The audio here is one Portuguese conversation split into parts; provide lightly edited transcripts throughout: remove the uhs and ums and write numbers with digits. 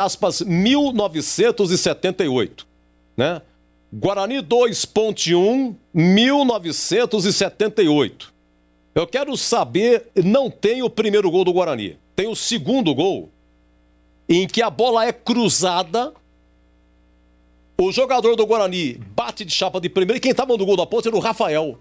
aspas, 1978, né? Guarani 2, Ponte 1, 1978. Eu quero saber, não tem o primeiro gol do Guarani, tem o segundo gol, em que a bola é cruzada, o jogador do Guarani bate de chapa de primeira, e quem estava no gol da Ponte era o Rafael,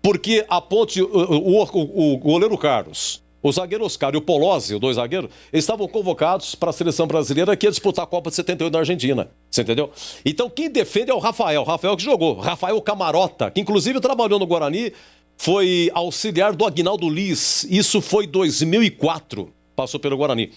porque a Ponte, o goleiro Carlos, o zagueiro Oscar e o Polozzi, os dois zagueiros, eles estavam convocados para a seleção brasileira que ia disputar a Copa de 78 na Argentina. Você entendeu? Então quem defende é o Rafael que jogou. Rafael Camarota, que inclusive trabalhou no Guarani, foi auxiliar do Aguinaldo Liz. Isso foi 2004, passou pelo Guarani.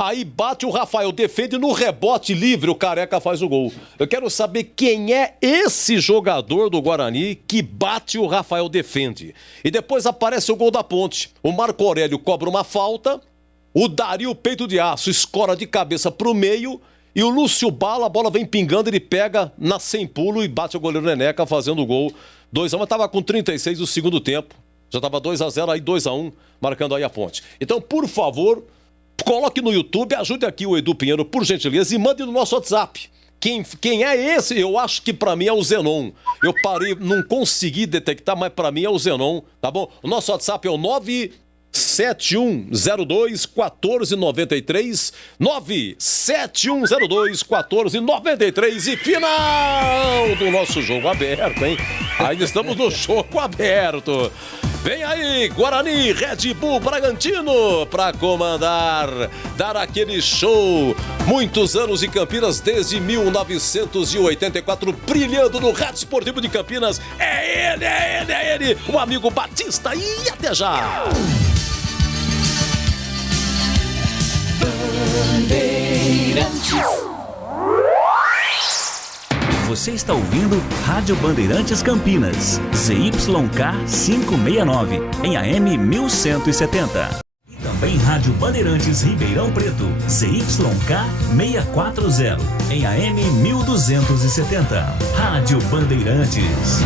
Aí bate o Rafael, defende no rebote livre, o Careca faz o gol. Eu quero saber quem é esse jogador do Guarani que bate e o Rafael defende. E depois aparece o gol da Ponte. O Marco Aurélio cobra uma falta, o Dario Peito de Aço escora de cabeça pro meio e o Lúcio Bala, a bola vem pingando, ele pega na sem pulo e bate o goleiro Neneca fazendo o gol. 2-1, estava com 36 do segundo tempo. Já estava 2-0, aí 2-1, marcando aí a Ponte. Então, por favor, coloque no YouTube, ajude aqui o Edu Pinheiro, por gentileza, e mande no nosso WhatsApp. Quem é esse? Eu acho que pra mim é o Zenon. Eu parei, não consegui detectar, mas pra mim é o Zenon, tá bom? O nosso WhatsApp é o 971021493, 971021493 e final do nosso jogo aberto, hein? Ainda estamos no jogo aberto. Vem aí, Guarani, Red Bull Bragantino, para comandar, dar aquele show. Muitos anos em Campinas, desde 1984, brilhando no Rádio Esportivo de Campinas. É ele, o amigo Batista. E até já! Você está ouvindo Rádio Bandeirantes Campinas, ZYK 569, em AM 1170. E também Rádio Bandeirantes Ribeirão Preto, ZYK 640, em AM 1270. Rádio Bandeirantes.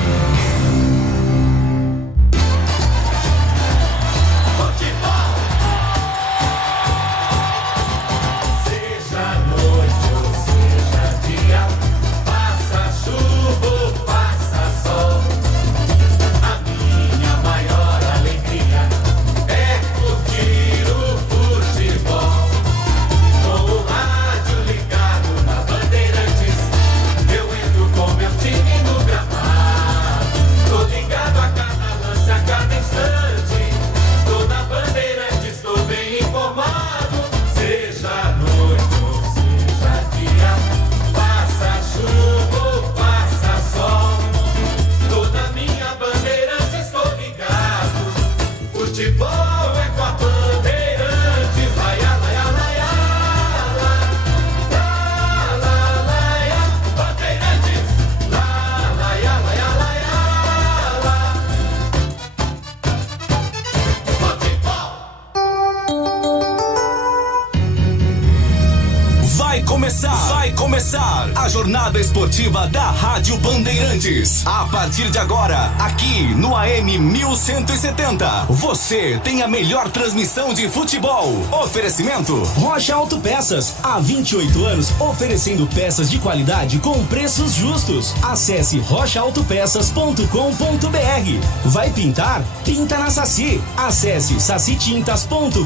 Vai começar a jornada esportiva da Rádio Bandeirantes. A partir de agora, aqui no AM 1170, você tem a melhor transmissão de futebol. Oferecimento Rocha Autopeças, há 28 anos oferecendo peças de qualidade com preços justos. Acesse rochaautopeças.com.br. Vai pintar? Pinta na Saci. Acesse sacitintas.com.br.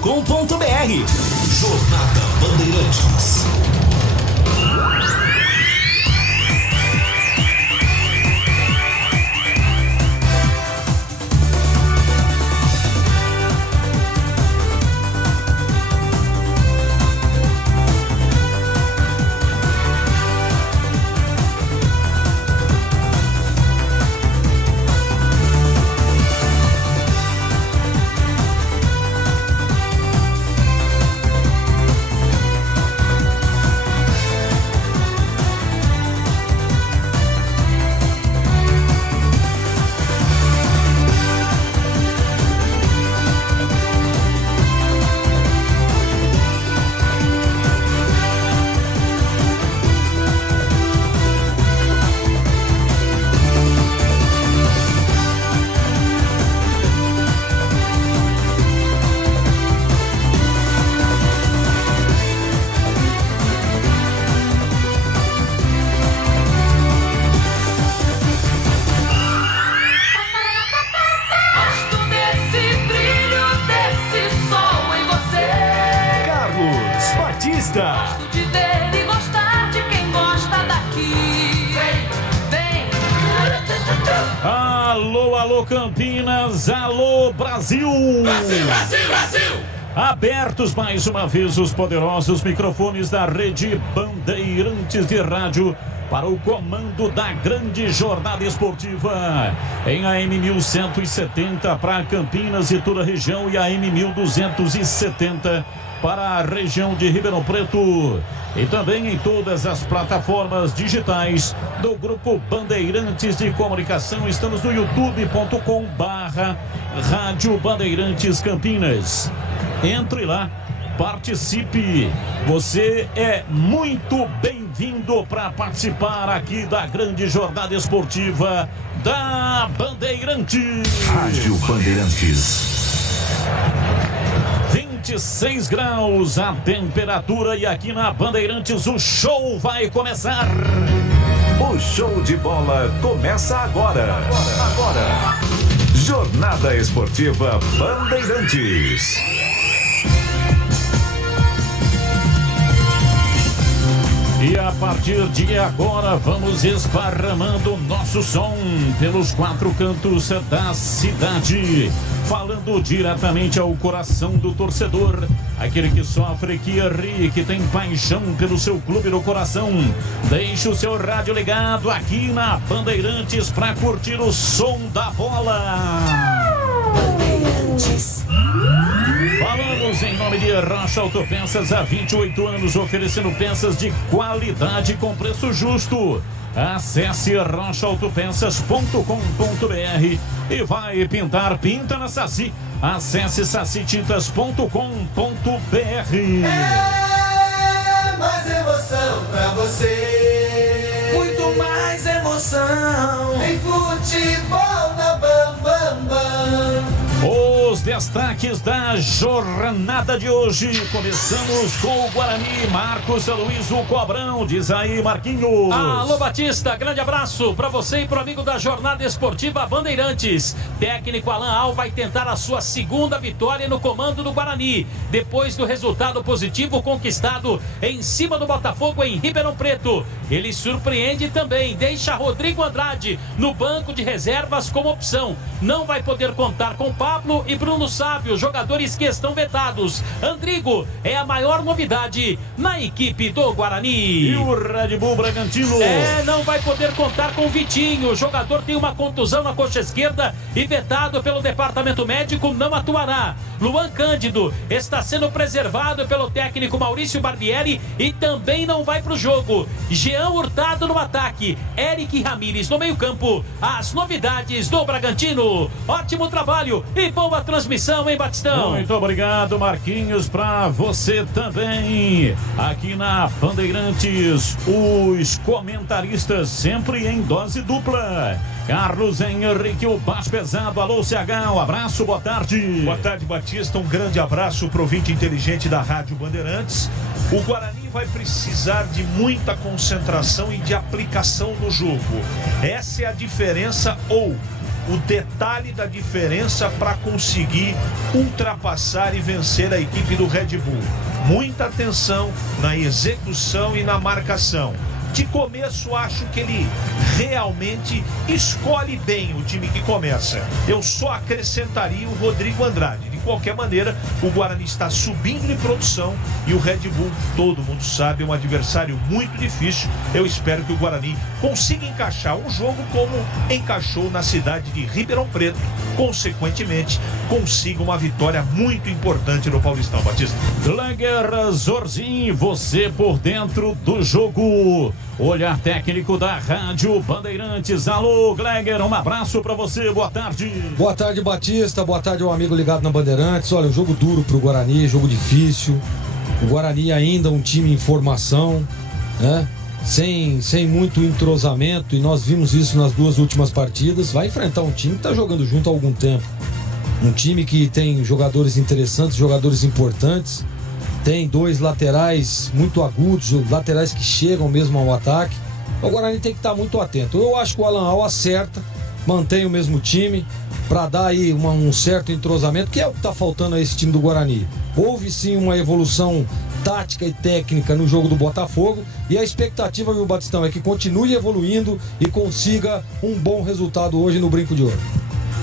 Jornada Bandeirantes. Gosto de ver e gostar de quem gosta daqui. Vem. Alô, Campinas, alô, Brasil! Brasil! Abertos mais uma vez os poderosos microfones da Rede Bandeirantes de Rádio para o comando da grande jornada esportiva em AM 1170 para Campinas e toda a região e AM 1270 para a região de Ribeirão Preto e também em todas as plataformas digitais do Grupo Bandeirantes de Comunicação. Estamos no youtube.com/Rádio Bandeirantes Campinas. Entre lá, participe. Você é muito bem-vindo para participar aqui da grande jornada esportiva da Bandeirantes. Rádio Bandeirantes. 26 graus a temperatura e aqui na Bandeirantes o show vai começar. O show de bola começa agora. Jornada Esportiva Bandeirantes. E a partir de agora vamos esparramando nosso som pelos 4 cantos da cidade, falando diretamente ao coração do torcedor, aquele que sofre, que ri, que tem paixão pelo seu clube do coração. Deixe o seu rádio ligado aqui na Bandeirantes para curtir o som da bola. Bandeirantes. Falamos em nome de Rocha Autopeças, há 28 anos oferecendo peças de qualidade com preço justo. Acesse rochaautopeças.com.br e vai pintar, pinta na Saci. Acesse sacitintas.com.br. É mais emoção pra você. Muito mais emoção. Em futebol na Bam Bam Bam. Os destaques da jornada de hoje. Começamos com o Guarani. Marcos Aloysio Cobrão. Diz aí, Marquinhos. Alô, Batista. Grande abraço para você e para o amigo da jornada esportiva Bandeirantes. Técnico Alan Al vai tentar a sua segunda vitória no comando do Guarani, depois do resultado positivo conquistado em cima do Botafogo em Ribeirão Preto. Ele surpreende também, deixa Rodrigo Andrade no banco de reservas como opção. Não vai poder contar com Pablo e Bruno Sábio, jogadores que estão vetados. Andrigo é a maior novidade na equipe do Guarani. E o Red Bull Bragantino? Não vai poder contar com o Vitinho. O jogador tem uma contusão na coxa esquerda e vetado pelo departamento médico, não atuará. Luan Cândido está sendo preservado pelo técnico Maurício Barbieri e também não vai para o jogo. Jean Hurtado no ataque, Eric Ramírez no meio campo. As novidades do Bragantino. Ótimo trabalho e boa transmissão, hein, Batistão? Muito obrigado, Marquinhos, pra você também. Aqui na Bandeirantes, os comentaristas sempre em dose dupla. Carlos Henrique, o baixo pesado. Alô, CH, um abraço, boa tarde. Boa tarde, Batista. Um grande abraço pro ouvinte inteligente da Rádio Bandeirantes. O Guarani vai precisar de muita concentração e de aplicação no jogo. Essa é a diferença, ou o detalhe da diferença para conseguir ultrapassar e vencer a equipe do Red Bull. Muita atenção na execução e na marcação. De começo, acho que ele realmente escolhe bem o time que começa. Eu só acrescentaria o Rodrigo Andrade. De qualquer maneira, o Guarani está subindo de produção e o Red Bull, todo mundo sabe, é um adversário muito difícil. Eu espero que o Guarani consiga encaixar um jogo como encaixou na cidade de Ribeirão Preto. Consequentemente, consiga uma vitória muito importante no Paulistão, Batista. Gleger Zorzin, você por dentro do jogo. Olhar técnico da Rádio Bandeirantes. Alô, Gleger, um abraço pra você, boa tarde. Boa tarde, Batista, boa tarde ao amigo ligado na Bandeirantes. Olha, um jogo duro pro Guarani, jogo difícil. O Guarani ainda um time em formação, né? Sem muito entrosamento, e nós vimos isso nas 2 últimas partidas. Vai enfrentar um time que tá jogando junto há algum tempo. Um time que tem jogadores interessantes, jogadores importantes. Tem 2 laterais muito agudos, laterais que chegam mesmo ao ataque. O Guarani tem que estar muito atento. Eu acho que o Alan Al acerta, mantém o mesmo time para dar aí um certo entrosamento, que é o que está faltando a esse time do Guarani. Houve sim uma evolução tática e técnica no jogo do Botafogo. E a expectativa, viu, Batistão, é que continue evoluindo e consiga um bom resultado hoje no Brinco de Ouro.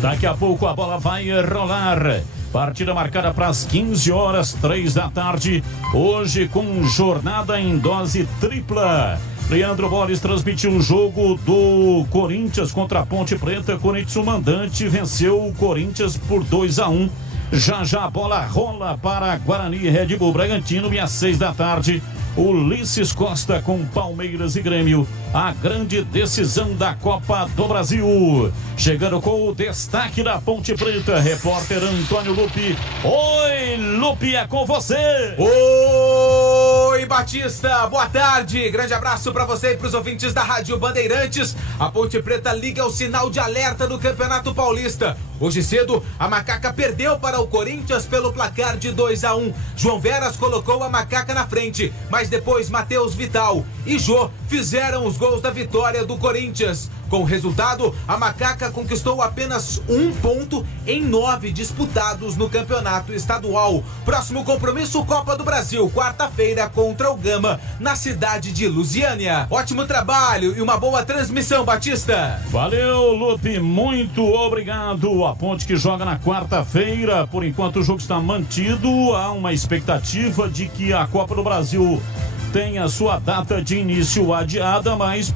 Daqui a pouco a bola vai rolar. Partida marcada para as 15 horas, 3 da tarde. Hoje com jornada em dose tripla. Leandro Borges transmitiu o jogo do Corinthians contra a Ponte Preta. Corinthians, o mandante, venceu o Corinthians por 2-1. Já a bola rola para Guarani e Red Bull Bragantino e às 6 da tarde. Ulisses Costa com Palmeiras e Grêmio, a grande decisão da Copa do Brasil. Chegando com o destaque da Ponte Preta, repórter Antônio Lupi. Oi, Lupi, é com você. Oi, Batista, boa tarde. Grande abraço para você e para os ouvintes da Rádio Bandeirantes. A Ponte Preta liga o sinal de alerta no Campeonato Paulista. Hoje cedo, a Macaca perdeu para o Corinthians pelo placar de 2-1. João Veras colocou a Macaca na frente, mas depois Matheus Vital e Jô fizeram os gols da vitória do Corinthians. Com o resultado, a Macaca conquistou apenas 1 ponto em 9 disputados no campeonato estadual. Próximo compromisso, Copa do Brasil, quarta-feira contra o Gama, na cidade de Lusiânia. Ótimo trabalho e uma boa transmissão, Batista. Valeu, Lupe, muito obrigado. A Ponte que joga na quarta-feira, por enquanto o jogo está mantido. Há uma expectativa de que a Copa do Brasil tenha sua data de início adiada, mas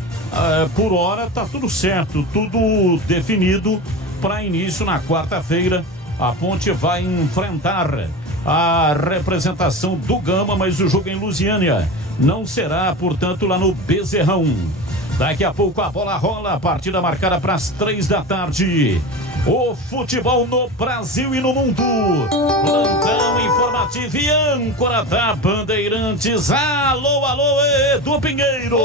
por hora tá tudo certo, tudo definido para início na quarta-feira. A Ponte vai enfrentar a representação do Gama, mas o jogo em Lusiânia não será, portanto, lá no Bezerrão. Daqui a pouco a bola rola, a partida marcada para as 3 da tarde. O futebol no Brasil e no mundo. Plantão informativo e âncora da Bandeirantes. Alô, Edu Pinheiro.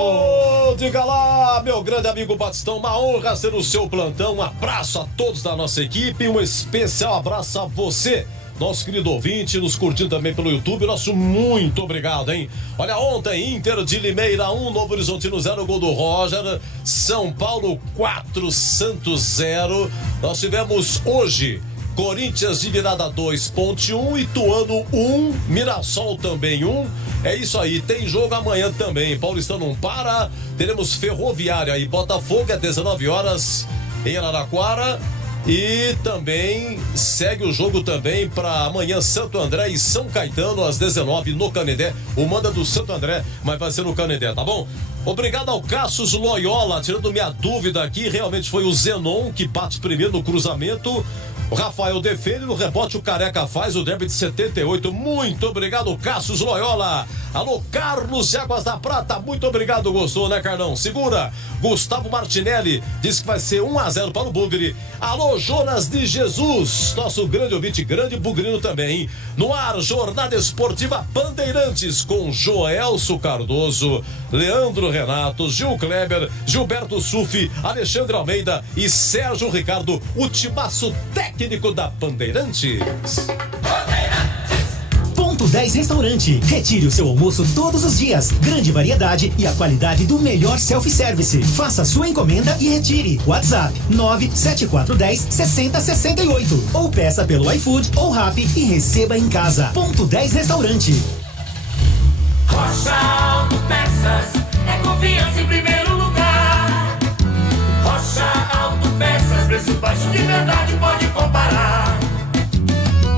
Diga lá, meu grande amigo Batistão, uma honra ser o seu plantão. Um abraço a todos da nossa equipe, um especial abraço a você, nosso querido ouvinte, nos curtindo também pelo YouTube. Nosso muito obrigado, hein? Olha, ontem, Inter de Limeira 1, Novo Horizontino 0, gol do Roger. São Paulo 4, Santos 0. Nós tivemos hoje Corinthians de virada 2, Ponte 1, Ituano 1, Mirassol também 1. É isso aí, tem jogo amanhã também. Paulistão não para. Teremos Ferroviária e Botafogo às 19 horas em Araraquara. E também segue o jogo também para amanhã, Santo André e São Caetano às 19 no Canindé. O manda do Santo André, mas vai ser no Canindé, tá bom? Obrigado ao Cassius Loyola, tirando minha dúvida aqui, realmente foi o Zenon que bate primeiro no cruzamento. O Rafael defende, no rebote o Careca faz o derby de 78. Muito obrigado, Cassius Loyola. Alô, Carlos de Águas da Prata, muito obrigado, gostou, né, Carlão? Segura. Gustavo Martinelli diz que vai ser 1-0 para o Bugre. Alô, Jonas de Jesus, nosso grande ouvinte, grande bugrino também. No ar, Jornada Esportiva Bandeirantes, com Joelso Cardoso, Leandro Renato, Gil Kleber, Gilberto Sufi, Alexandre Almeida e Sérgio Ricardo, o timaço técnico da Bandeirantes. Ponto 10 Restaurante. Retire o seu almoço todos os dias. Grande variedade e a qualidade do melhor self-service. Faça sua encomenda e retire. WhatsApp 97410-6068. Ou peça pelo iFood ou Rappi e receba em casa. Ponto 10 Restaurante. Rocha Autopeças é confiança em primeiro lugar. Rocha Autopeças, preço baixo de verdade, pode comparar.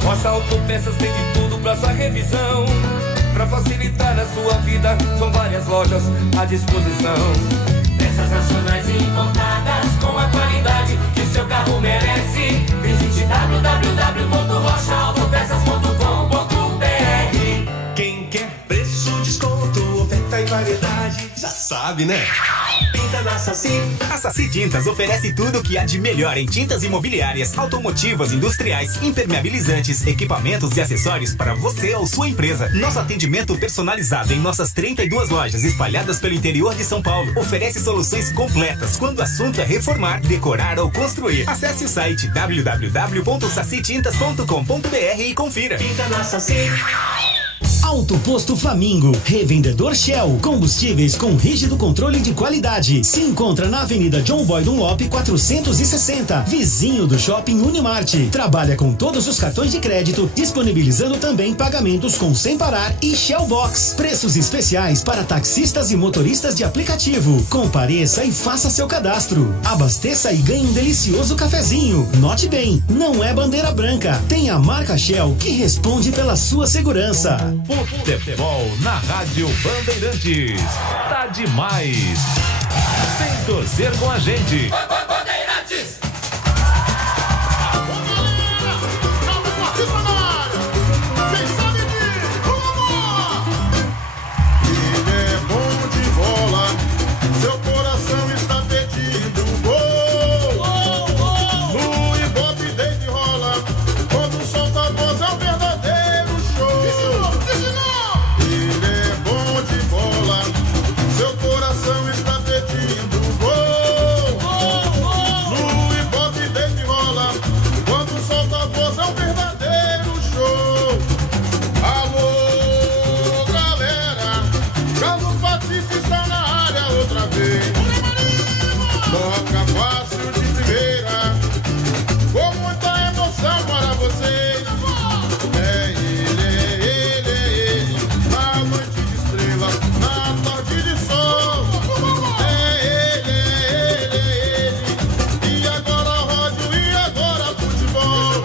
Rocha Autopeças tem de tudo pra sua revisão. Pra facilitar a sua vida, são várias lojas à disposição. Peças nacionais e importadas com a qualidade que o seu carro merece. Visite www.rochaautopeças.com.br. Quem quer preço, desconto, oferta e variedade, já sabe, né? Pinta na Saci. A Saci Tintas oferece tudo o que há de melhor em tintas imobiliárias, automotivas, industriais, impermeabilizantes, equipamentos e acessórios para você ou sua empresa. Nosso atendimento personalizado em nossas 32 lojas espalhadas pelo interior de São Paulo oferece soluções completas quando o assunto é reformar, decorar ou construir. Acesse o site www.sacitintas.com.br e confira. Pinta na Saci. Auto Posto Flamingo, revendedor Shell, combustíveis com rígido controle de qualidade. Se encontra na Avenida John Boy Dunlop 460, vizinho do Shopping Unimart. Trabalha com todos os cartões de crédito, disponibilizando também pagamentos com Sem Parar e Shell Box. Preços especiais para taxistas e motoristas de aplicativo. Compareça e faça seu cadastro. Abasteça e ganhe um delicioso cafezinho. Note bem, não é bandeira branca. Tem a marca Shell que responde pela sua segurança. Futebol na Rádio Bandeirantes. Tá demais. Vem torcer com a gente. Bandeirantes! Ele é bom de bola, seu coração está pedindo gol. No Ibope David rola, quando solta a voz é um verdadeiro show. Ele é bom de bola, seu coração está pedindo gol. No Ibope David rola, quando solta a voz é um verdadeiro show. Alô, galera, Carlos Batista está na área outra vez. Toca fácil de primeira, com muita emoção para vocês. É ele, na noite de estrelas, na tarde de sol. É ele, e agora rádio, e agora futebol.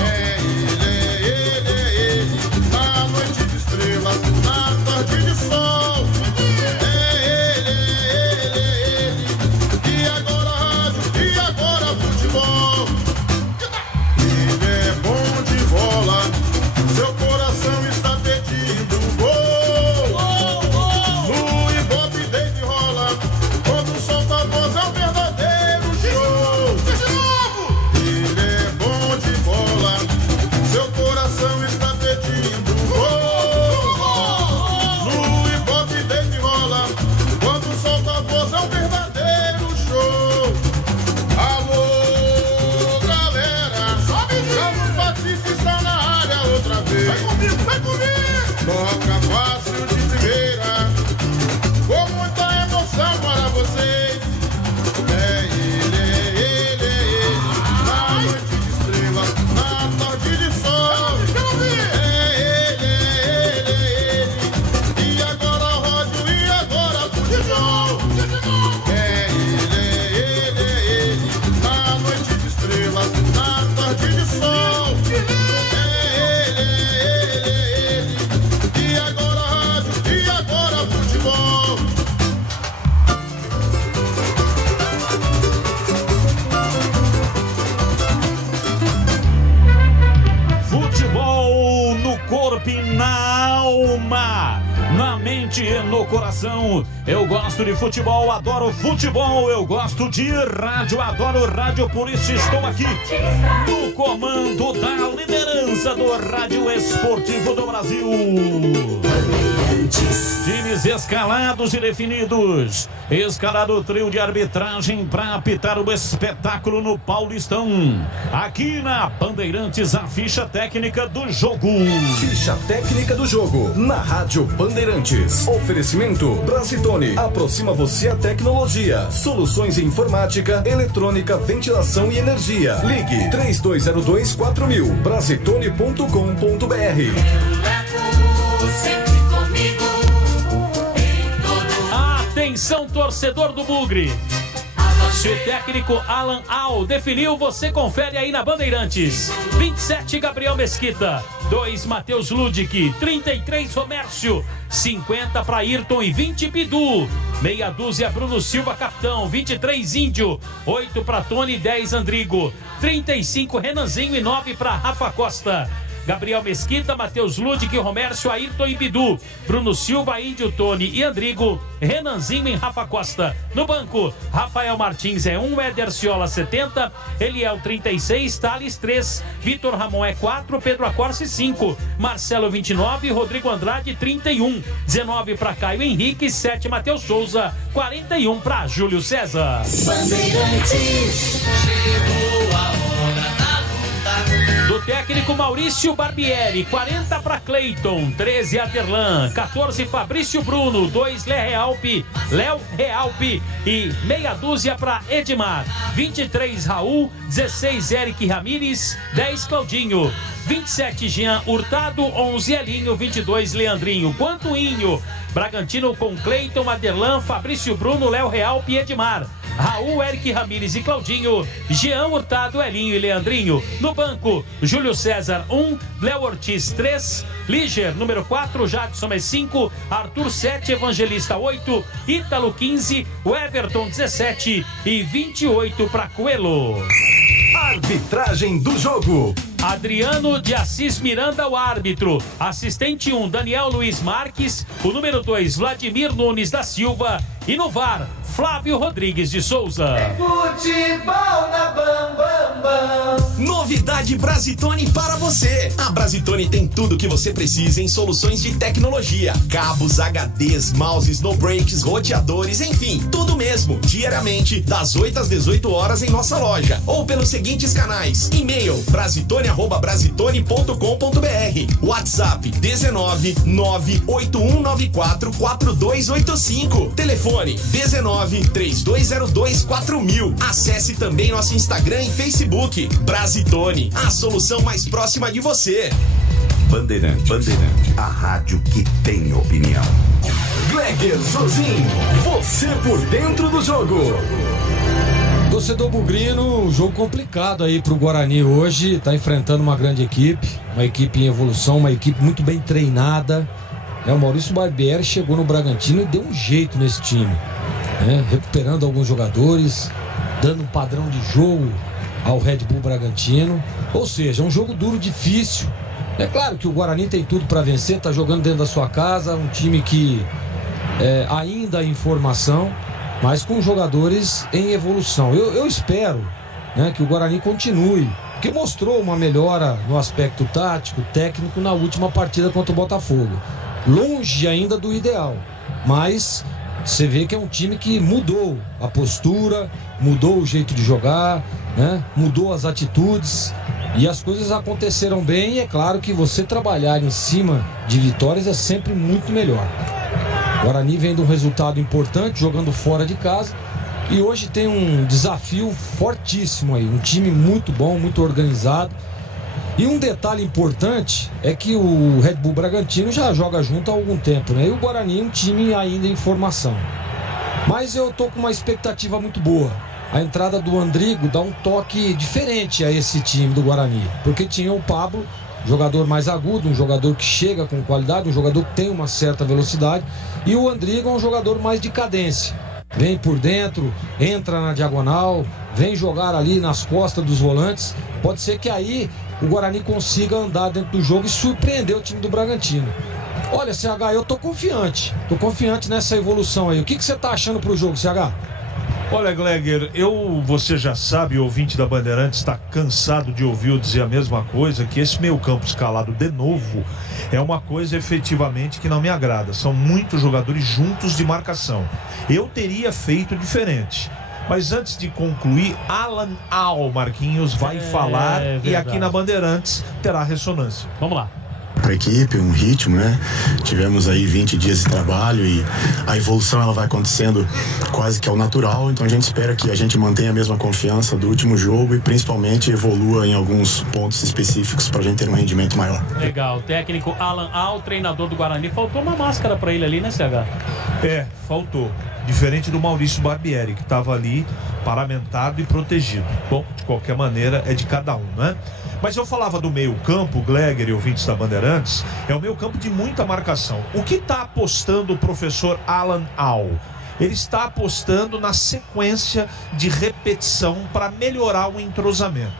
É ele, na noite de estrelas, na tarde de sol. É ele, e agora rádio, e agora futebol. Ele é bom de bola, seu coração está pedindo gol. No Ibope David rola, quando solta a voz é um verdadeiro show. Ele é bom de bola, seu coração está pedindo gol. No Ibope David rola, quando solta a voz é um verdadeiro show. Alô, galera, Carlos Batista está na área outra vez. Vai comigo! Toca fácil de primeira, com muita emoção para vocês. É ele, na noite de estrelas, na tarde de sol. É ele, e agora rádio, e agora futebol. É ele, na noite de estrelas, na tarde de sol. É ele, e agora rádio, e agora futebol. Futebol no corpo e na alma, na mente e no coração. Eu gosto de futebol, adoro futebol. Eu gosto de rádio, adoro rádio. Por isso estou aqui no comando da liderança do Rádio Esportivo do Brasil. Times escalados e definidos. Escalado o trio de arbitragem para apitar o espetáculo no Paulistão. Aqui na Bandeirantes, a ficha técnica do jogo. Ficha técnica do jogo na Rádio Bandeirantes. Oferecimento Brasitone. Aproxima você a tecnologia. Soluções em informática, eletrônica, ventilação e energia. Ligue 3202-4000. Brasitone.com.br. Atenção, torcedor do Bugre. Se o técnico Alan Al definiu, você confere aí na Bandeirantes. 27, Gabriel Mesquita. 2, Matheus Ludic. 33, Romércio. 50 para Ayrton e 20, Bidu. Meia dúzia, Bruno Silva, capitão. 23, Índio. 8 para Tony, 10, Andrigo. 35, Renanzinho e 9 para Rafa Costa. Gabriel Mesquita, Matheus Ludic, Romércio, Ayrton e Bidu. Bruno Silva, Índio, Tony e Andrigo. Renanzinho e Rafa Costa. No banco, Rafael Martins é 1, Éder Ciola 70, Eliel 36, Thales 3, Vitor Ramon é 4, Pedro Acorce 5, Marcelo 29, Rodrigo Andrade 31, 19 para Caio Henrique, 7 Matheus Souza, 41 para Júlio César. Bandeirantes. Chegou a hora da luta. Do Técnico Maurício Barbieri, 40 para Cleiton, 13 Aderlan, 14 Fabrício Bruno, 2 Léo Realpe e meia dúzia para Edmar, 23 Raul, 16 Eric Ramires, 10 Claudinho, 27 Jean Hurtado, 11 Elinho, 22 Leandrinho, Quantoinho, Bragantino com Cleiton, Aderlan, Fabrício Bruno, Léo Realpe e Edmar. Raul, Eric Ramires e Claudinho, Jean Hurtado, Elinho e Leandrinho. No banco, Júlio César 1, Léo Ortiz 3, Líger número 4, Jadson é 5, Arthur 7, Evangelista 8, Ítalo 15, o Everton 17 e 28 para Coelho. Arbitragem do jogo. Adriano de Assis Miranda, o árbitro. Assistente 1, Daniel Luiz Marques. O número 2, Vladimir Nunes da Silva. E no VAR, Flávio Rodrigues de Souza. Futebol na Bam. Novidade Brasitone para você. A Brasitone tem tudo o que você precisa em soluções de tecnologia. Cabos, HDs, mouses, no breaks, roteadores, enfim, tudo mesmo. Diariamente, das 8 às 18 horas em nossa loja. Ou pelos seguintes canais. E-mail, brasitone@brasitone.com.br. WhatsApp, 19 98194 4285. Telefone 19 3202 4000. Acesse também nosso Instagram e Facebook. Brasitone, a solução mais próxima de você. Bandeirante, a rádio que tem opinião. Gleger Zozin, você por dentro do jogo. Torcedor bugrino, jogo complicado aí pro Guarani hoje, tá enfrentando uma grande equipe, uma equipe em evolução, uma equipe muito bem treinada. O Maurício Barbieri chegou no Bragantino e deu um jeito nesse time, né? Recuperando alguns jogadores, dando um padrão de jogo ao Red Bull Bragantino. Ou seja, um jogo duro, difícil. É claro que o Guarani tem tudo para vencer, tá jogando dentro da sua casa, um time que ainda em formação, mas com jogadores em evolução. Eu espero, né, que o Guarani continue, porque mostrou uma melhora no aspecto tático, técnico na última partida contra o Botafogo. Longe ainda do ideal, mas você vê que é um time que mudou a postura, mudou o jeito de jogar, né? Mudou as atitudes e as coisas aconteceram bem. E é claro que você trabalhar em cima de vitórias é sempre muito melhor. O Guarani vem de um resultado importante, jogando fora de casa, e hoje tem um desafio fortíssimo aí, um time muito bom, muito organizado. E um detalhe importante é que o Red Bull Bragantino já joga junto há algum tempo, né? E o Guarani é um time ainda em formação. Mas eu tô com uma expectativa muito boa. A entrada do Andrigo dá um toque diferente a esse time do Guarani, porque tinha o Pablo, jogador mais agudo, um jogador que chega com qualidade, um jogador que tem uma certa velocidade, e o Andrigo é um jogador mais de cadência. Vem por dentro, entra na diagonal, vem jogar ali nas costas dos volantes. Pode ser que aí o Guarani consiga andar dentro do jogo e surpreender o time do Bragantino. Olha, CH, eu tô confiante nessa evolução aí. O que você tá achando pro jogo, CH? Olha, Gleger, você já sabe, o ouvinte da Bandeirantes está cansado de ouvir eu dizer a mesma coisa, que esse meio campo escalado de novo é uma coisa efetivamente que não me agrada. São muitos jogadores juntos de marcação. Eu teria feito diferente. Mas antes de concluir, Alan Al Marquinhos vai falar e aqui na Bandeirantes terá ressonância. Vamos lá. Para a equipe, um ritmo, né? Tivemos aí 20 dias de trabalho e a evolução ela vai acontecendo quase que ao natural, então a gente espera que a gente mantenha a mesma confiança do último jogo e principalmente evolua em alguns pontos específicos para a gente ter um rendimento maior. Legal, técnico Alan Al, treinador do Guarani, faltou uma máscara para ele ali, né, CH? Faltou. Diferente do Maurício Barbieri, que estava ali paramentado e protegido. Bom, de qualquer maneira, é de cada um, né? Mas eu falava do meio campo, Gleger e ouvintes da Bandeirantes, é o meio campo de muita marcação. O que está apostando o professor Alan Al? Ele está apostando na sequência de repetição para melhorar o entrosamento.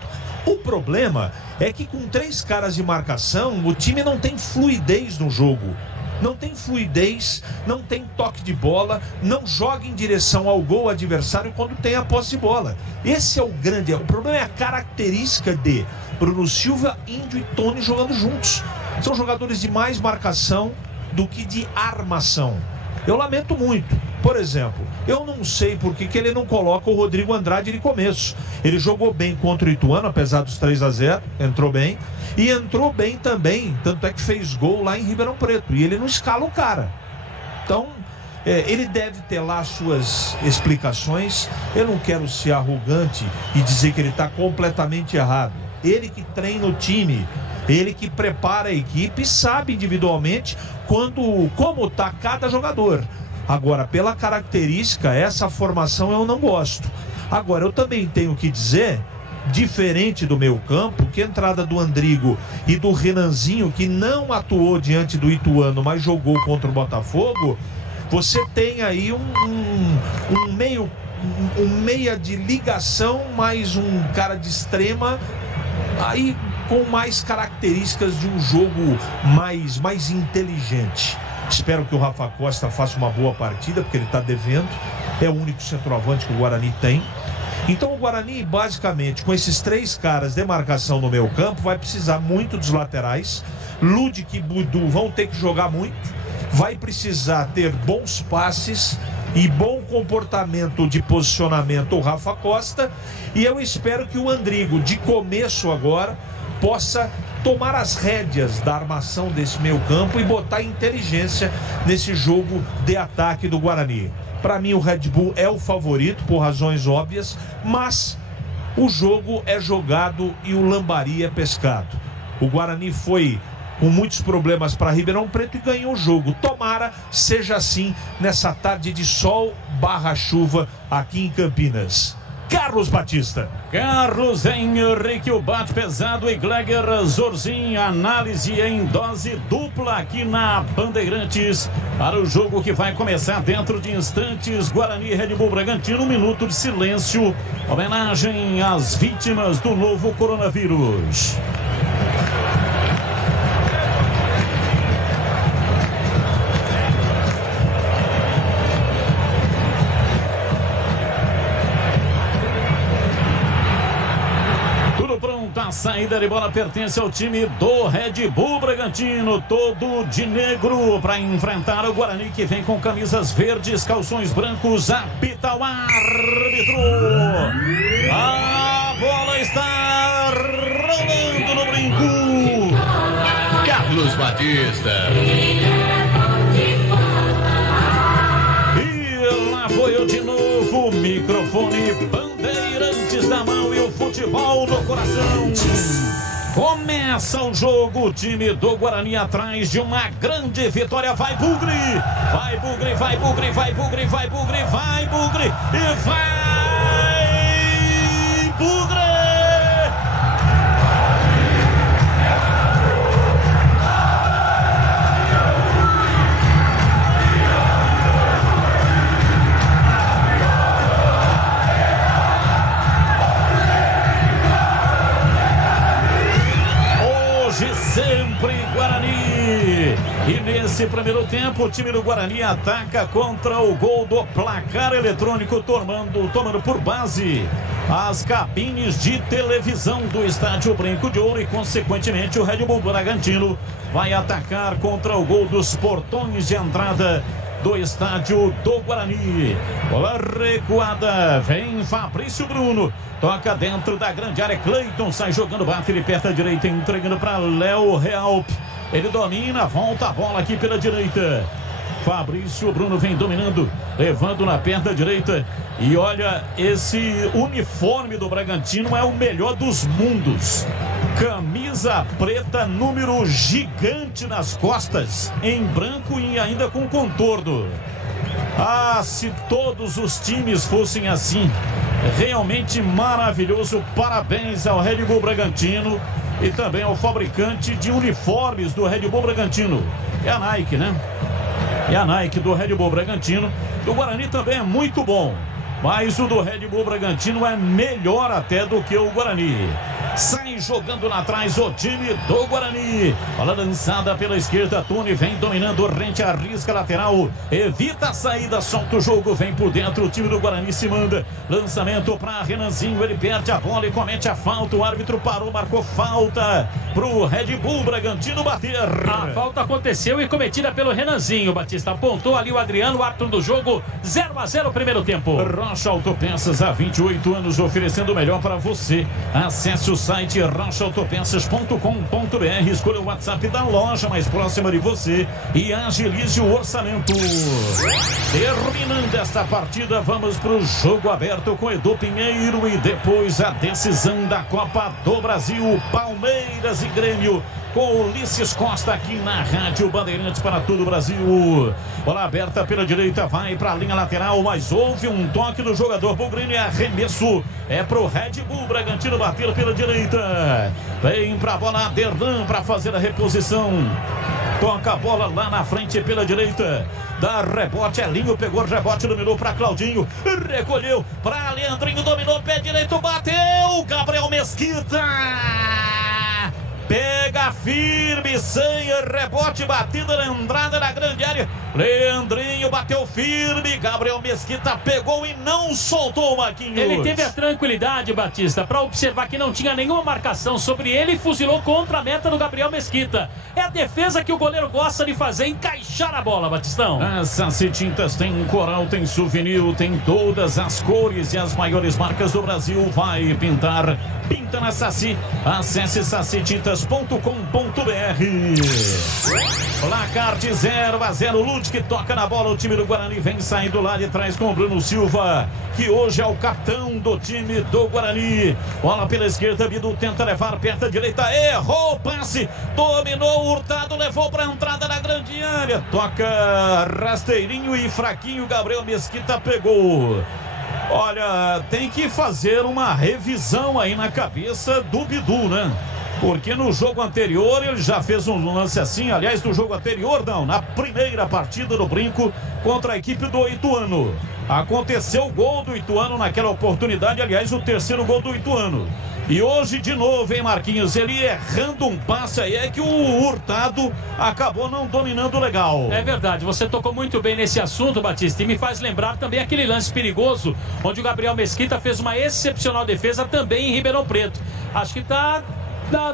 O problema é que com 3 caras de marcação, o time não tem fluidez no jogo. Não tem fluidez, não tem toque de bola, não joga em direção ao gol adversário quando tem a posse de bola. Esse é o grande... O problema é a característica de Bruno Silva, Índio e Tony jogando juntos. São jogadores de mais marcação do que de armação. Eu lamento muito. Por exemplo, eu não sei por que ele não coloca o Rodrigo Andrade de começo. Ele jogou bem contra o Ituano, apesar dos 3-0, entrou bem. E entrou bem também, tanto é que fez gol lá em Ribeirão Preto. E ele não escala o cara. Então, ele deve ter lá suas explicações. Eu não quero ser arrogante e dizer que ele está completamente errado. Ele que treina o time, ele que prepara a equipe, sabe individualmente como está cada jogador. Agora, pela característica, essa formação eu não gosto. Agora, eu também tenho que dizer, diferente do meio campo, que a entrada do Andrigo e do Renanzinho, que não atuou diante do Ituano, mas jogou contra o Botafogo, você tem aí um meia de ligação, mais um cara de extrema, aí com mais características de um jogo mais inteligente. Espero que o Rafa Costa faça uma boa partida, porque ele está devendo. É o único centroavante que o Guarani tem. Então o Guarani, basicamente, com esses 3 caras de marcação no meio campo, vai precisar muito dos laterais. Ludic e Budu vão ter que jogar muito. Vai precisar ter bons passes e bom comportamento de posicionamento o Rafa Costa. E eu espero que o Andrigo, de começo agora, possa tomar as rédeas da armação desse meio campo e botar inteligência nesse jogo de ataque do Guarani. Para mim o Red Bull é o favorito por razões óbvias, mas o jogo é jogado e o lambari é pescado. O Guarani foi com muitos problemas para Ribeirão Preto e ganhou o jogo. Tomara seja assim nessa tarde de sol / chuva aqui em Campinas. Carlos Batista. Carlos Henrique, o bate pesado, e Gleger Zorzin, análise em dose dupla aqui na Bandeirantes para o jogo que vai começar dentro de instantes. Guarani e Red Bull Bragantino, 1 minuto de silêncio, homenagem às vítimas do novo coronavírus. A saída de bola pertence ao time do Red Bull Bragantino, todo de negro para enfrentar o Guarani, que vem com camisas verdes, calções brancos. Apita o árbitro. A bola está rolando no brinco. Carlos Batista. E lá foi eu de novo, microfone Bandeirantes na mão e o futebol no coração. Começa o jogo, o time do Guarani atrás de uma grande vitória. Vai Bugre, vai Bugre, vai Bugre, vai Bugre, vai Bugre, vai Bugre e vai Bugre! Sempre Guarani. E nesse primeiro tempo o time do Guarani ataca contra o gol do placar eletrônico, tomando por base as cabines de televisão do estádio Brinco de Ouro, e consequentemente o Red Bull Bragantino vai atacar contra o gol dos portões de entrada do estádio do Guarani. Bola recuada, vem Fabrício Bruno, toca dentro da grande área, Cleiton sai jogando, bate ele perto da direita, entregando para Léo Realp, ele domina, volta a bola aqui pela direita. Fabrício Bruno vem dominando, levando na perna direita. E olha, esse uniforme do Bragantino é o melhor dos mundos. Camisa preta, número gigante nas costas, em branco e ainda com contorno. Ah, se todos os times fossem assim, realmente maravilhoso. Parabéns ao Red Bull Bragantino e também ao fabricante de uniformes do Red Bull Bragantino. É a Nike, né? É a Nike do Red Bull Bragantino. Do Guarani também é muito bom, mas o do Red Bull Bragantino é melhor até do que o Guarani. sai jogando lá atrás o time do Guarani. Bola lançada pela esquerda, Tony vem dominando, rente, arrisca lateral, evita a saída, solta o jogo, vem por dentro, o time do Guarani se manda. Lançamento para Renanzinho, ele perde a bola e comete a falta. O árbitro parou, marcou falta pro Red Bull Bragantino bater. A falta aconteceu e cometida pelo Renanzinho. Batista apontou ali o Adriano, o árbitro do jogo. 0-0 primeiro tempo. Rocha Autopeças, há 28 anos, oferecendo o melhor para você. Acesse o site rochaautopeças.com.br, escolha o WhatsApp da loja mais próxima de você e agilize o orçamento. Terminando esta partida, vamos para o jogo aberto com Edu Pinheiro e depois a decisão da Copa do Brasil, Palmeiras e Grêmio, com Ulisses Costa aqui na Rádio Bandeirantes para todo o Brasil. Bola aberta pela direita, vai para a linha lateral, mas houve um toque do jogador Bugrino e arremesso é pro Red Bull Bragantino bater pela direita. Vem para a bola Aderlan para fazer a reposição. Toca a bola lá na frente pela direita. Dá rebote, Elinho pegou o rebote, dominou para Claudinho, recolheu para Leandrinho, dominou, pé direito, bateu, Gabriel Mesquita. Pega firme, sem rebote, batida na entrada da grande área. Leandrinho bateu firme, Gabriel Mesquita pegou e não soltou o Marquinhos. Ele teve a tranquilidade, Batista, para observar que não tinha nenhuma marcação sobre ele e fuzilou contra a meta do Gabriel Mesquita. É a defesa que o goleiro gosta de fazer, encaixar a bola, Batistão. A Saci Tintas tem coral, tem souvenir, tem todas as cores e as maiores marcas do Brasil. Vai pintar, pinta na Saci. Acesse sacitintas.com.br. Placar de 0-0, Lute que toca na bola, o time do Guarani vem saindo lá de trás com o Bruno Silva, que hoje é o capitão do time do Guarani. Bola pela esquerda, Bidu tenta levar perto da direita, errou o passe, dominou o Hurtado, levou para a entrada da grande área, toca rasteirinho e fraquinho, Gabriel Mesquita pegou. Olha, tem que fazer uma revisão aí na cabeça do Bidu, né? Porque no jogo anterior ele já fez um lance assim, aliás, no jogo anterior não, na primeira partida do Brinco contra a equipe do Ituano. Aconteceu o gol do Ituano naquela oportunidade, aliás, o terceiro gol do Ituano. E hoje de novo, hein, Marquinhos, ele errando um passe aí, é que o Hurtado acabou não dominando legal. É verdade, você tocou muito bem nesse assunto, Batista, e me faz lembrar também aquele lance perigoso, onde o Gabriel Mesquita fez uma excepcional defesa também em Ribeirão Preto. Acho que dá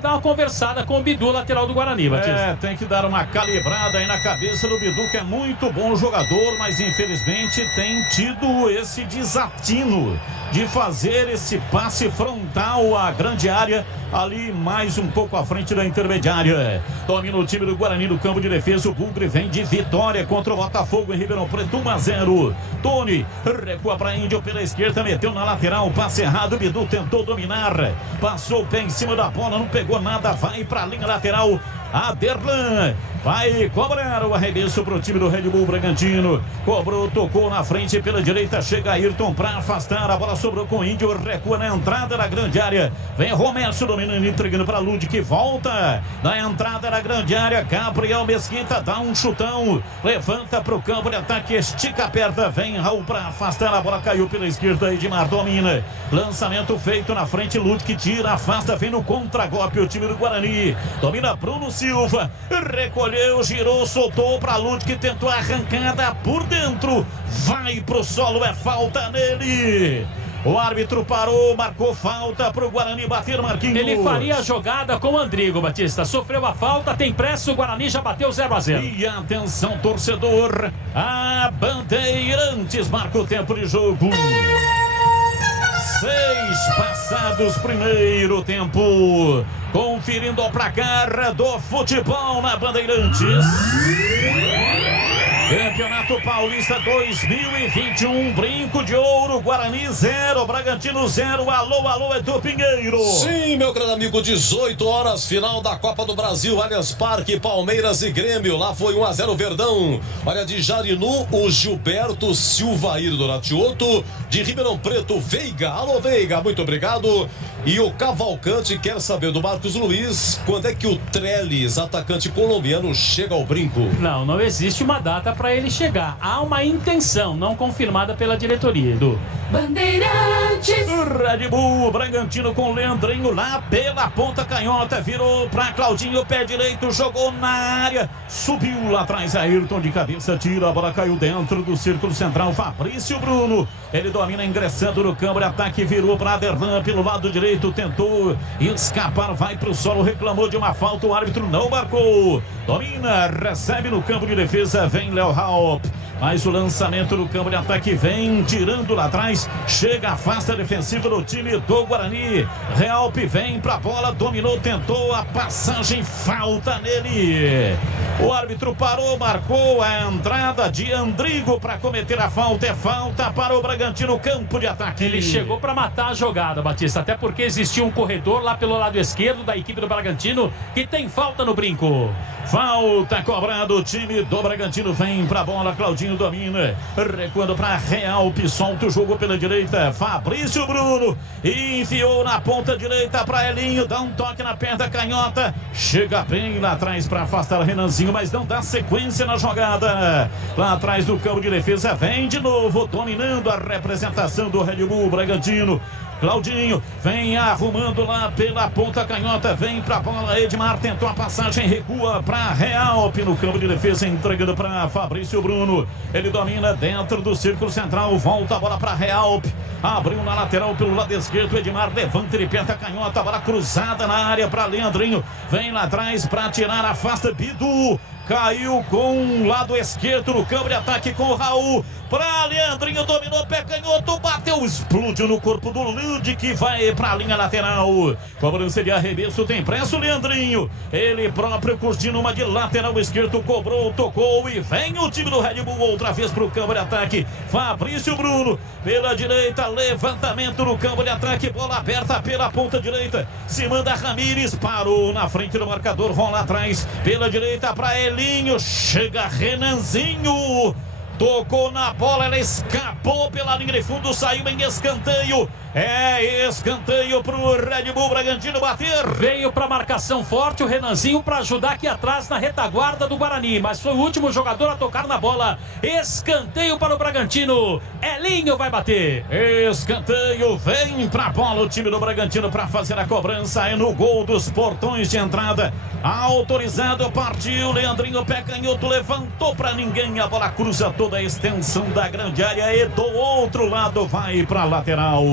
uma conversada com o Bidu, lateral do Guarani, Batista. É, tem que dar uma calibrada aí na cabeça do Bidu, que é muito bom jogador, mas infelizmente tem tido esse desatino de fazer esse passe frontal à grande área, ali mais um pouco à frente da intermediária. Domina o time do Guarani no campo de defesa, o Bugre vem de vitória contra o Botafogo em Ribeirão Preto, 1-0. Tony recua para Índio pela esquerda, meteu na lateral, passe errado, Bidu tentou dominar, passou o pé em cima da bola, não pegou nada, vai para a linha lateral, Aderlan vai cobrar o arremesso para o time do Red Bull Bragantino, cobrou, tocou na frente pela direita, chega Ayrton para afastar, a bola sobrou com o Índio, recua na entrada da grande área, vem Romércio dominando, entregando para Lud, que volta na entrada da grande área, Gabriel Mesquita dá um chutão, levanta para o campo de ataque, estica, aperta, vem Raul para afastar, a bola caiu pela esquerda, Edmar domina, lançamento feito na frente, Lud que tira, afasta, vem no contragolpe o time do Guarani, domina Bruno Silva, recolheu, girou, soltou para Lud que tentou a arrancada por dentro, vai pro solo, é falta nele. O árbitro parou, marcou falta pro Guarani bater, Marquinhos. Ele faria a jogada com o Andrigo, Batista. Sofreu a falta, tem pressa, o Guarani já bateu 0-0. E atenção, torcedor, a Bandeirantes marca o tempo de jogo. 6 passados, primeiro tempo. Conferindo o placar do futebol na Bandeirantes. Campeonato Paulista 2021, Brinco de Ouro, Guarani 0, Bragantino 0, alô, Edu Pinheiro. Sim, meu grande amigo, 18 horas, final da Copa do Brasil, Allianz Parque, Palmeiras e Grêmio, lá foi 1-0 Verdão. Olha, de Jarinu, o Gilberto Silvair do Ratioto, de Ribeirão Preto, Veiga, alô Veiga, muito obrigado. E o Cavalcante quer saber do Marcos Luiz, quando é que o Trellis, atacante colombiano, chega ao Brinco? Não existe uma data para ele chegar. Há uma intenção não confirmada pela diretoria, Edu. Bandeirantes. Red Bull, Bragantino com Leandrinho lá pela ponta canhota, virou pra Claudinho, pé direito, jogou na área, subiu lá atrás, Ayrton de cabeça, tira, a bola caiu dentro do círculo central, Fabrício Bruno, ele domina ingressando no campo de ataque, virou pra Aderlan pelo lado direito, tentou escapar, vai pro solo, reclamou de uma falta, o árbitro não marcou, domina, recebe no campo de defesa, vem Léo Haupt. Mas o lançamento no campo de ataque vem tirando lá atrás, chega, afasta a defensiva do time do Guarani. Realp vem pra bola, dominou, tentou a passagem, falta nele. O árbitro parou, marcou a entrada de Andrigo para cometer a falta. É falta para o Bragantino, campo de ataque. Ele chegou para matar a jogada, Batista, até porque existia um corredor lá pelo lado esquerdo da equipe do Bragantino que tem falta no brinco. Falta cobrado, o time do Bragantino vem pra bola, Claudinho domina, recuando pra Realp, solta o jogo pela direita, Fabrício Bruno, enfiou na ponta direita pra Elinho, dá um toque na perna canhota, chega bem lá atrás pra afastar o Renanzinho, mas não dá sequência na jogada, lá atrás do campo de defesa, vem de novo, dominando a representação do Red Bull Bragantino. Claudinho vem arrumando lá pela ponta canhota, vem pra bola, Edmar tentou a passagem, recua pra Realp no campo de defesa, entregando pra Fabrício Bruno, ele domina dentro do círculo central, volta a bola pra Realp, abriu na lateral pelo lado esquerdo, Edmar levanta, ele aperta a canhota, bola cruzada na área pra Leandrinho, vem lá atrás pra tirar, afasta Bidu, caiu com o lado esquerdo no campo de ataque com o Raul, pra Leandrinho, dominou, pé canhoto, bateu, explodiu no corpo do Lude, que vai pra linha lateral, cobrança de arremesso, tem pressa o Leandrinho, ele próprio curtindo uma de lateral esquerdo, cobrou, tocou e vem o time do Red Bull outra vez pro campo de ataque, Fabrício Bruno, pela direita, levantamento no campo de ataque, bola aberta pela ponta direita, se manda Ramires, parou na frente do marcador, rola atrás, pela direita pra Elinho, chega Renanzinho, tocou na bola, ela escapou pela linha de fundo, saiu em escanteio. É escanteio pro Red Bull Bragantino bater. Veio pra marcação forte o Renanzinho pra ajudar aqui atrás na retaguarda do Guarani, mas foi o último jogador a tocar na bola. Escanteio para o Bragantino. Elinho vai bater. Escanteio, vem pra bola o time do Bragantino pra fazer a cobrança. É no gol dos portões de entrada. Autorizado, partiu. Leandrinho, pé canhoto, levantou pra ninguém. A bola cruza toda a extensão da grande área e do outro lado vai pra lateral.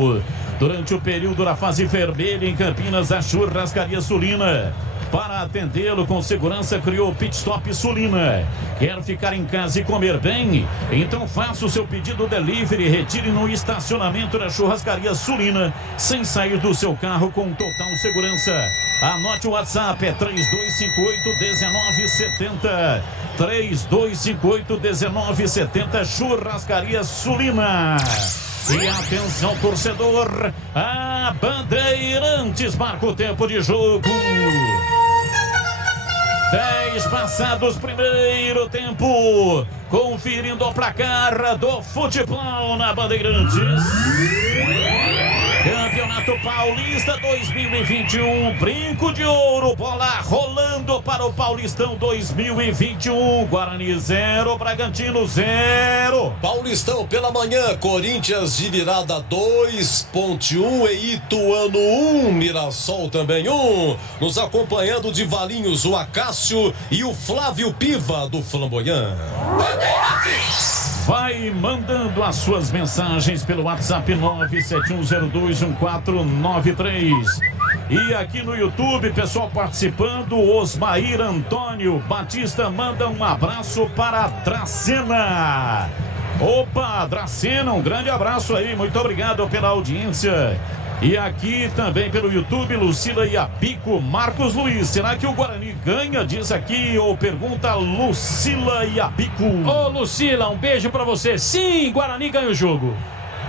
Durante o período da fase vermelha em Campinas, a Churrascaria Sulina, para atendê-lo com segurança, criou o Pit Stop Sulina. Quer ficar em casa e comer bem? Então faça o seu pedido delivery, retire no estacionamento da Churrascaria Sulina, sem sair do seu carro, com total segurança. Anote o WhatsApp, é 3258-1970. 3258-1970, Churrascaria Sulina. E atenção, torcedor, a Bandeirantes marca o tempo de jogo. 10 passados, primeiro tempo, conferindo o placar do futebol na Bandeirantes. Campeonato Paulista 2021, brinco de ouro, bola rolando para o Paulistão 2021. Guarani 0, Bragantino 0. Paulistão pela manhã, Corinthians de virada 2.1 e Ituano 1, Mirassol também 1. Nos acompanhando de Valinhos, o Acácio e o Flávio Piva do Flamboyant. Vai mandando as suas mensagens pelo WhatsApp 971021493. E aqui no YouTube, pessoal participando, Osmair Antônio Batista manda um abraço para Dracena. Opa, Dracena, um grande abraço aí, muito obrigado pela audiência. E aqui também pelo YouTube, Lucila Iapico, Marcos Luiz. Será que o Guarani ganha? Diz aqui, ou pergunta Lucila Iapico. Ô Lucila, um beijo pra você. Sim, Guarani ganha o jogo.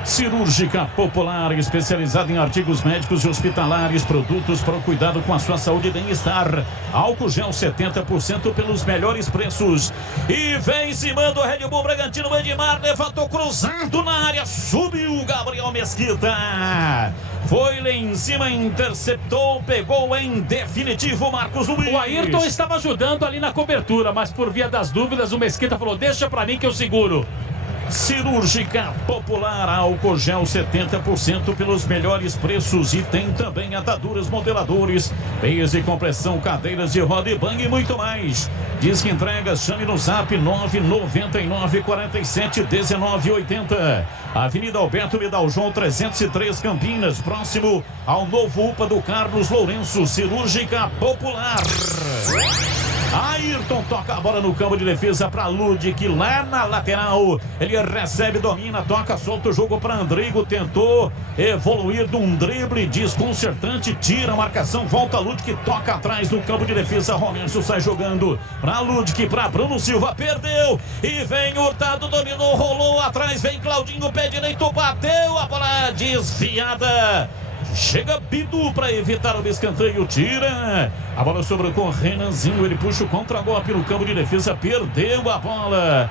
Cirúrgica Popular, especializada em artigos médicos e hospitalares, produtos para o cuidado com a sua saúde e bem-estar. Álcool gel 70% pelos melhores preços. E vem em cima do Red Bull Bragantino, Edmar levantou cruzado na área, subiu Gabriel Mesquita. Foi lá em cima, interceptou, pegou em definitivo Marcos Luiz. O Ayrton estava ajudando ali na cobertura, mas por via das dúvidas o Mesquita falou, deixa pra mim que eu seguro. Cirúrgica Popular, álcool gel 70% pelos melhores preços e tem também ataduras, modeladores, meias de compressão, cadeiras de roda e banho e muito mais. Diz que entregas, chame no zap 999-47-1980. Avenida Alberto Vidal João 303 Campinas, próximo ao novo UPA do Carlos Lourenço. Cirúrgica Popular. Ayrton toca a bola no campo de defesa para Ludic, lá na lateral. Ele recebe, domina, toca, solta o jogo para Andrigo. Tentou evoluir de um drible desconcertante, tira a marcação, volta Ludic, toca atrás do campo de defesa. Romércio sai jogando para Ludic, para Bruno Silva, perdeu e vem Hurtado, dominou, rolou atrás, vem Claudinho, pé direito, bateu, a bola desviada. Chega Bidu para evitar o escanteio, tira a bola sobre com Renanzinho, ele puxa o contra-golpe no campo de defesa, perdeu a bola,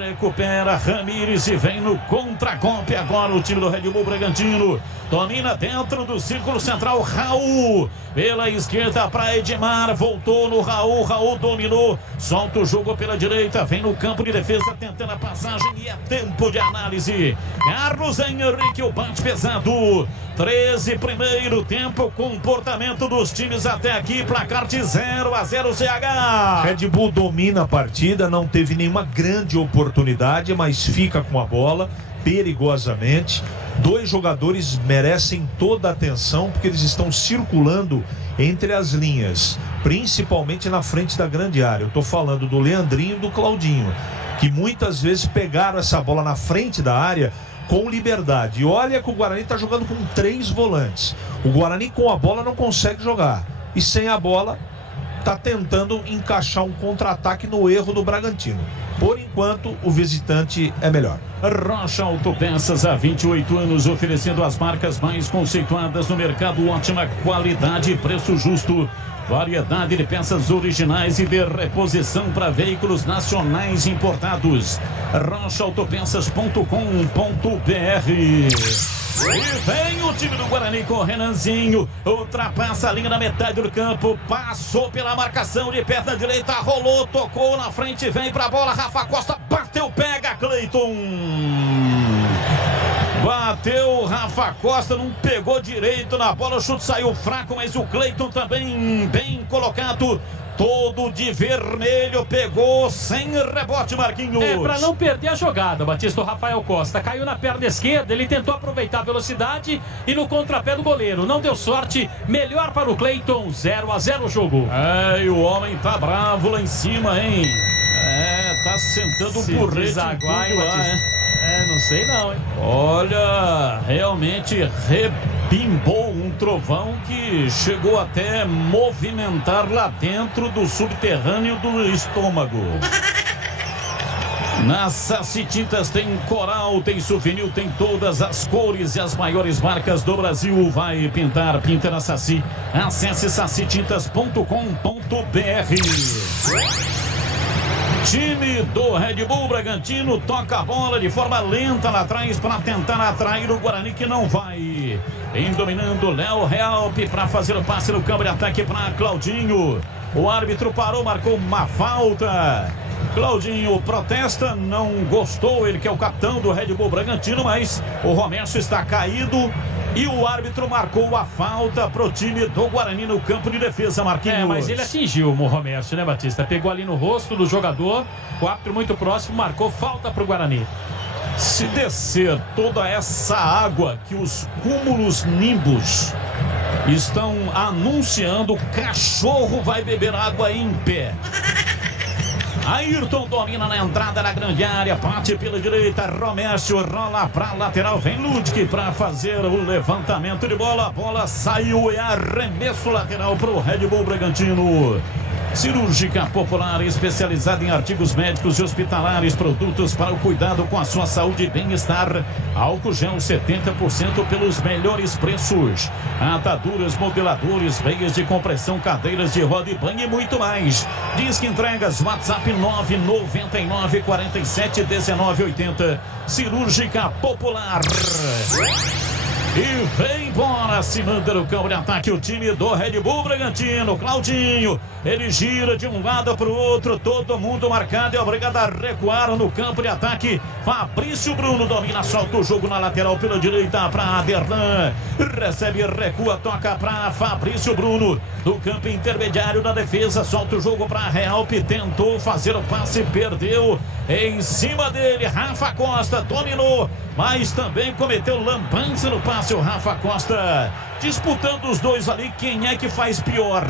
recupera Ramires e vem no contra-golpe agora o time do Red Bull Bragantino, domina dentro do círculo central, Raul pela esquerda para Edmar, voltou no Raul dominou, solta o jogo pela direita, vem no campo de defesa tentando a passagem e é tempo de análise. Carlos Henrique, o bate pesado, 13 primeiro tempo, comportamento dos times até aqui, placar de 0-0 CH. Red Bull domina a partida, não teve nenhuma grande oportunidade, mas fica com a bola perigosamente. Dois jogadores merecem toda a atenção porque eles estão circulando entre as linhas, principalmente na frente da grande área. Eu estou falando do Leandrinho e do Claudinho, que muitas vezes pegaram essa bola na frente da área com liberdade. E olha que o Guarani está jogando com 3 volantes. O Guarani com a bola não consegue jogar. E sem a bola está tentando encaixar um contra-ataque no erro do Bragantino. Por enquanto, o visitante é melhor. Rocha Autopeças, há 28 anos, oferecendo as marcas mais conceituadas no mercado, ótima qualidade e preço justo. Variedade de peças originais e de reposição para veículos nacionais importados. rochaautopeças.com.br. E vem o time do Guarani com o Renanzinho, ultrapassa a linha na metade do campo, passou pela marcação de perna direita, rolou, tocou na frente, vem pra bola, Rafa Costa, bateu, pega, Cleiton. Bateu Rafa Costa, não pegou direito na bola, o chute saiu fraco, mas o Cleiton também bem colocado. Todo de vermelho, pegou sem rebote, Marquinhos. É, pra não perder a jogada, Batista, o Rafael Costa caiu na perna esquerda, ele tentou aproveitar a velocidade e no contrapé do goleiro, não deu sorte, melhor para o Cleiton, 0-0 o jogo. É, e o homem tá bravo lá em cima, hein? É, tá sentando o porrete em tudo lá, hein? É, não sei não, hein? Olha, realmente rebimbou um trovão que chegou até movimentar lá dentro do subterrâneo do estômago. Na Saci Tintas tem coral, tem souvenir, tem todas as cores e as maiores marcas do Brasil. Vai pintar, pinta na Saci. Acesse sacitintas.com.br. Time do Red Bull Bragantino toca a bola de forma lenta lá atrás para tentar atrair o Guarani, que não vai. Vem dominando Léo Realpe para fazer o passe no campo de ataque para Claudinho. O árbitro parou, marcou uma falta. Claudinho protesta, não gostou, ele que é o capitão do Red Bull Bragantino, mas o Romércio está caído e o árbitro marcou a falta pro time do Guarani no campo de defesa, Marquinhos. É, mas ele atingiu o Romércio, né, Batista? Pegou ali no rosto do jogador, o árbitro muito próximo, marcou falta pro Guarani. Se descer toda essa água que os cúmulos Nimbus estão anunciando, o cachorro vai beber água em pé. Ayrton domina na entrada da grande área, bate pela direita, Romércio rola pra lateral, vem Ludwig para fazer o levantamento de bola, a bola saiu e arremesso lateral pro Red Bull Bragantino. Cirúrgica Popular, especializada em artigos médicos e hospitalares, produtos para o cuidado com a sua saúde e bem-estar. Álcool gel 70% pelos melhores preços. Ataduras, modeladores, veias de compressão, cadeiras de roda e banho e muito mais. Disque entregas, WhatsApp 999 47 19 80. Cirúrgica Popular. E vem embora, se manda no campo de ataque o time do Red Bull Bragantino. Claudinho, ele gira de um lado para o outro, todo mundo marcado e obrigado a recuar no campo de ataque. Fabrício Bruno domina, solta o jogo na lateral pela direita para Aderlan. Recebe, recua, toca para Fabrício Bruno. No campo intermediário da defesa, solta o jogo para Realp. Tentou fazer o passe, perdeu. Em cima dele, Rafa Costa dominou, mas também cometeu lambança no passe. O Rafa Costa disputando os dois ali, quem é que faz pior?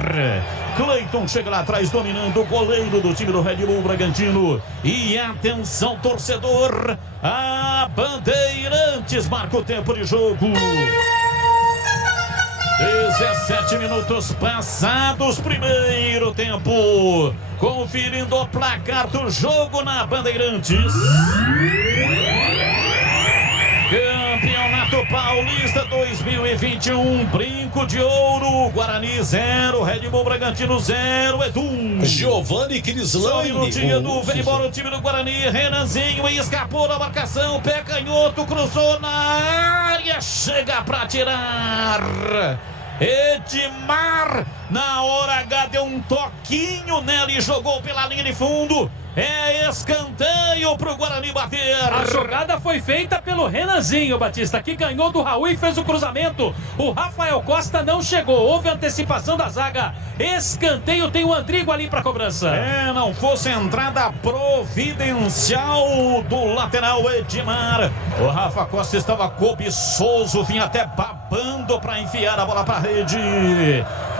Cleiton chega lá atrás dominando, o goleiro do time do Red Bull Bragantino. E atenção, torcedor, a Bandeirantes marca o tempo de jogo. 17 minutos passados, primeiro tempo. Conferindo o placar do jogo na Bandeirantes. Campeonato Paulista 2021, Brinco de Ouro, Guarani 0, Red Bull Bragantino 0, Edu. Giovanni Crislane. No dia do vem embora o time do Guarani, Renanzinho escapou da marcação, pé canhoto, cruzou na área, chega pra tirar. Edmar, na hora H, deu um toquinho nela e jogou pela linha de fundo. É escanteio pro Guarani bater. A jogada foi feita pelo Renanzinho, Batista, que ganhou do Raul e fez o cruzamento. O Rafael Costa não chegou, houve antecipação da zaga. Escanteio, tem o Andrigo ali pra cobrança. Não fosse entrada providencial do lateral Edmar. O Rafa Costa estava cobiçoso, vinha até babando pra enfiar a bola pra rede.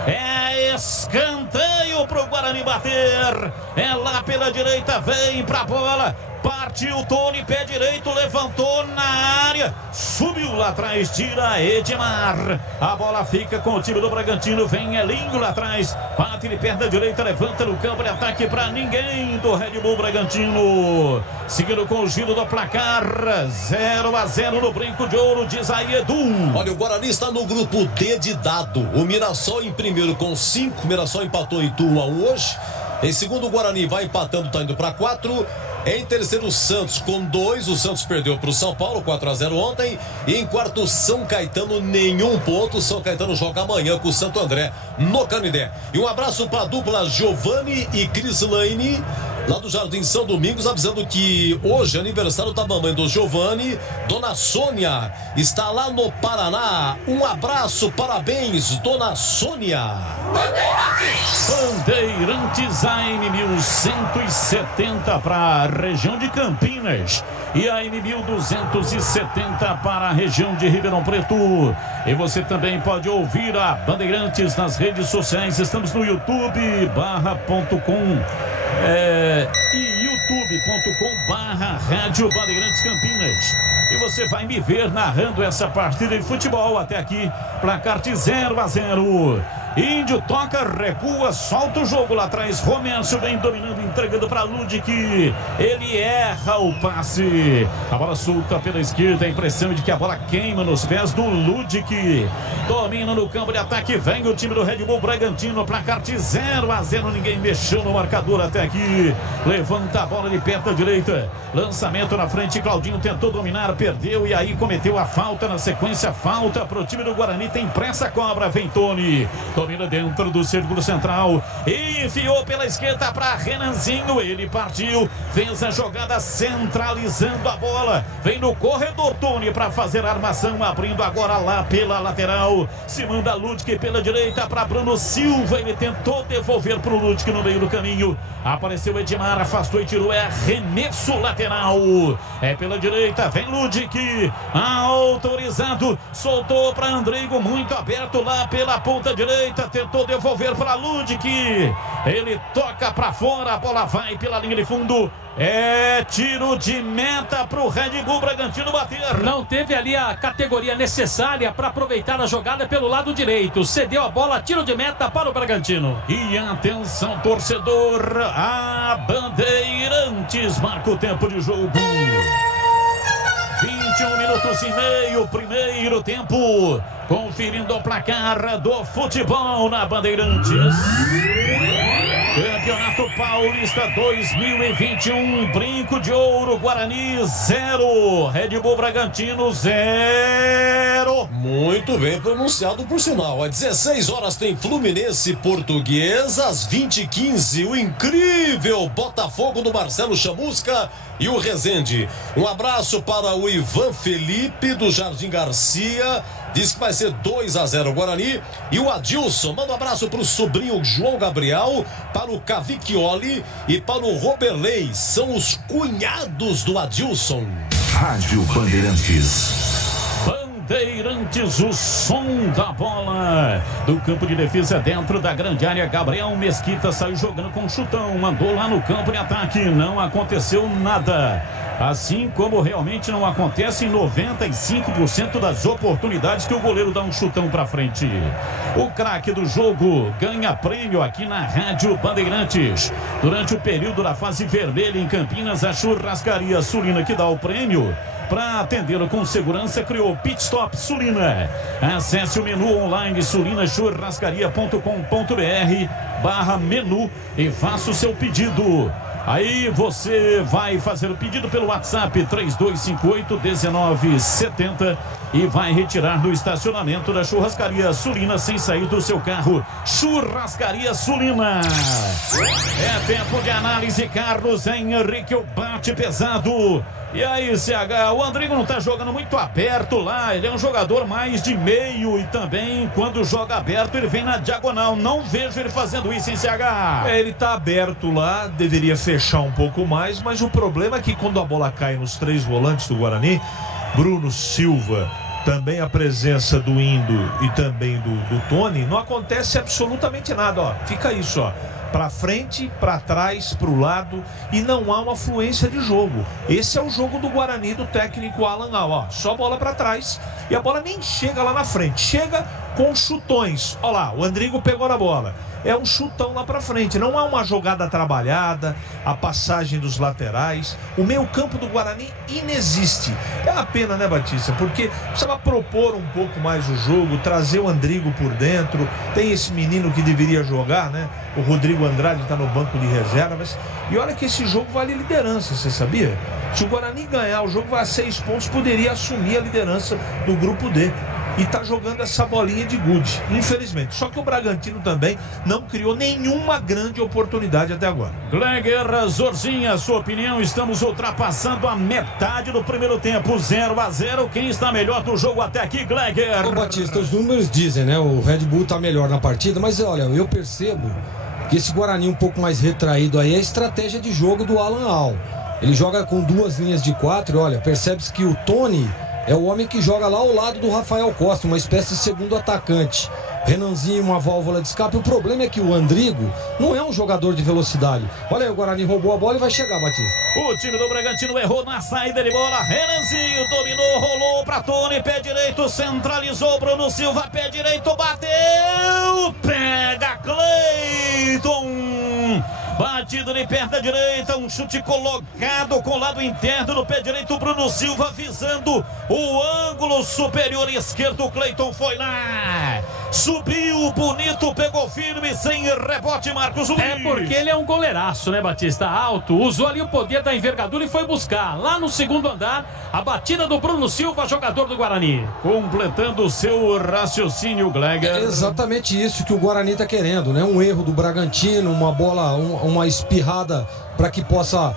É escanteio pro Guarani bater. É lá pela direita, vem pra bola. Partiu Tony, pé direito, levantou na área, subiu lá atrás, tira Edmar. A bola fica com o time do Bragantino, vem Elinho lá atrás, bate de perna direita, levanta no campo de ataque pra ninguém do Red Bull Bragantino. Seguindo com o giro do placar, 0-0 no Brinco de Ouro, diz aí Edu. Olha, o Guarani está no grupo D de dado. O Mirassol em primeiro com 5, o Mirassol empatou em 1-1 hoje. Em segundo, o Guarani vai empatando, tá indo para 4. Em terceiro, o Santos com 2. O Santos perdeu para o São Paulo, 4-0 ontem. E em quarto, São Caetano, nenhum ponto. São Caetano joga amanhã com o Santo André no Canidé. E um abraço para a dupla Giovanni e Crislane, lá do Jardim São Domingos, avisando que hoje é aniversário da mamãe do Giovanni, Dona Sônia, está lá no Paraná. Um abraço, parabéns, Dona Sônia. Bandeirantes AM 1170 para a região de Campinas e AM 1270 para a região de Ribeirão Preto. E você também pode ouvir a Bandeirantes nas redes sociais. Estamos no youtube.com e youtube.com/Rádio Bandeirantes Campinas. E você vai me ver narrando essa partida de futebol até aqui. Placar de 0-0. Índio toca, recua, solta o jogo lá atrás. Romércio vem dominando, entregando para Ludic. Ele erra o passe. A bola solta pela esquerda. A impressão de que a bola queima nos pés do Ludic. Domina no campo de ataque. Vem o time do Red Bull Bragantino. Placar de 0-0. Ninguém mexeu no marcador até aqui. Levanta a bola de perto à direita. Lançamento na frente. Claudinho tentou dominar, perdeu e aí cometeu a falta. Na sequência, falta para o time do Guarani. Tem pressa, cobra. Vem Tony. Domina dentro do círculo central e enfiou pela esquerda para Renanzinho. Ele partiu, fez a jogada centralizando a bola. Vem no corredor Tony para fazer a armação, abrindo agora lá pela lateral. Se manda Ludic pela direita para Bruno Silva. Ele tentou devolver para o Ludic no meio do caminho. Apareceu Edmar, afastou e tirou. É arremesso lateral. É pela direita, vem Ludic. Autorizado, soltou para Andrigo, muito aberto lá pela ponta direita. Tentou devolver para Ludic. Ele toca para fora. A bola bola vai pela linha de fundo. É tiro de meta pro Red Bull Bragantino bater. Não teve ali a categoria necessária para aproveitar a jogada pelo lado direito. Cedeu a bola, tiro de meta para o Bragantino. E atenção, torcedor, a Bandeirantes marca o tempo de jogo. 21 minutos e meio, primeiro tempo. Conferindo o placar do futebol na Bandeirantes. Campeonato Paulista 2021, Brinco de Ouro, Guarani 0, Red Bull Bragantino 0. Muito bem pronunciado, por sinal. Às 16 horas tem Fluminense Portuguesa, às 20h15 o incrível Botafogo do Marcelo Chamusca e o Rezende. Um abraço para o Ivan Felipe do Jardim Garcia. Diz que vai ser 2-0 Guarani. E o Adilson, manda um abraço para o sobrinho João Gabriel, para o Cavicchioli e para o Roberley. São os cunhados do Adilson. Rádio Bandeirantes. Bandeirantes, o som da bola do campo de defesa dentro da grande área. Gabriel Mesquita saiu jogando com chutão, mandou lá no campo de ataque, não aconteceu nada. Assim como realmente não acontece em 95% das oportunidades que o goleiro dá um chutão pra frente. O craque do jogo ganha prêmio aqui na Rádio Bandeirantes. Durante o período da fase vermelha em Campinas, a Churrascaria Sulina, que dá o prêmio, para atendê-lo com segurança, criou Pit Stop Sulina. Acesse o menu online sulinachurrascaria.com.br/menu e faça o seu pedido. Aí você vai fazer o pedido pelo WhatsApp 3258-1970 e vai retirar do estacionamento da Churrascaria Sulina sem sair do seu carro. Churrascaria Sulina. É tempo de análise. Carlos Henrique, o bate pesado. E aí, CH, o Andrigo não tá jogando muito aberto lá, ele é um jogador mais de meio e também quando joga aberto ele vem na diagonal, não vejo ele fazendo isso em CH. Ele tá aberto lá, deveria fechar um pouco mais, mas o problema é que quando a bola cai nos três volantes do Guarani, Bruno Silva, também a presença do Indo e também do Tony, não acontece absolutamente nada, ó, fica isso, ó. Pra frente, pra trás, pro lado, e não há uma fluência de jogo. Esse é o jogo do Guarani, do técnico Alan Al, ó, só bola pra trás e a bola nem chega lá na frente, chega com chutões. Ó lá, o Andrigo pegou na bola, é um chutão lá pra frente, não há uma jogada trabalhada, a passagem dos laterais, o meio campo do Guarani inexiste. É uma pena, né, Batista, porque precisava propor um pouco mais o jogo, trazer o Andrigo por dentro, tem esse menino que deveria jogar, né, o Rodrigo Andrade está no banco de reservas. E olha que esse jogo vale liderança, você sabia? Se o Guarani ganhar, o jogo vai a 6 pontos, poderia assumir a liderança do grupo D. E tá jogando essa bolinha de gude, infelizmente. Só que o Bragantino também não criou nenhuma grande oportunidade até agora. Gleger Zorzinha, sua opinião? Estamos ultrapassando a metade do primeiro tempo, 0-0. Quem está melhor do jogo até aqui, Gleger? Ô Batista, os números dizem, né? O Red Bull tá melhor na partida, mas olha, eu percebo que esse Guarani um pouco mais retraído aí é a estratégia de jogo do Alan Al. Ele joga com duas linhas de 4, olha, percebe-se que o Tony é o homem que joga lá ao lado do Rafael Costa, uma espécie de segundo atacante. Renanzinho, uma válvula de escape. O problema é que o Andrigo não é um jogador de velocidade. Olha aí, o Guarani roubou a bola e vai chegar, Batista. O time do Bragantino errou na saída de bola. Renanzinho dominou, rolou pra Tony, pé direito, centralizou. Bruno Silva, pé direito, bateu. Pega Cleiton. Batido de perna direita, um chute colocado com o lado interno do pé direito. Bruno Silva visando o ângulo superior esquerdo. O Cleiton foi lá, subiu bonito, pegou firme, sem rebote, Marcos Luiz. É porque ele é um goleiraço, né, Batista? Alto, usou ali o poder da envergadura e foi buscar lá no segundo andar a batida do Bruno Silva, jogador do Guarani. Completando o seu raciocínio, Gleger. É exatamente isso que o Guarani tá querendo, né? Um erro do Bragantino, uma bola, uma espirrada para que possa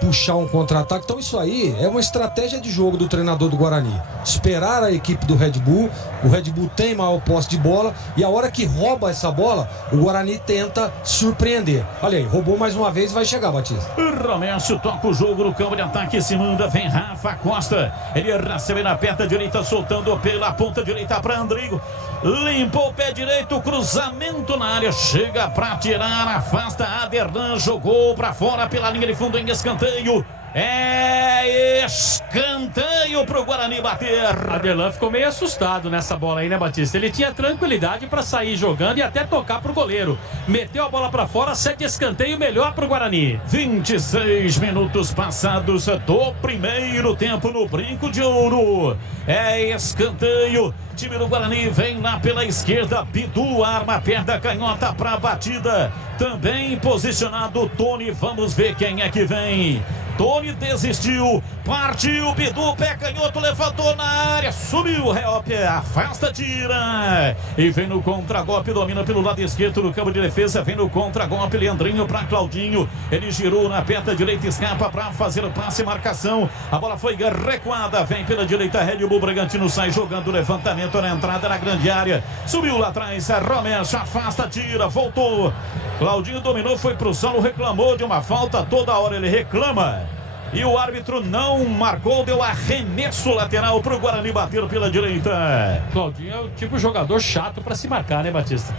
puxar um contra-ataque. Então isso aí é uma estratégia de jogo do treinador do Guarani. Esperar a equipe do Red Bull. O Red Bull tem maior posse de bola e a hora que rouba essa bola, o Guarani tenta surpreender. Olha aí, roubou mais uma vez e vai chegar, Batista. Romércio toca o jogo no campo de ataque, se manda, vem Rafa Costa. Ele recebe na perna direita, soltando pela ponta direita para Andrigo. limpou o pé direito, cruzamento na área, chega pra tirar, afasta, Aderlan jogou pra fora pela linha de fundo em escanteio. É escanteio pro Guarani bater. Aderlan ficou meio assustado nessa bola aí, né, Batista? Ele tinha tranquilidade pra sair jogando e até tocar pro goleiro. Meteu a bola pra fora, segue escanteio, melhor pro Guarani. 26 minutos passados do primeiro tempo no Brinco de Ouro. É escanteio. Time do Guarani vem lá pela esquerda. Bidu arma a perna canhota pra batida. Também posicionado Tony. Vamos ver quem é que vem. Tony desistiu, partiu, Bidu, pé canhoto, levantou na área, subiu, Help, afasta, tira, e vem no contragolpe, domina pelo lado esquerdo no campo de defesa, vem no contragolpe, Leandrinho para Claudinho, ele girou na perna direita, escapa para fazer o passe e marcação, a bola foi recuada, vem pela direita, Red Bull Bragantino sai jogando, levantamento na entrada na grande área, subiu lá atrás, Romero, afasta, tira, voltou, Claudinho dominou, foi pro solo, reclamou de uma falta, toda hora ele reclama. E o árbitro não marcou, deu arremesso lateral pro Guarani bater pela direita. Claudinho é o tipo de jogador chato pra se marcar, né, Batista?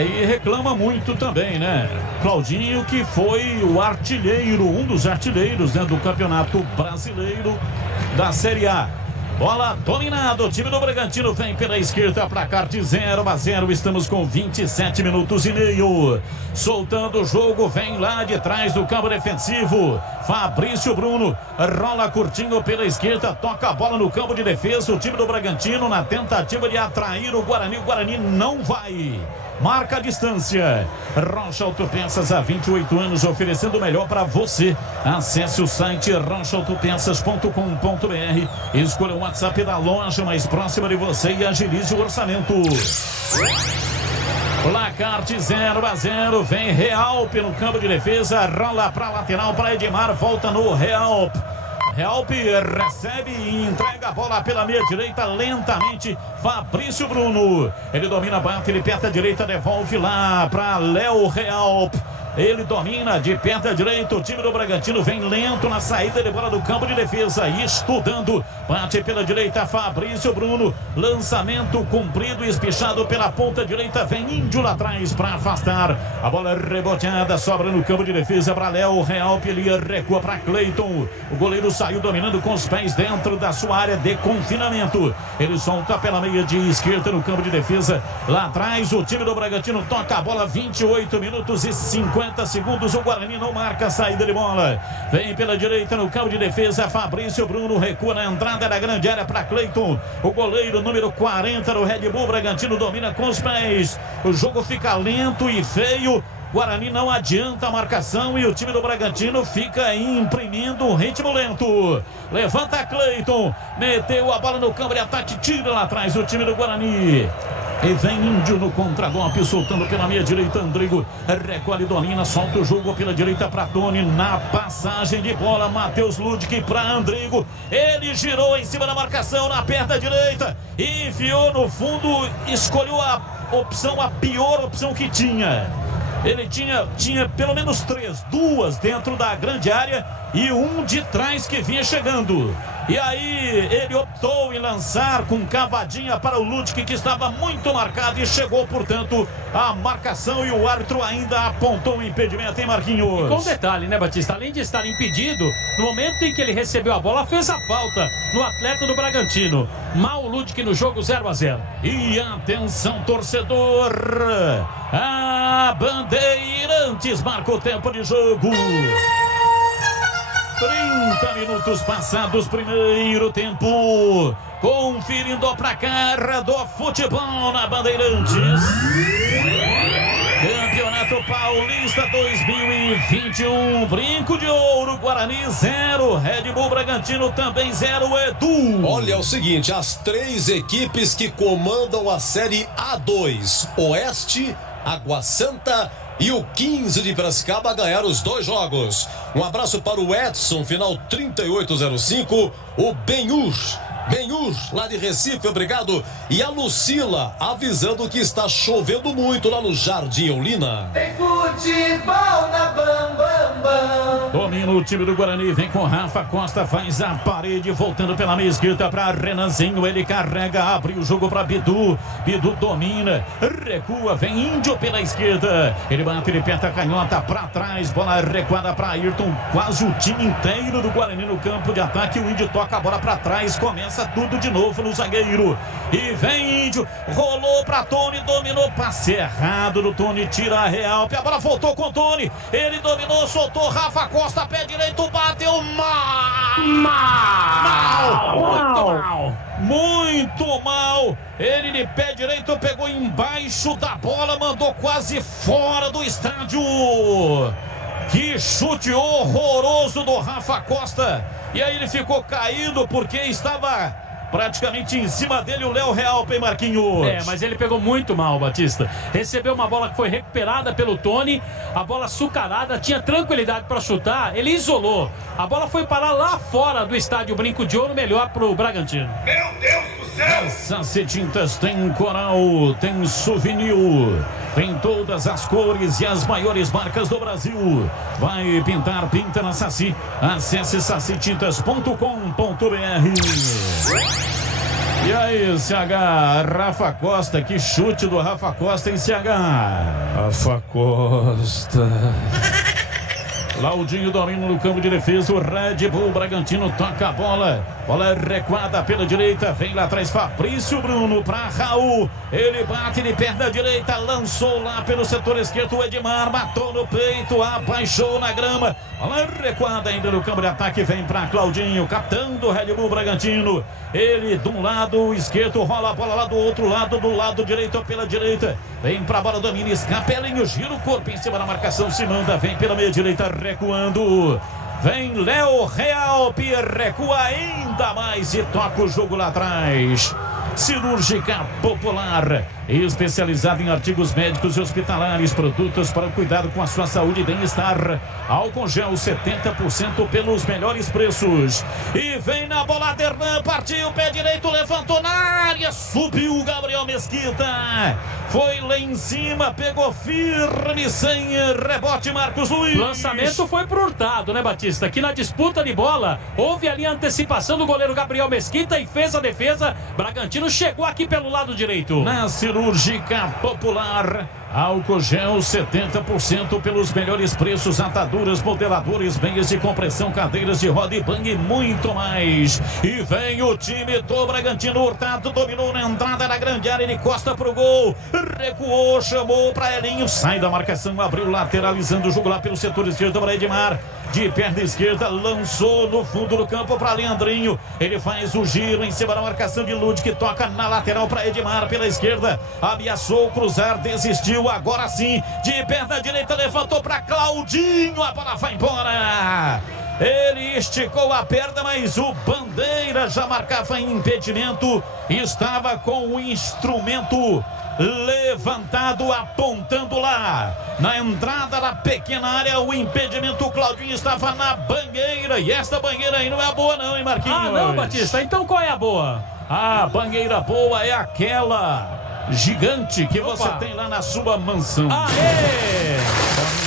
E reclama muito também, né? Claudinho, que foi o artilheiro, um dos artilheiros, né, do Campeonato Brasileiro da Série A. Bola dominada, o time do Bragantino vem pela esquerda, placar de 0-0, estamos com 27 minutos e meio. Soltando o jogo, vem lá de trás do campo defensivo, Fabrício Bruno, rola curtinho pela esquerda, toca a bola no campo de defesa, o time do Bragantino na tentativa de atrair o Guarani não vai. Marca a distância. Rocha Autopeças há 28 anos oferecendo o melhor para você. Acesse o site rochaautopeças.com.br. Escolha o WhatsApp da loja mais próxima de você e agilize o orçamento. Placar de 0-0. Vem Realp no campo de defesa. Rola para lateral para Edmar. Volta no Realp. Help recebe e entrega a bola pela meia direita lentamente, Fabrício Bruno, ele domina, bate, ele perna direita, devolve lá para Léo Help, ele domina de perna direita, o time do Bragantino vem lento na saída de bola do campo de defesa, estudando, bate pela direita, Fabrício Bruno, lançamento comprido e espichado pela ponta direita, vem Índio lá atrás para afastar, a bola reboteada, sobra no campo de defesa para Léo Help, ele recua para Cleiton, o goleiro saiu dominando com os pés dentro da sua área de confinamento, ele solta pela meia de esquerda no campo de defesa, lá atrás o time do Bragantino toca a bola, 28 minutos e 50 segundos, o Guarani não marca a saída de bola, vem pela direita no campo de defesa, Fabrício Bruno recua na entrada da grande área para Cleiton, o goleiro número 40 do Red Bull Bragantino domina com os pés, o jogo fica lento e feio, Guarani não adianta a marcação e o time do Bragantino fica imprimindo um ritmo lento. Levanta Cleiton, meteu a bola no campo de ataque, tira lá atrás o time do Guarani. E vem Índio no contragolpe, soltando pela meia direita, Andrigo recolhe, domina, solta o jogo pela direita para Tony, na passagem de bola, Matheus Ludic para Andrigo, ele girou em cima da marcação, na perna direita, enfiou no fundo, escolheu a opção, a pior opção que tinha. Ele tinha pelo menos duas dentro da grande área e um de trás que vinha chegando. E aí ele optou em lançar com cavadinha para o Ludic, que estava muito marcado, e chegou, portanto, a marcação e o árbitro ainda apontou o impedimento, hein, Marquinhos? E com detalhe, né, Batista? Além de estar impedido, no momento em que ele recebeu a bola, fez a falta no atleta do Bragantino. Mal o Ludic no jogo, 0-0. E atenção, torcedor! A Bandeirantes marca o tempo de jogo. 30 minutos passados, primeiro tempo. Conferindo o placar do futebol na Bandeirantes. Campeonato Paulista 2021. Brinco de Ouro, Guarani 0. Red Bull Bragantino também 0. Edu. Olha, é o seguinte, as três equipes que comandam a Série A2, Oeste, Água Santa e o 15 de Piracicaba, ganharam os dois jogos. Um abraço para o Edson, final 3805, o Benhur, lá de Recife, obrigado. E a Lucila, avisando que está chovendo muito lá no Jardim Eulina. Tem futebol na Bam Bam Bam. Domina o time do Guarani, vem com Rafa Costa, faz a parede, voltando pela meia esquerda para Renanzinho, ele carrega, abre o jogo para Bidu, Bidu domina, recua, vem Índio pela esquerda, ele bate, ele aperta a canhota para trás, bola recuada para Ayrton, quase o time inteiro do Guarani no campo de ataque, o Índio toca a bola para trás, começa tudo de novo no zagueiro, e vem Índio, rolou para Tony, dominou, passe errado do Tony, tira a Real, a bola voltou com o Tony, ele dominou, soltou, Rafa Costa, pé direito, bateu mal, muito mal, ele de pé direito pegou embaixo da bola, mandou quase fora do estádio. Que chute horroroso do Rafa Costa, e aí ele ficou caído porque estava praticamente em cima dele o Léo Real, Marquinhos. Mas ele pegou muito mal, Batista. Recebeu uma bola que foi recuperada pelo Tony, a bola açucarada, tinha tranquilidade para chutar, ele isolou. A bola foi parar lá fora do estádio Brinco de Ouro, melhor pro Bragantino. Meu Deus do céu! Saci Tintas tem coral, tem souvenir, tem todas as cores e as maiores marcas do Brasil. Vai pintar, pinta na Saci. Acesse sacitintas.com.br. E aí, CH, Rafa Costa, que chute do Rafa Costa em CH. Rafa Costa. Claudinho domina no campo de defesa, o Red Bull Bragantino toca a bola, bola recuada pela direita, vem lá atrás Fabrício Bruno para Raul, ele bate de perna direita, lançou lá pelo setor esquerdo, o Edmar matou no peito, abaixou na grama, bola recuada ainda no campo de ataque, vem para Claudinho, capitão do Red Bull Bragantino, ele de um lado esquerdo, rola a bola lá do outro lado, do lado direito pela direita, vem para a bola, domina, escapelinho, gira o corpo em cima da marcação, se manda, vem pela meia direita, recuando, vem Léo Real, recua ainda mais e toca o jogo lá atrás. Cirúrgica Popular, especializada em artigos médicos e hospitalares, produtos para o cuidado com a sua saúde e bem-estar. Álcool gel 70% pelos melhores preços. E vem na bola, Dernan, partiu, pé direito, levantou na área, subiu Gabriel Mesquita. Foi lá em cima, pegou firme, sem rebote, Marcos Luiz. O lançamento foi pro Hurtado, né, Batista? Aqui na disputa de bola, houve ali a antecipação do goleiro Gabriel Mesquita e fez a defesa. Bragantino chegou aqui pelo lado direito. Na Cirúrgica Popular, álcool gel 70% pelos melhores preços, ataduras, modeladores, meias de compressão, cadeiras de roda e bang e muito mais. E vem o time do Bragantino, Hurtado dominou na entrada da grande área, ele costa pro gol, recuou, chamou para Elinho, sai da marcação, abriu lateralizando o jogo lá pelo setor esquerdo para Edmar, de perna esquerda, lançou no fundo do campo para Leandrinho, ele faz o giro em cima da marcação de Lud, que toca na lateral para Edmar pela esquerda, ameaçou cruzar, desistiu, agora sim, de perna direita, levantou para Claudinho, a bola vai embora. Ele esticou a perna, mas o Bandeira já marcava impedimento, estava com o instrumento levantado, apontando lá na entrada da pequena área, o impedimento. O Claudinho estava na banheira, e esta banheira aí não é boa não, hein, Marquinhos? Ah, não, Batista, então qual é a boa? A banheira boa é aquela gigante que você tem lá na sua mansão. Aê!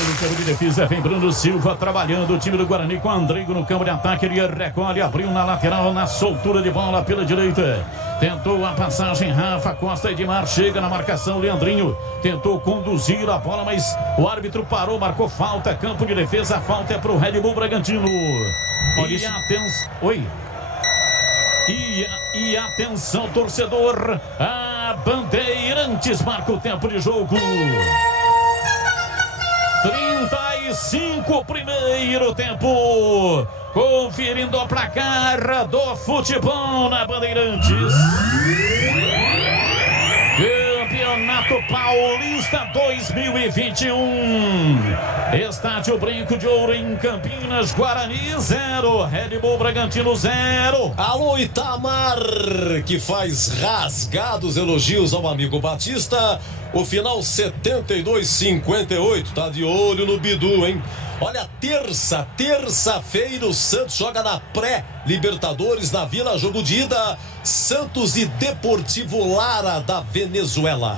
No campo de defesa vem Bruno Silva trabalhando, o time do Guarani com Andrigo no campo de ataque, ele recolhe, abriu na lateral, na soltura de bola pela direita, tentou a passagem, Rafa Costa, Edmar chega na marcação, Leandrinho tentou conduzir a bola, mas o árbitro parou, marcou falta, campo de defesa, a falta é pro Red Bull Bragantino. E atenção, oi. E atenção, torcedor, a Bandeirantes marca o tempo de jogo. 35, primeiro tempo. Conferindo o placar do futebol na Bandeirantes. Campeonato Paulista 2021. Estádio Brinco de Ouro em Campinas, Guarani 0, Red Bull Bragantino 0. Alô, Itamar, que faz rasgados elogios ao amigo Batista. O final 72-58, tá de olho no Bidu, hein? Olha, terça-feira o Santos joga na pré-Libertadores na Vila, jogo de ida, Santos e Deportivo Lara da Venezuela.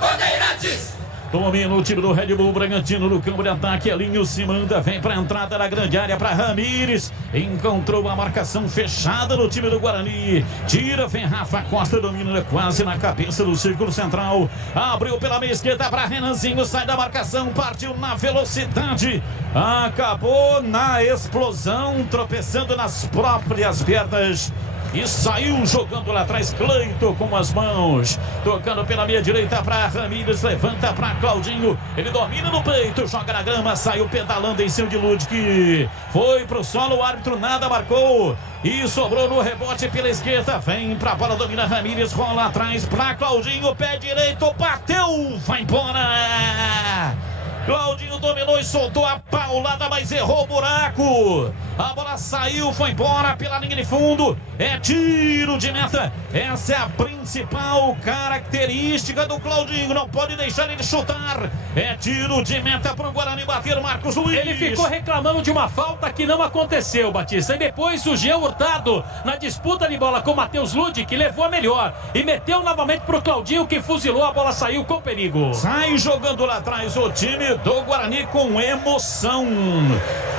Bandeirantes! Domina o time do Red Bull Bragantino no campo de ataque. Elinho se manda, vem para a entrada da grande área para Ramírez. Encontrou uma marcação fechada no time do Guarani. Tira, vem Rafa Costa, domina quase na cabeça do círculo central. Abriu pela meia esquerda para Renanzinho, sai da marcação, partiu na velocidade. Acabou na explosão, tropeçando nas próprias pernas. E saiu jogando lá atrás, Cleito com as mãos, tocando pela meia direita para Ramírez, levanta para Claudinho, ele domina no peito, joga na grama, saiu pedalando em cima de Ludwig, foi pro solo, o árbitro nada marcou, e sobrou no rebote pela esquerda, vem pra bola, domina Ramírez, rola atrás para Claudinho, pé direito, bateu, vai embora! Claudinho dominou e soltou a paulada, mas errou o buraco. A bola saiu, foi embora pela linha de fundo. É tiro de meta. Essa é a principal característica do Claudinho. Não pode deixar ele chutar. É tiro de meta para o Guarani bater, Marcos Luiz. Ele ficou reclamando de uma falta que não aconteceu, Batista. E depois o Jean Hurtado, na disputa de bola com o Matheus Ludwig, que levou a melhor. E meteu novamente para o Claudinho, que fuzilou, a bola saiu com perigo. Sai jogando lá atrás o time do Guarani com emoção.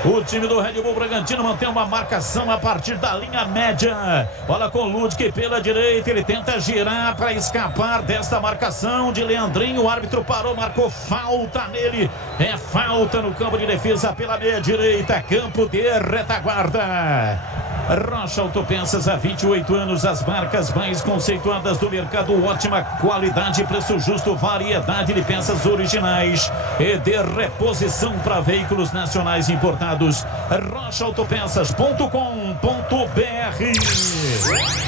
O time do Red Bull Bragantino mantém uma marcação a partir da linha média. Bola com Ludwig pela direita, ele tenta girar para escapar desta marcação de Leandrinho. O árbitro parou, marcou falta nele. É falta no campo de defesa pela meia direita, campo de retaguarda. Rocha Autopeças, há 28 anos, as marcas mais conceituadas do mercado, ótima qualidade, preço justo, variedade de peças originais e de reposição para veículos nacionais importados. rochaautopeças.com.br.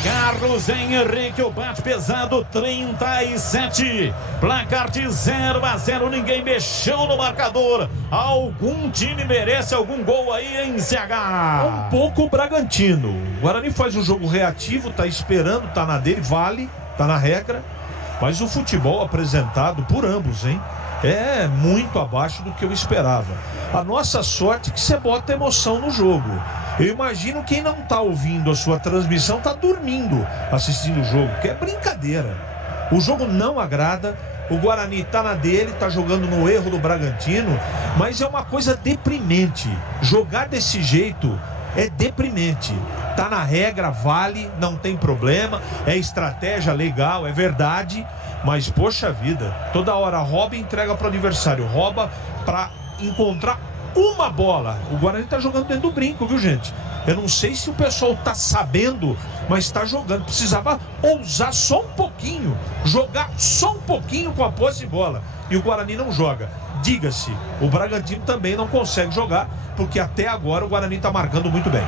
Carlos Henrique, o bate pesado, 37, placar de 0-0, ninguém mexeu no marcador. Algum time merece algum gol aí em CH? Um pouco o Bragantino. O Guarani faz um jogo reativo, tá esperando, tá na dele, vale, tá na regra, mas o futebol apresentado por ambos, hein, é muito abaixo do que eu esperava. A nossa sorte é que você bota emoção no jogo. Eu imagino quem não tá ouvindo a sua transmissão tá dormindo assistindo o jogo, que é brincadeira. O jogo não agrada. O Guarani tá na dele, tá jogando no erro do Bragantino, mas é uma coisa deprimente. Jogar desse jeito é deprimente. Tá na regra, vale, não tem problema, é estratégia legal, é verdade, mas poxa vida, toda hora rouba e entrega pro adversário, rouba pra encontrar uma bola. O Guarani tá jogando dentro do brinco, viu, gente? Eu não sei se o pessoal tá sabendo, mas tá jogando. Precisava ousar só um pouquinho, jogar só um pouquinho com a posse de bola. E o Guarani não joga. Diga-se, o Bragantino também não consegue jogar, porque até agora o Guarani tá marcando muito bem.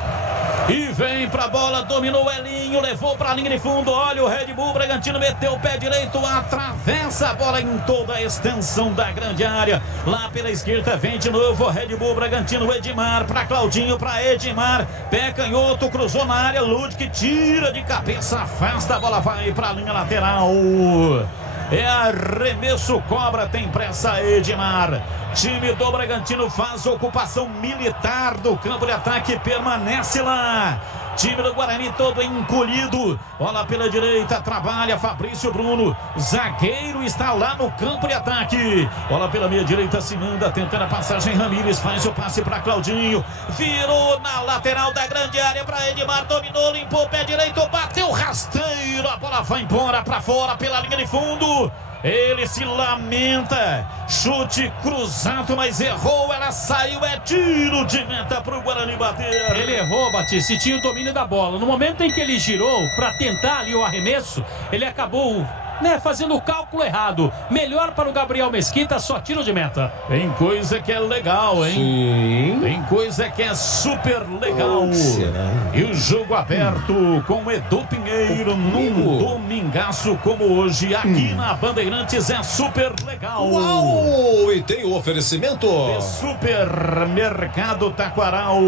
E vem pra bola, dominou o Elinho, levou pra linha de fundo, olha o Red Bull Bragantino, meteu o pé direito, atravessa a bola em toda a extensão da grande área, lá pela esquerda vem de novo o Red Bull Bragantino, Edmar pra Claudinho, pra Edmar, pé canhoto, cruzou na área, Ludwig tira de cabeça, afasta, a bola vai pra linha lateral. É arremesso, cobra, tem pressa Edmar. Time do Bragantino faz ocupação militar do campo de ataque, permanece lá. Time do Guarani todo encolhido. Bola pela direita, trabalha Fabrício Bruno. Zagueiro está lá no campo de ataque. Bola pela meia direita, se manda, tentando a passagem. Ramírez faz o passe para Claudinho. Virou na lateral da grande área para Edmar. Dominou, limpou o pé direito, bateu rasteiro. A bola vai embora para fora pela linha de fundo. Ele se lamenta, chute cruzado, mas errou, ela saiu, é tiro de meta pro Guarani bater. Ele errou, Batista, e tinha o domínio da bola. No momento em que ele girou para tentar ali o arremesso, ele acabou fazendo o cálculo errado. Melhor para o Gabriel Mesquita, só tiro de meta. Tem coisa que é legal, hein? Sim. Tem coisa que é super legal. E o jogo aberto com Edu Pinheiro num domingaço como hoje aqui na Bandeirantes é super legal. Uau! E tem o oferecimento de Supermercado Taquaral.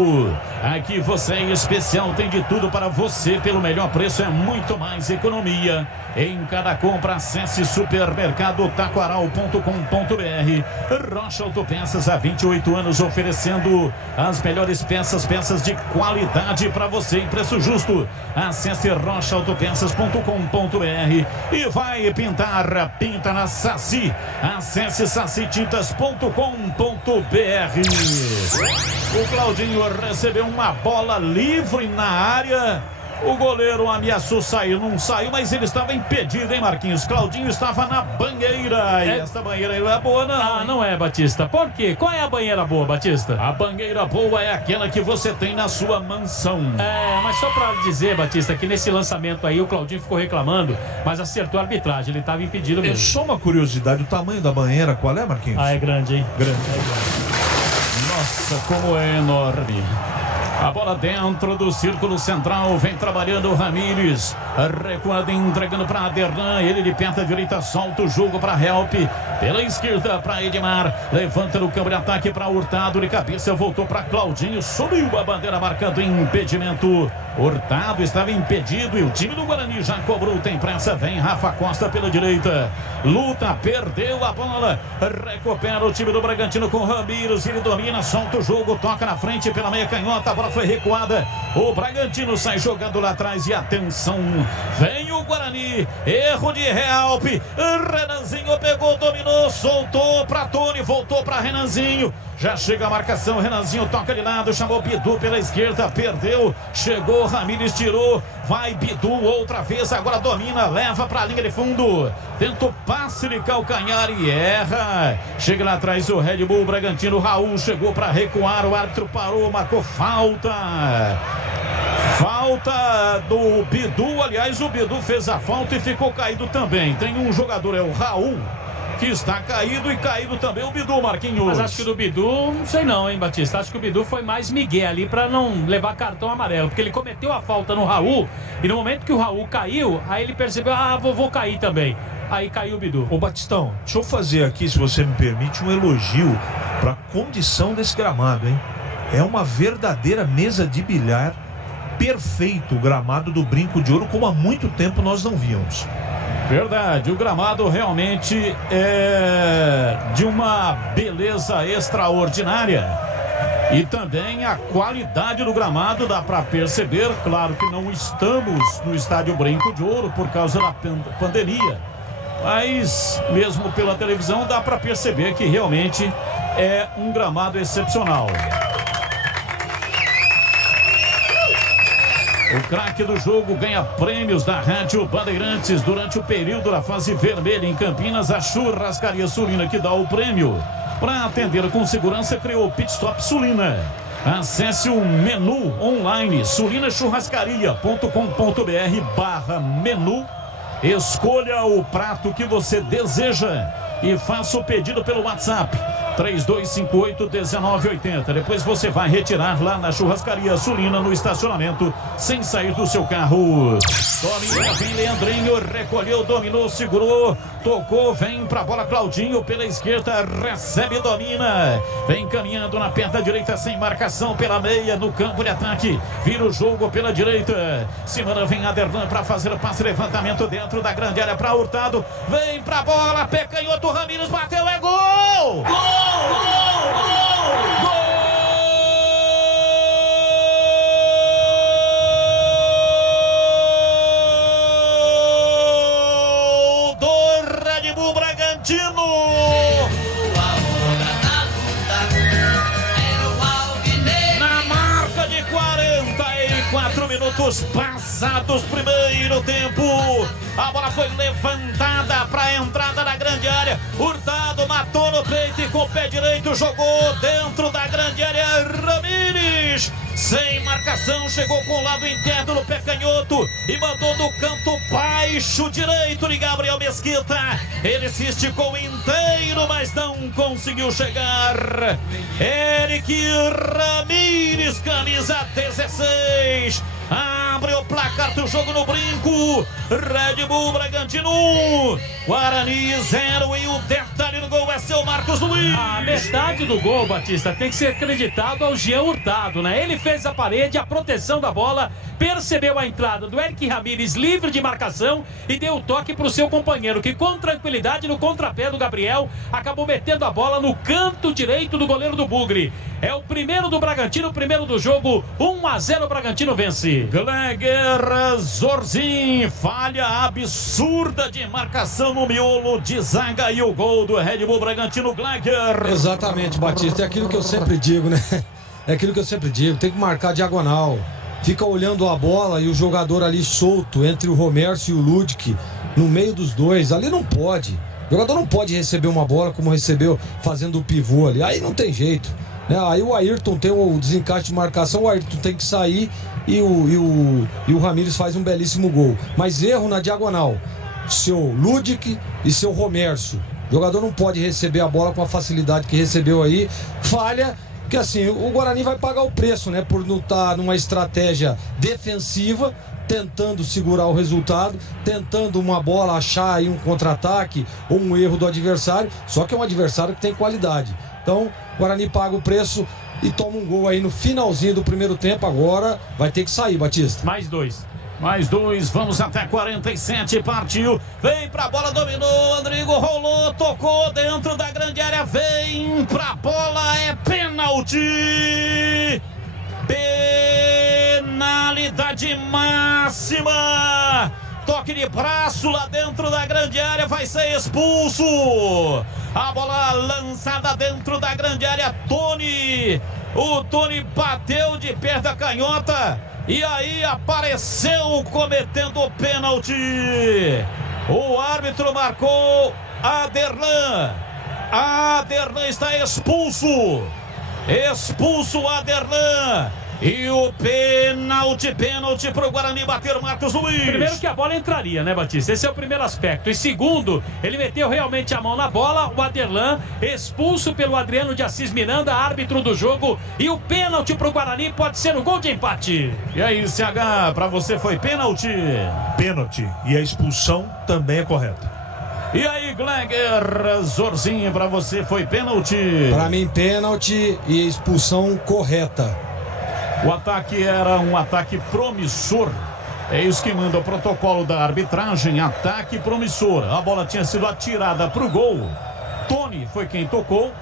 Aqui você é especial, tem de tudo para você pelo melhor preço, é muito mais economia em cada compra. compra, acesse supermercadotaquaral.com.br. Rocha Autopeças, há 28 anos, oferecendo as melhores peças de qualidade para você em preço justo. Acesse rochaautopeças.com.br e vai pintar, pinta na Saci. Acesse sacitintas.com.br. O Claudinho recebeu uma bola livre na área. O goleiro ameaçou sair, não saiu, mas ele estava impedido, hein, Marquinhos? Claudinho estava na banheira. E essa banheira aí não é boa, não. Ah, não é, Batista. Por quê? Qual é a banheira boa, Batista? A banheira boa é aquela que você tem na sua mansão. É, mas só pra dizer, Batista, que nesse lançamento aí o Claudinho ficou reclamando, mas acertou a arbitragem, ele estava impedido mesmo. É só uma curiosidade, o tamanho da banheira, qual é, Marquinhos? Ah, é grande, hein? Grande. Nossa, como é enorme. A bola dentro do círculo central, vem trabalhando o Ramírez, recuando, entregando para Aderlan, ele de perna direita, solta o jogo para Help, pela esquerda para Edmar, levanta no campo de ataque para Hurtado, de cabeça voltou para Claudinho, subiu a bandeira marcando impedimento. Hurtado estava impedido e o time do Guarani já cobrou, tem pressa, vem Rafa Costa pela direita, luta, perdeu a bola, recupera o time do Bragantino com Ramírez, ele domina, solta o jogo, toca na frente pela meia canhota, a bola foi recuada, o Bragantino sai jogando lá atrás e atenção, vem o Guarani, erro de Help, Renanzinho pegou, dominou, soltou para Tony, voltou para Renanzinho, já chega a marcação, Renanzinho toca de lado, chamou Bidu pela esquerda, perdeu, chegou, Ramírez tirou, vai Bidu outra vez, agora domina, leva para a linha de fundo, tenta o passe de calcanhar e erra, chega lá atrás o Red Bull Bragantino, Raul chegou para recuar, o árbitro parou, marcou falta do Bidu, aliás o Bidu fez a falta e ficou caído também, tem um jogador, é o Raul, que está caído e caído também o Bidu, Marquinhos. Mas acho que o do Bidu, não sei não, hein, Batista. Acho que o Bidu foi mais migué ali pra não levar cartão amarelo, porque ele cometeu a falta no Raul e no momento que o Raul caiu, aí ele percebeu, vou cair também. Aí caiu o Bidu. Ô Batistão, deixa eu fazer aqui, se você me permite, um elogio pra condição desse gramado, hein? É uma verdadeira mesa de bilhar, perfeito o gramado do Brinco de Ouro, como há muito tempo nós não víamos. Verdade, o gramado realmente é de uma beleza extraordinária. E também a qualidade do gramado dá para perceber, claro que não estamos no estádio Brinco de Ouro por causa da pandemia, mas mesmo pela televisão dá para perceber que realmente é um gramado excepcional. O craque do jogo ganha prêmios da Rádio Bandeirantes durante o período da fase vermelha em Campinas. A Churrascaria Sulina que dá o prêmio. Para atender com segurança, criou o Pit Stop Sulina. Acesse o menu online sulinachurrascaria.com.br/menu. Escolha o prato que você deseja e faça o pedido pelo WhatsApp 3258-1980. Depois você vai retirar lá na Churrascaria Sulina no estacionamento sem sair do seu carro. Domina, vem Leandrinho, recolheu, dominou, segurou, tocou, vem pra bola Claudinho pela esquerda, recebe, domina, vem caminhando na perna direita sem marcação pela meia no campo de ataque, vira o jogo pela direita, Simana vem Aderlan pra fazer o passe, levantamento dentro da grande área pra Hurtado, vem pra bola, pé canhoto, Ramírez bateu, é gol! Gol! Do Red Bull Bragantino! Na marca de 44 minutos passados, primeiro tempo, a bola foi levantada para a entrada da grande área, Hurtado matou no peito e com o pé direito jogou dentro da grande área, Ramírez sem marcação, chegou com o lado interno no pé canhoto e mandou no canto baixo direito de Gabriel Mesquita, ele se esticou inteiro, mas não conseguiu chegar. Eric Ramírez, camisa 16, abre o placar do jogo no Brinco. Red Bull Bragantino 1, Guarani 0. E o detalhe no gol é seu Marcos Luiz. A metade do gol, Batista, tem que ser acreditado ao Jean Hurtado, né? Ele fez a parede, a proteção da bola, percebeu a entrada do Eric Ramírez livre de marcação e deu o toque pro seu companheiro, que com tranquilidade no contrapé do Gabriel acabou metendo a bola no canto direito do goleiro do Bugre. É o primeiro do Bragantino, o primeiro do jogo, 1-0 o Bragantino vence. Gleger Zorzin, falha absurda de marcação no miolo de zaga e o gol do Red Bull Bragantino, Gleger. Exatamente, Batista, é aquilo que eu sempre digo, né? É aquilo que eu sempre digo, tem que marcar diagonal. Fica olhando a bola e o jogador ali solto entre o Romércio e o Ludic, no meio dos dois, ali não pode. O jogador não pode receber uma bola como recebeu fazendo o pivô ali, aí não tem jeito. Aí o Ayrton tem o desencaixe de marcação, o Ayrton tem que sair e o Ramírez faz um belíssimo gol. Mas erro na diagonal, seu Ludic e seu Romércio. O jogador não pode receber a bola com a facilidade que recebeu aí, falha, que assim, o Guarani vai pagar o preço, né, por não estar numa estratégia defensiva, tentando segurar o resultado, tentando uma bola achar aí um contra-ataque ou um erro do adversário, só que é um adversário que tem qualidade. Então, o Guarani paga o preço e toma um gol aí no finalzinho do primeiro tempo. Agora vai ter que sair, Batista. Mais dois, vamos até 47, partiu, vem pra bola, dominou, Rodrigo rolou, tocou dentro da grande área, vem pra bola, é pênalti! Penalidade máxima! Toque de braço lá dentro da grande área, vai ser expulso. A bola lançada dentro da grande área, Tony. O Tony bateu de perto da canhota e aí apareceu cometendo o pênalti. O árbitro marcou Aderlan. Aderlan está expulso. Expulso Aderlan. E o pênalti pro Guarani bater Marcos Luiz. Primeiro que a bola entraria, né, Batista? Esse é o primeiro aspecto. E segundo, ele meteu realmente a mão na bola, o Aderlan, expulso pelo Adriano de Assis Miranda, árbitro do jogo. E o pênalti pro Guarani pode ser o gol de empate. E aí, CH, pra você foi pênalti? Pênalti. E a expulsão também é correta. E aí, Gleger Zorzin, pra você foi pênalti? Pra mim, pênalti e expulsão correta. O ataque era um ataque promissor. É isso que manda o protocolo da arbitragem. Ataque promissor. A bola tinha sido atirada para o gol. Tony foi quem tocou.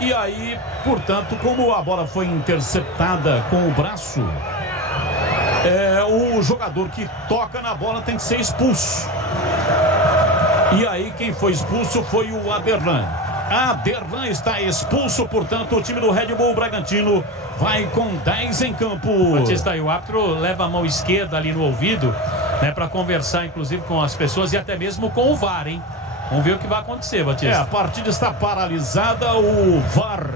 E aí, portanto, como a bola foi interceptada com o braço, o jogador que toca na bola tem que ser expulso. E aí quem foi expulso foi o Aderlan. Aderlan está expulso, portanto o time do Red Bull Bragantino vai com 10 em campo. Batista, e o árbitro leva a mão esquerda ali no ouvido, né, para conversar inclusive com as pessoas e até mesmo com o VAR, hein? Vamos ver o que vai acontecer, Batista. A partida está paralisada, o VAR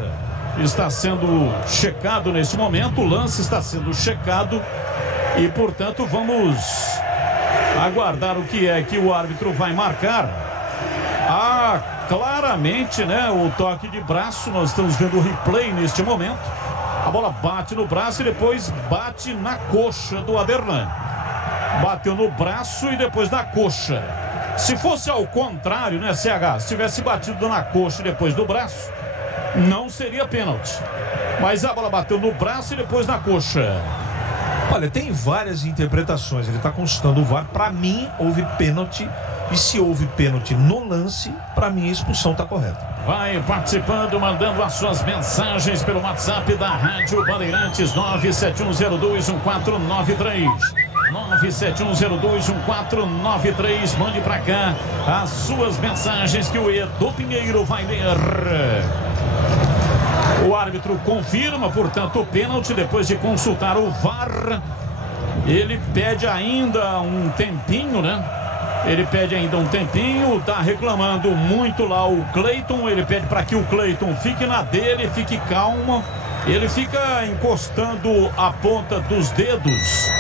está sendo checado neste momento, o lance está sendo checado e portanto vamos aguardar o que é que o árbitro vai marcar. Claramente, né, o toque de braço, nós estamos vendo o replay neste momento. A bola bate no braço e depois bate na coxa do Aderlan. Bateu no braço e depois na coxa. Se fosse ao contrário, né, CH, se tivesse batido na coxa e depois no braço, não seria pênalti. Mas a bola bateu no braço e depois na coxa. Olha, tem várias interpretações. Ele está consultando o VAR. Para mim, houve pênalti. E se houve pênalti no lance, para mim a expulsão está correta. Vai participando, mandando as suas mensagens pelo WhatsApp da Rádio Bandeirantes 971021493. 971021493. Mande pra cá as suas mensagens que o Edu Pinheiro vai ler. O árbitro confirma, portanto, o pênalti depois de consultar o VAR. Ele pede ainda um tempinho, né? Ele pede ainda um tempinho, tá reclamando muito lá o Cleiton. Ele pede para que o Cleiton fique na dele, fique calmo. Ele fica encostando a ponta dos dedos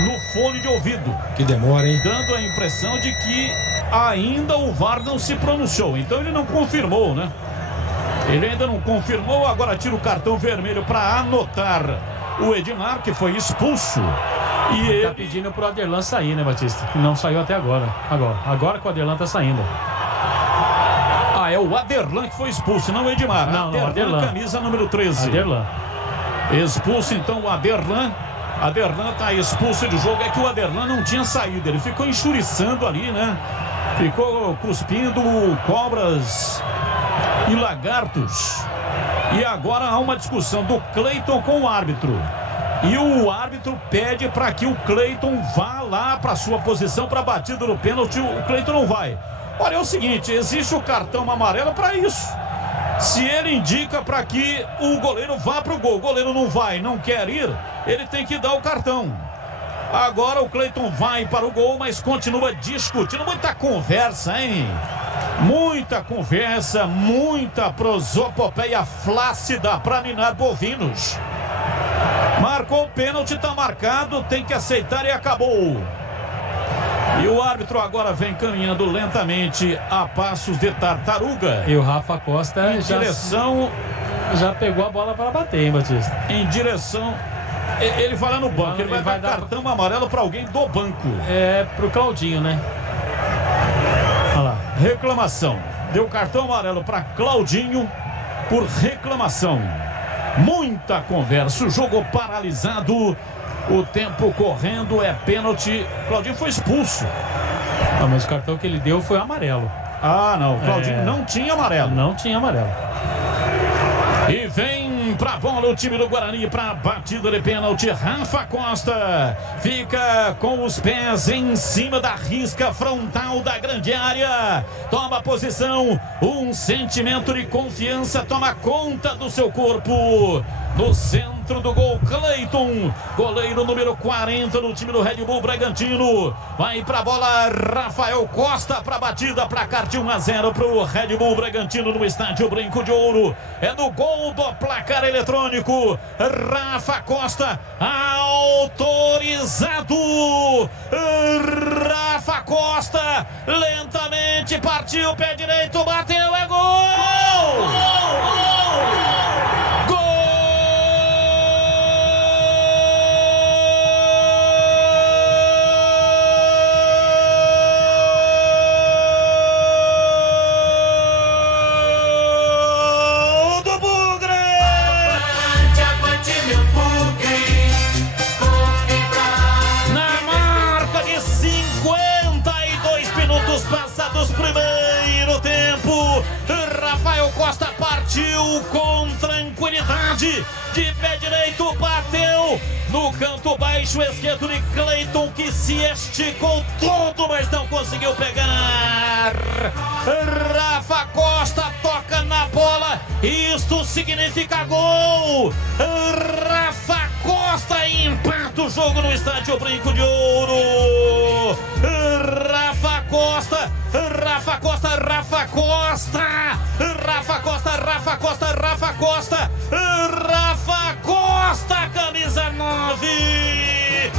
no fone de ouvido. Que demora, hein? Dando a impressão de que ainda o VAR não se pronunciou. Então ele não confirmou, né? Ele ainda não confirmou, agora tira o cartão vermelho para anotar o Edmar, que foi expulso. E ele tá pedindo pro Aderlan sair, né, Batista? Que não saiu até agora. Agora que o Aderlan tá saindo. é o Aderlan que foi expulso, não o Edmar. Não, Aderlan. Camisa número 13. Aderlan. Expulso então o Aderlan. Aderlan tá expulso de jogo. É que o Aderlan não tinha saído. Ele ficou enxuriçando ali, né? Ficou cuspindo cobras e lagartos. E agora há uma discussão do Cleiton com o árbitro. E o árbitro pede para que o Cleiton vá lá para sua posição para batida no pênalti. O Cleiton não vai. Olha, é o seguinte, existe o cartão amarelo para isso. Se ele indica para que o goleiro vá para o gol, o goleiro não vai, não quer ir, ele tem que dar o cartão. Agora o Cleiton vai para o gol, mas continua discutindo. Muita conversa, hein? Muita conversa, muita prosopopeia flácida para ninar bovinos. Marcou o pênalti, tá marcado, tem que aceitar e acabou. E o árbitro agora vem caminhando lentamente a passos de tartaruga. E o Rafa Costa já pegou a bola para bater, hein, Batista? Em direção... Ele vai lá no banco, ele vai dar cartão amarelo para alguém do banco. É, pro Claudinho, né? Olha lá. Reclamação. Deu cartão amarelo para Claudinho por reclamação. Muita conversa, o jogo paralisado, o tempo correndo, é pênalti. Claudinho foi expulso. Ah, mas o cartão que ele deu foi amarelo. Ah, não, Claudinho não tinha amarelo. Não tinha amarelo. E vem pra bola o time do Guarani pra batida de pênalti. Rafa Costa fica com os pés em cima da risca frontal da grande área. Toma posição, um sentimento de confiança toma conta do seu corpo. No centro do gol, Cleiton, goleiro número 40 do time do Red Bull Bragantino. Vai pra bola, Rafael Costa pra batida, placar de 1-0 pro Red Bull Bragantino no estádio Brinco de Ouro. É no gol do placar eletrônico. Rafa Costa, autorizado. Rafa Costa, lentamente partiu, pé direito, bateu, é gol! Passados primeiro tempo, Rafael Costa partiu com tranquilidade, de pé direito bateu no canto baixo esquerdo de Cleiton, que se esticou todo, mas não conseguiu pegar. Rafa Costa toca na bola, isto significa gol. Rafa Costa empata o jogo no estádio Brinco de Ouro. Rafa Costa, Rafa Costa, Rafa Costa, Rafa Costa, Rafa Costa, Rafa Costa, Rafa Costa, camisa 9.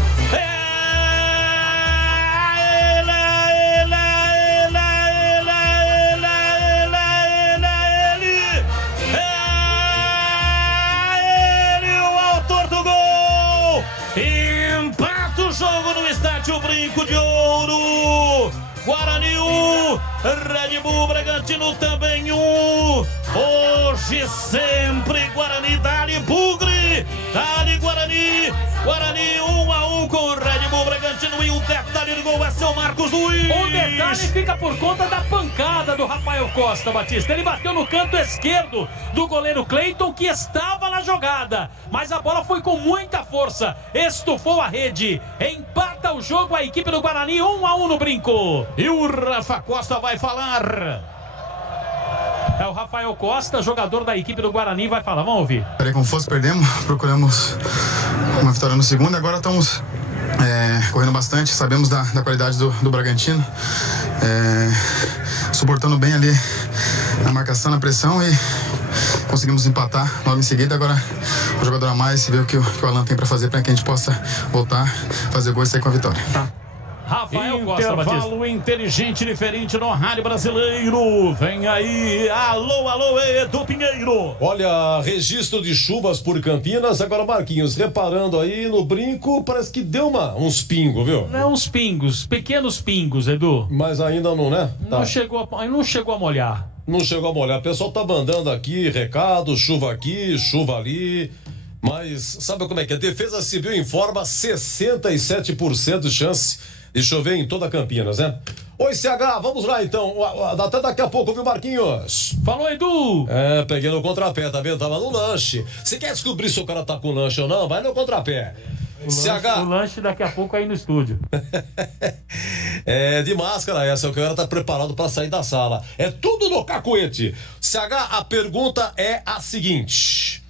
Empata o jogo no estádio Brinco de Ouro. Guarani 1, Red Bull Bragantino também 1. Hoje sempre Guarani, dali Bugre, dali Guarani. Guarani 1-1 com o Red Bull Bragantino, e o detalhe do gol é seu Marcos Luiz. O detalhe fica por conta da pancada do Rafael Costa, Batista. Ele bateu no canto esquerdo do goleiro Cleiton, que estava na jogada, mas a bola foi com muita força, estufou a rede. Empata o jogo a equipe do Guarani, 1-1 no Brinco. E o Rafa Costa vai falar. É o Rafael Costa, jogador da equipe do Guarani, vai falar. Vamos ouvir. Como fosse, perdemos, procuramos uma vitória no segundo, agora estamos correndo bastante, sabemos da qualidade do Bragantino, suportando bem ali a marcação, na pressão, e conseguimos empatar logo em seguida. Agora o jogador a mais, ver o que o Alan tem para fazer para que a gente possa voltar, fazer gol e sair com a vitória. Rafael Costa, intervalo inteligente, diferente no rádio brasileiro. Vem aí, alô, alô, Edu Pinheiro. Olha, registro de chuvas por Campinas. Agora, Marquinhos, reparando aí no Brinco, parece que deu uns pingos, viu? Uns pingos, pequenos pingos, Edu. Mas ainda não, né? Tá. Não chegou a molhar. Não chegou a molhar. O pessoal tá mandando aqui recado, chuva aqui, chuva ali. Mas sabe como é que é? A Defesa Civil informa 67% de chance de chover em toda Campinas, né? Oi, CH, vamos lá então. Até daqui a pouco, viu, Marquinhos? Falou, Edu! Peguei no contrapé, tá vendo? Tava no lanche. Você quer descobrir se o cara tá com lanche ou não? Vai no contrapé. O lanche daqui a pouco aí no estúdio. É de máscara essa, o cara tá preparado pra sair da sala. É tudo no cacuete. CH, a pergunta é a seguinte: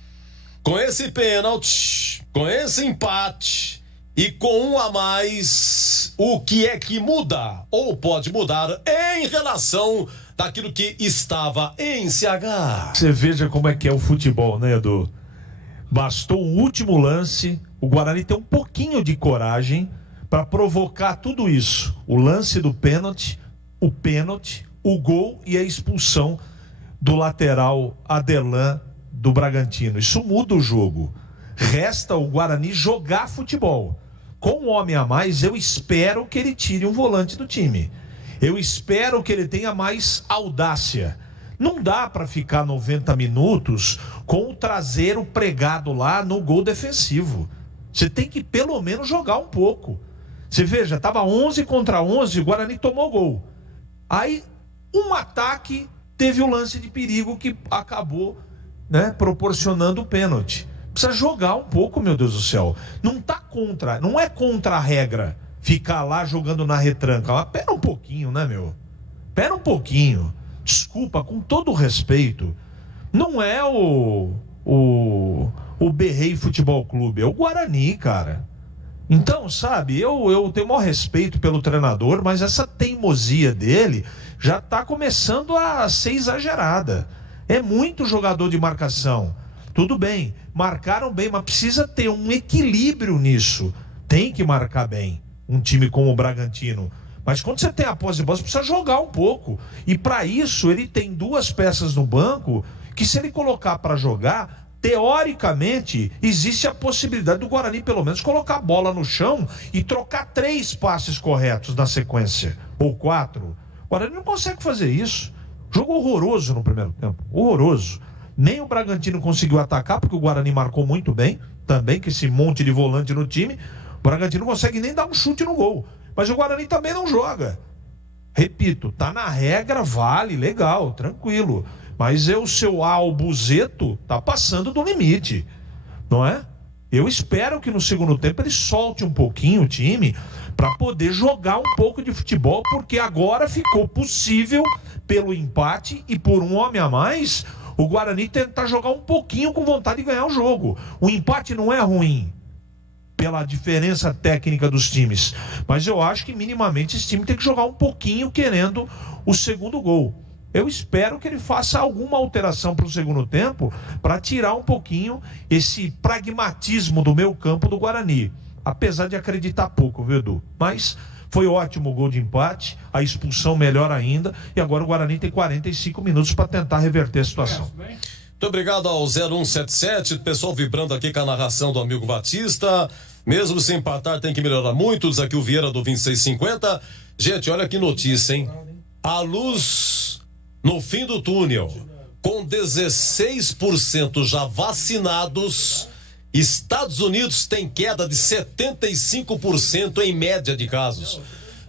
com esse pênalti, com esse empate e com um a mais, o que é que muda ou pode mudar em relação daquilo que estava em CH? Você veja como é que é o futebol, né, Edu? Bastou o último lance, o Guarani tem um pouquinho de coragem para provocar tudo isso. O lance do pênalti, o gol e a expulsão do lateral Aderlan do Bragantino. Isso muda o jogo. Resta o Guarani jogar futebol. Com um homem a mais, eu espero que ele tire um volante do time. Eu espero que ele tenha mais audácia. Não dá para ficar 90 minutos com o traseiro pregado lá no gol defensivo. Você tem que pelo menos jogar um pouco. Você veja, tava 11 contra 11, o Guarani tomou gol. Aí, um ataque, teve o lance de perigo que acabou, né, proporcionando o pênalti. Precisa jogar um pouco, meu Deus do céu. Não é contra a regra ficar lá jogando na retranca. Mas pera um pouquinho, né, meu? Pera um pouquinho. Desculpa, com todo o respeito, não é o Berrei Futebol Clube, é o Guarani, cara. Então, sabe, eu tenho o maior respeito pelo treinador, mas essa teimosia dele já tá começando a ser exagerada. É muito jogador de marcação. Tudo bem, marcaram bem, mas precisa ter um equilíbrio nisso. Tem que marcar bem um time como o Bragantino. Mas quando você tem a posse de bola, você precisa jogar um pouco. E para isso, ele tem duas peças no banco que, se ele colocar para jogar, teoricamente, existe a possibilidade do Guarani, pelo menos, colocar a bola no chão e trocar 3 passes corretos na sequência, ou 4. O Guarani não consegue fazer isso. Jogo horroroso no primeiro tempo, horroroso. Nem o Bragantino conseguiu atacar, porque o Guarani marcou muito bem, também, com esse monte de volante no time. O Bragantino não consegue nem dar um chute no gol. Mas o Guarani também não joga. Repito, tá na regra, vale, legal, tranquilo. Mas o seu Albuzeto tá passando do limite, não é? Eu espero que no segundo tempo ele solte um pouquinho o time para poder jogar um pouco de futebol, porque agora ficou possível, pelo empate e por um homem a mais, o Guarani tentar jogar um pouquinho com vontade de ganhar o jogo. O empate não é ruim, pela diferença técnica dos times, mas eu acho que minimamente esse time tem que jogar um pouquinho querendo o segundo gol. Eu espero que ele faça alguma alteração para o segundo tempo para tirar um pouquinho esse pragmatismo do meio campo do Guarani, apesar de acreditar pouco, viu, Edu? Mas foi ótimo o gol de empate, a expulsão melhor ainda, e agora o Guarani tem 45 minutos para tentar reverter a situação. Muito obrigado ao 0177, pessoal vibrando aqui com a narração do amigo Batista. Mesmo sem empatar, tem que melhorar muito. Diz aqui o Vieira do 2650. Gente, olha que notícia, hein? A luz no fim do túnel, com 16% já vacinados, Estados Unidos tem queda de 75% em média de casos.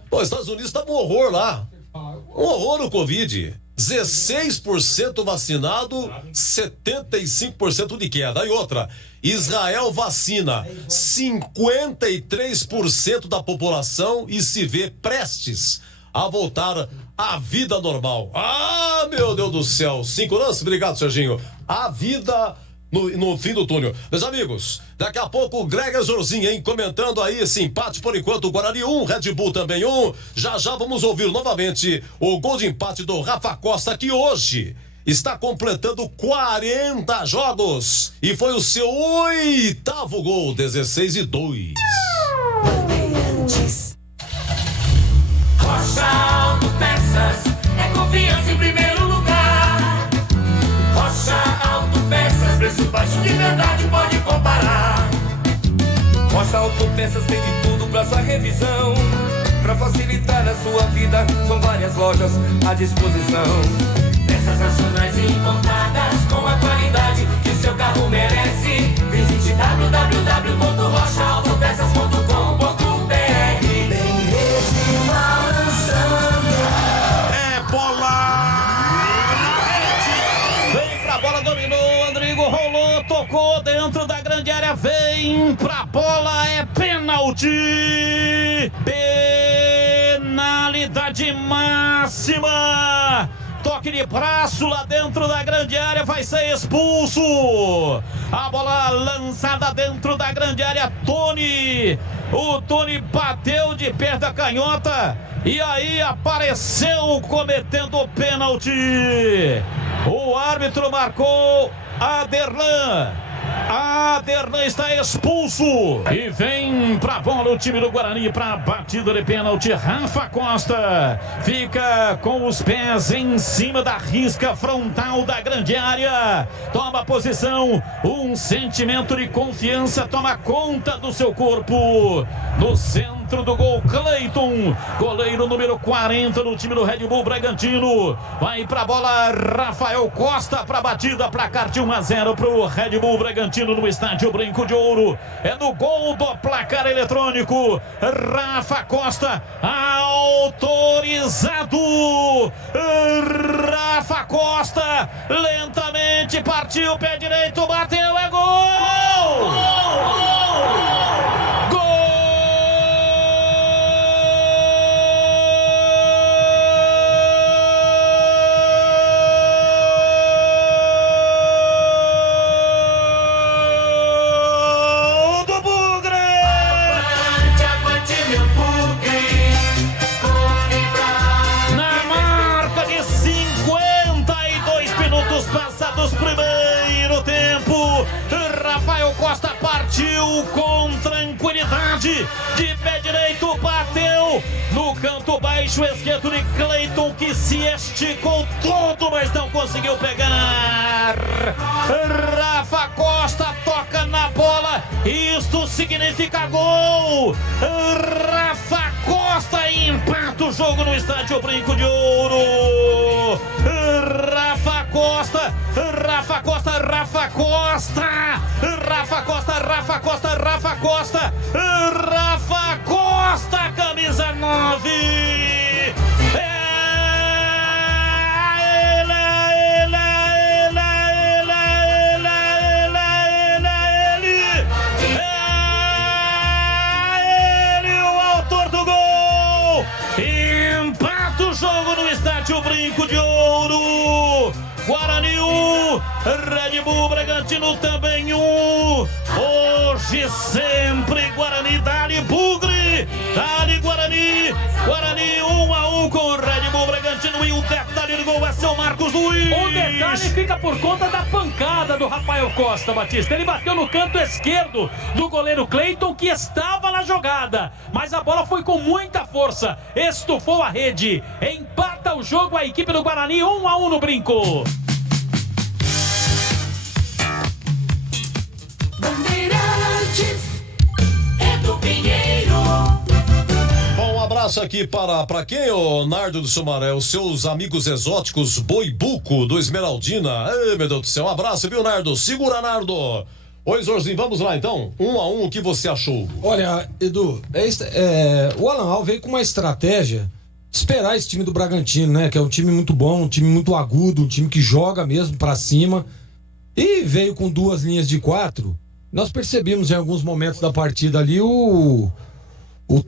Pô, Estados Unidos tá um horror lá. Um horror no Covid. 16% vacinado, 75% de queda. E outra, Israel vacina 53% da população e se vê prestes a voltar à vida normal. Ah, meu Deus do céu. 5 lances? Obrigado, Serginho. A vida no fim do túnel. Meus amigos, daqui a pouco o Greg Jorzinho, hein, comentando aí esse empate. Por enquanto o Guarani 1, Red Bull também 1. Já vamos ouvir novamente o gol de empate do Rafa Costa, que hoje está completando 40 jogos e foi o seu 8º gol, 16-2. Rocha Autopeças é confiança em primeiro lugar. Rocha Autopeças, preço baixo de verdade, pode comparar. Rocha Autopeças tem de tudo pra sua revisão. Pra facilitar a sua vida, são várias lojas à disposição. Peças Peças nacionais e importadas com a qualidade que seu carro merece. Visite www.rochaautopeças.com.br. Tem rede balançando. É bola na rede. Vem pra bola, dominou, Andrigo rolou, tocou dentro da grande área, vem pra bola, é pênalti. Penalidade máxima. Toque de braço lá dentro da grande área, vai ser expulso. A bola lançada dentro da grande área, Tony. O Tony bateu de pé da canhota e aí apareceu cometendo o pênalti. O árbitro marcou Aderlan. Aderlan está expulso. E vem pra bola o time do Guarani pra batida de pênalti. Rafa Costa fica com os pés em cima da risca frontal da grande área. Toma posição, um sentimento de confiança toma conta do seu corpo. No centro do gol, Cleiton, goleiro número 40 no time do Red Bull Bragantino. Vai pra bola, Rafael Costa pra batida, placar de 1-0 pro Red Bull Bragantino no estádio Brinco de Ouro. É no gol do placar eletrônico. Rafa Costa autorizado. Rafa Costa lentamente partiu, pé direito, bateu, é gol! Primeiro tempo, Rafael Costa partiu com tranquilidade, de pé direito bateu no canto baixo esquerdo de Cleiton, que se esticou todo, mas não conseguiu pegar. Rafa Costa toca na bola, isto significa gol. Rafa Costa empata o jogo no estádio Brinco de Ouro. Rafa Costa, Rafa Costa, Rafa Costa, Rafa Costa, Rafa Costa, Rafa Costa, Rafa Costa, camisa 9. Empata o jogo no estádio Brinco de Ouro. Guarani 1, Red Bull Bragantino também 1. Hoje sempre Guarani, dali Bugre, dali Guarani. Guarani 1-1 com o Red Bull Bragantino, e o detalhe do gol é seu Marcos Luiz. O detalhe fica por conta da pancada do Rafael Costa, Batista. Ele bateu no canto esquerdo do goleiro Cleiton, que estava na jogada, mas a bola foi com muita força, estufou a rede. Empata o jogo a equipe do Guarani, 1-1 no Brinco. Bandeirantes, Edu Pinheiro. Bom, um abraço aqui para quem, ô Nardo do Sumaré? Os seus amigos exóticos, Boibuco do Esmeraldina. Ai, meu Deus do céu, um abraço, viu, Nardo? Segura, Nardo. Oi, Jorginho, vamos lá então? 1-1, o que você achou? Olha, Edu, o Alan Al veio com uma estratégia de esperar esse time do Bragantino, né? Que é um time muito bom, um time muito agudo, um time que joga mesmo pra cima. E veio com 2 linhas de 4. Nós percebemos em alguns momentos da partida ali o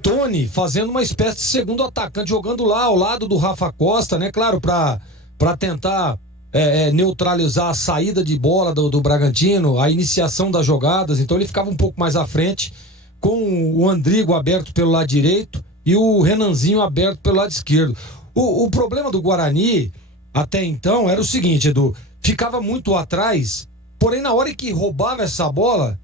Tony fazendo uma espécie de segundo atacante, jogando lá ao lado do Rafa Costa, né? Claro, pra tentar neutralizar a saída de bola do Bragantino, a iniciação das jogadas. Então ele ficava um pouco mais à frente, com o Andrigo aberto pelo lado direito e o Renanzinho aberto pelo lado esquerdo. O problema do Guarani até então era o seguinte, Edu, ficava muito atrás, porém na hora que roubava essa bola,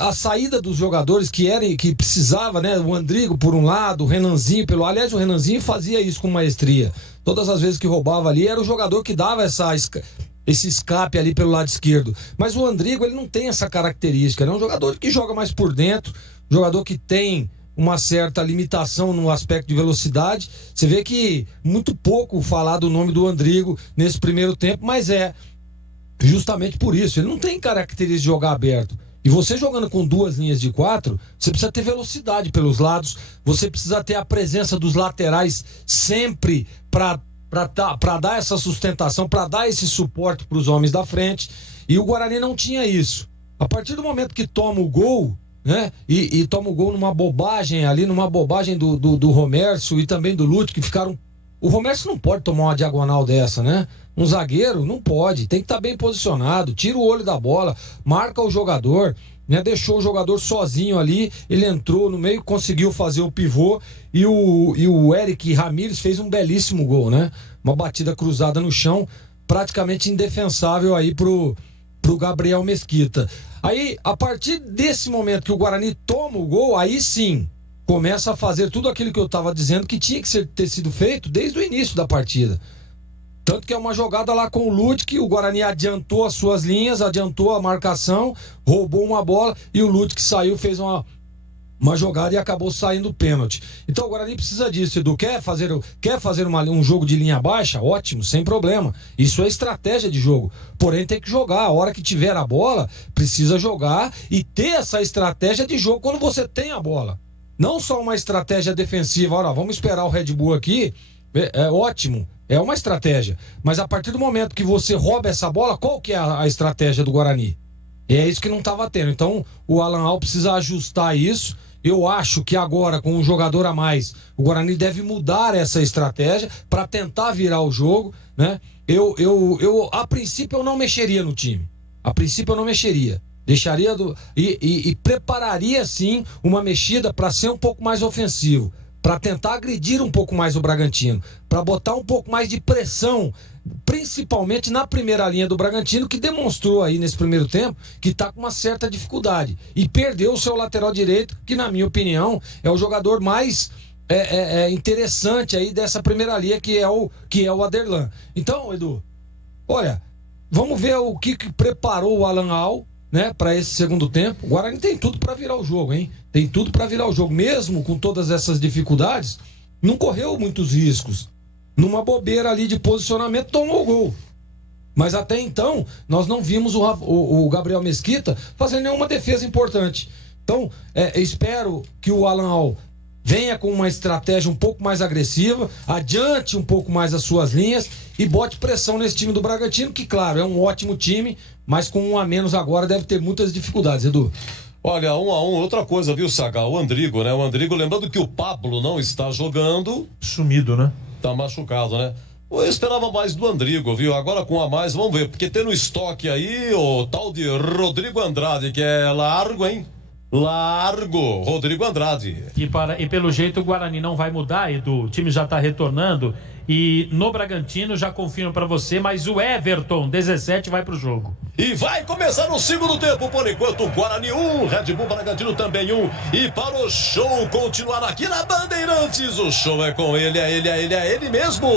a saída dos jogadores que precisava, né? O Andrigo por um lado, o Renanzinho pelo... Aliás, o Renanzinho fazia isso com maestria. Todas as vezes que roubava ali, era o jogador que dava esse escape ali pelo lado esquerdo. Mas o Andrigo, ele não tem essa característica, né? É um jogador que joga mais por dentro, jogador que tem uma certa limitação no aspecto de velocidade. Você vê que muito pouco falar do nome do Andrigo nesse primeiro tempo, mas é justamente por isso. Ele não tem característica de jogar aberto. E você jogando com 2 linhas de 4, você precisa ter velocidade pelos lados, você precisa ter a presença dos laterais sempre para dar essa sustentação, para dar esse suporte para os homens da frente. E o Guarani não tinha isso. A partir do momento que toma o gol, né? E toma o gol numa bobagem do Romércio e também do Lute, que ficaram. O Romércio não pode tomar uma diagonal dessa, né? Um zagueiro não pode, tem que estar bem posicionado, tira o olho da bola, marca o jogador, né? Deixou o jogador sozinho ali, ele entrou no meio, conseguiu fazer o pivô e o Eric Ramírez fez um belíssimo gol, né? Uma batida cruzada no chão, praticamente indefensável aí pro Gabriel Mesquita. Aí, a partir desse momento que o Guarani toma o gol, aí sim começa a fazer tudo aquilo que eu estava dizendo que tinha que ter sido feito desde o início da partida. Tanto que é uma jogada lá com o Lute, que o Guarani adiantou as suas linhas, adiantou a marcação, roubou uma bola e o Lute que saiu fez uma jogada e acabou saindo o pênalti. Então o Guarani precisa disso, Edu. Quer fazer um jogo de linha baixa? Ótimo, sem problema. Isso é estratégia de jogo. Porém tem que jogar. A hora que tiver a bola, precisa jogar e ter essa estratégia de jogo quando você tem a bola. Não só uma estratégia defensiva. Olha, vamos esperar o Red Bull aqui. É ótimo. É uma estratégia. Mas a partir do momento que você rouba essa bola, qual que é a estratégia do Guarani? É isso que não estava tendo. Então o Alan Al precisa ajustar isso. Eu acho que agora, com um jogador a mais, o Guarani deve mudar essa estratégia para tentar virar o jogo, né? A princípio, eu não mexeria no time. A princípio, eu não mexeria. Deixaria e prepararia, sim, uma mexida para ser um pouco mais ofensivo, para tentar agredir um pouco mais o Bragantino, para botar um pouco mais de pressão, principalmente na primeira linha do Bragantino, que demonstrou aí nesse primeiro tempo que está com uma certa dificuldade e perdeu o seu lateral direito, que na minha opinião é o jogador mais interessante aí dessa primeira linha, que é o Aderlan. Então, Edu, olha, vamos ver o que preparou o Alan Al, né, para esse segundo tempo. O Guarani tem tudo para virar o jogo, hein? Tem tudo para virar o jogo, mesmo com todas essas dificuldades, não correu muitos riscos. Numa bobeira ali de posicionamento, tomou o gol. Mas até então, nós não vimos o Gabriel Mesquita fazendo nenhuma defesa importante. Então, espero que o Alan Al venha com uma estratégia um pouco mais agressiva, adiante um pouco mais as suas linhas e bote pressão nesse time do Bragantino, que, claro, é um ótimo time, mas com um a menos agora deve ter muitas dificuldades, Edu. Olha, 1-1, outra coisa, viu, Sagal? O Andrigo, né? O Andrigo, lembrando que o Pablo não está jogando. Sumido, né? Tá machucado, né? Eu esperava mais do Andrigo, viu? Agora com a mais, vamos ver. Porque tem no estoque aí o tal de Rodrigo Andrade, que é largo, hein? Largo, Rodrigo Andrade. E pelo jeito o Guarani não vai mudar, Edu. O time já tá retornando. E no Bragantino, já confirmo pra você, mas o Everton, 17, vai pro jogo. E vai começar o segundo tempo, por enquanto, Guarani 1, Red Bull Bragantino também 1. E para o show continuar aqui na Bandeirantes, o show é com ele, é ele mesmo.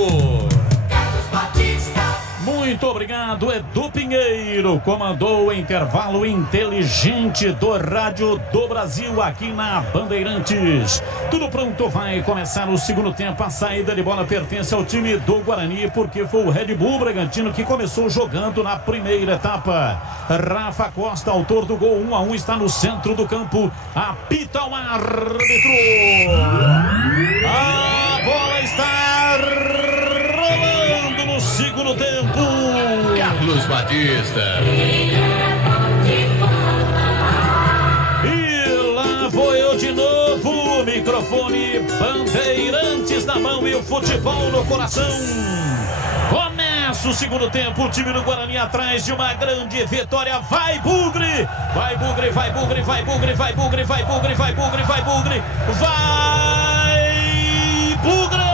Carlos Batista. Muito obrigado, Edu Pinheiro. Comandou o intervalo inteligente do Rádio do Brasil aqui na Bandeirantes. Tudo pronto, vai começar o segundo tempo. A saída de bola pertence ao time do Guarani, porque foi o Red Bull Bragantino que começou jogando na primeira etapa. Rafa Costa, autor do gol 1-1, está no centro do campo. Apita o árbitro. A bola está rolando no segundo tempo. Carlos Batista. E lá vou eu de novo. Microfone Bandeirantes na mão e o futebol no coração. Começa o segundo tempo. O time do Guarani atrás de uma grande vitória. Vai Bugre! Vai Bugre, vai Bugre, vai Bugre, vai Bugre, vai Bugre, vai Bugre, vai Bugre. Vai Bugre!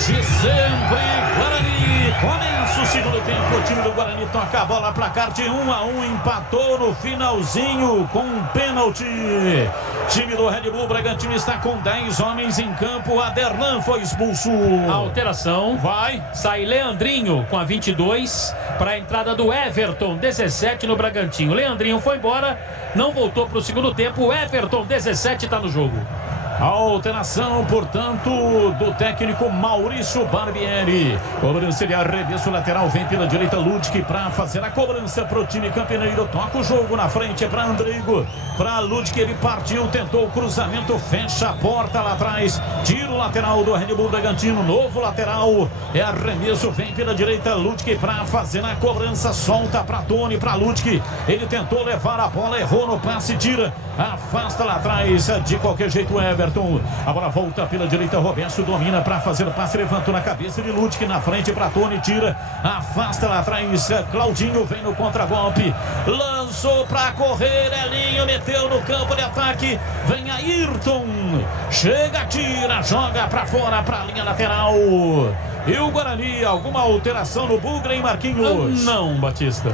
Hoje sempre Guarani, Começa o segundo tempo, o time do Guarani toca a bola, placar de 1-1, empatou no finalzinho com um pênalti. Time do Red Bull Bragantino está com 10 homens em campo, Aderlan foi expulso. Alteração, sai Leandrinho com a 22 para a entrada do Everton, 17 no Bragantino. Leandrinho foi embora, não voltou para o segundo tempo, o Everton, 17, está no jogo. Alteração, portanto, do técnico Maurício Barbieri. Cobrança de arremesso lateral, vem pela direita Ludwig para fazer a cobrança para o time campineiro. Toca o jogo na frente para Andrigo. Para Ludwig, ele partiu, tentou o cruzamento, fecha a porta lá atrás. Tiro lateral do Red Bull Bragantino, novo lateral. É arremesso, vem pela direita Ludwig para fazer a cobrança. Solta para Tony, para Ludwig. Ele tentou levar a bola, errou no passe, tira. Afasta lá atrás, de qualquer jeito, Everton. A bola volta pela direita, Roberto domina para fazer o passe, levantou na cabeça de Ludwig, na frente para Tony, tira, afasta lá atrás, Claudinho vem no contragolpe, lançou para correr, Elinho meteu no campo de ataque, vem Ayrton, chega, tira, joga para fora, para a linha lateral. E o Guarani, alguma alteração no Bugre, hein, Marquinhos? Não, Batista.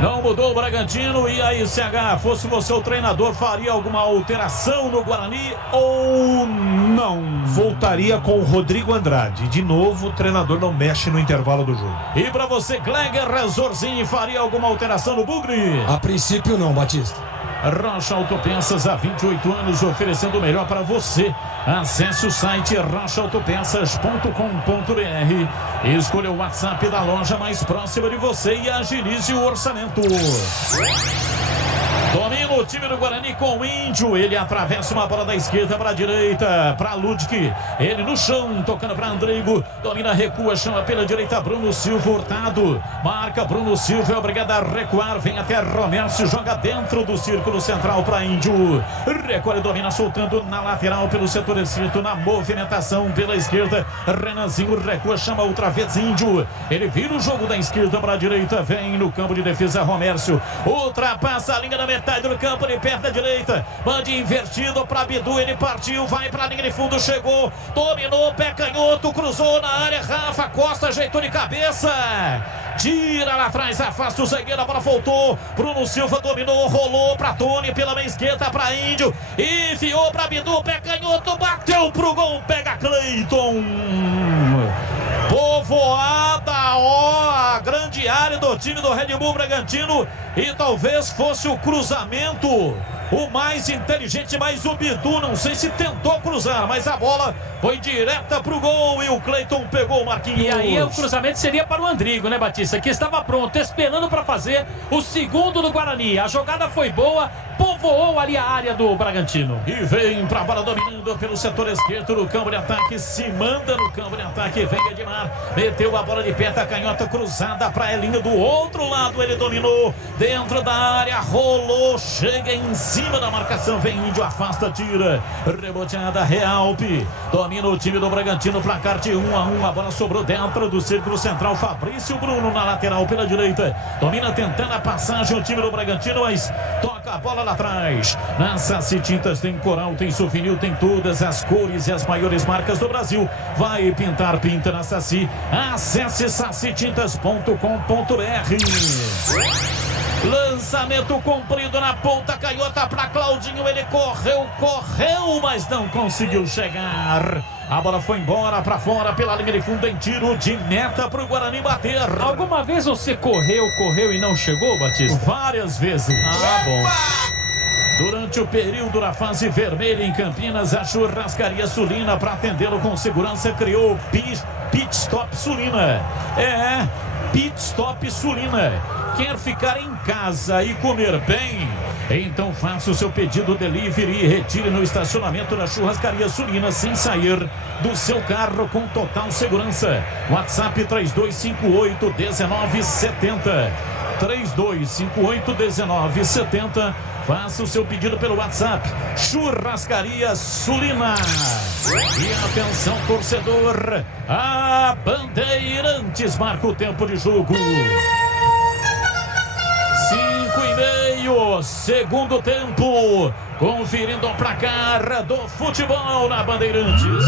Não mudou o Bragantino. E aí, CH, fosse você o treinador, faria alguma alteração no Guarani ou não? Voltaria com o Rodrigo Andrade. De novo, o treinador não mexe no intervalo do jogo. E pra você, Gleger Resorzinho, faria alguma alteração no Bugre? A princípio não, Batista. Rocha Autopeças, há 28 anos, oferecendo o melhor para você. Acesse o site rochaautopeças.com.br, escolha o WhatsApp da loja mais próxima de você e agilize o orçamento. Domina o time do Guarani com o Índio. Ele atravessa uma bola da esquerda para a direita, para Ludwig. Ele no chão, tocando para Andrigo. Domina, recua, chama pela direita Bruno Silva, Hurtado. Marca Bruno Silva, é obrigado a recuar. Vem até Romércio, joga dentro do círculo central para Índio. Recolhe, domina, soltando na lateral pelo setor esquerdo, na movimentação pela esquerda. Renanzinho recua, chama outra vez Índio. Ele vira o jogo da esquerda para a direita. Vem no campo de defesa Romércio. Ultrapassa a linha da metade do campo, de perto da direita, mande invertido para Bidu, ele partiu, vai para a linha de fundo, chegou, dominou, pé canhoto, cruzou na área, Rafa Costa ajeitou de cabeça, tira lá atrás, afasta o zagueiro, a bola voltou, Bruno Silva dominou, rolou para Tony, pela meia esquerda para Índio, enfiou para Bidu, pé canhoto, bateu pro gol, pega Cleiton. Povoada, a grande área do time do Red Bull Bragantino, e talvez fosse o cruzamento o mais inteligente, mas o Bidu não sei se tentou cruzar, mas a bola foi direta pro gol e o Cleiton pegou o Marquinhos. E aí o cruzamento seria para o Andrigo, né, Batista? Que estava pronto, esperando para fazer o segundo do Guarani. A jogada foi boa, povoou ali a área do Bragantino. E vem pra bola dominando pelo setor esquerdo no campo de ataque, se manda no campo de ataque, vem Edmar, meteu a bola de perto, a canhota cruzada pra Elinho do outro lado, ele dominou dentro da área, rolou, chega em cima da marcação, vem Índio, afasta, tira, reboteada, Realpe, domina o time do Bragantino, placar de 1-1, a bola sobrou dentro do círculo central, Fabrício Bruno na lateral pela direita, domina tentando a passagem o time do Bragantino, mas toca a bola lá atrás. Na Saci Tintas tem coral, tem souvenir, tem todas as cores e as maiores marcas do Brasil. Vai pintar, pinta na Saci. Acesse sacitintas.com.br. Lançamento comprido na ponta canhota para Claudinho, ele correu, mas não conseguiu chegar. A bola foi embora para fora pela linha de fundo em tiro de meta para o Guarani bater. Alguma vez você correu e não chegou, Batista? Várias vezes. Bom. Durante o período da fase vermelha em Campinas, a Churrascaria Sulina, para atendê-lo com segurança, criou Pit Stop Sulina. Pit Stop Sulina. Quer ficar em casa e comer bem? Então faça o seu pedido delivery e retire no estacionamento da Churrascaria Sulina sem sair do seu carro com total segurança. WhatsApp 3258-1970. 3258-1970. Faça o seu pedido pelo WhatsApp. Churrascaria Sulina. E atenção, torcedor, a Bandeirantes marca o tempo de jogo. 5:30, segundo tempo. Conferindo o placar do futebol na Bandeirantes.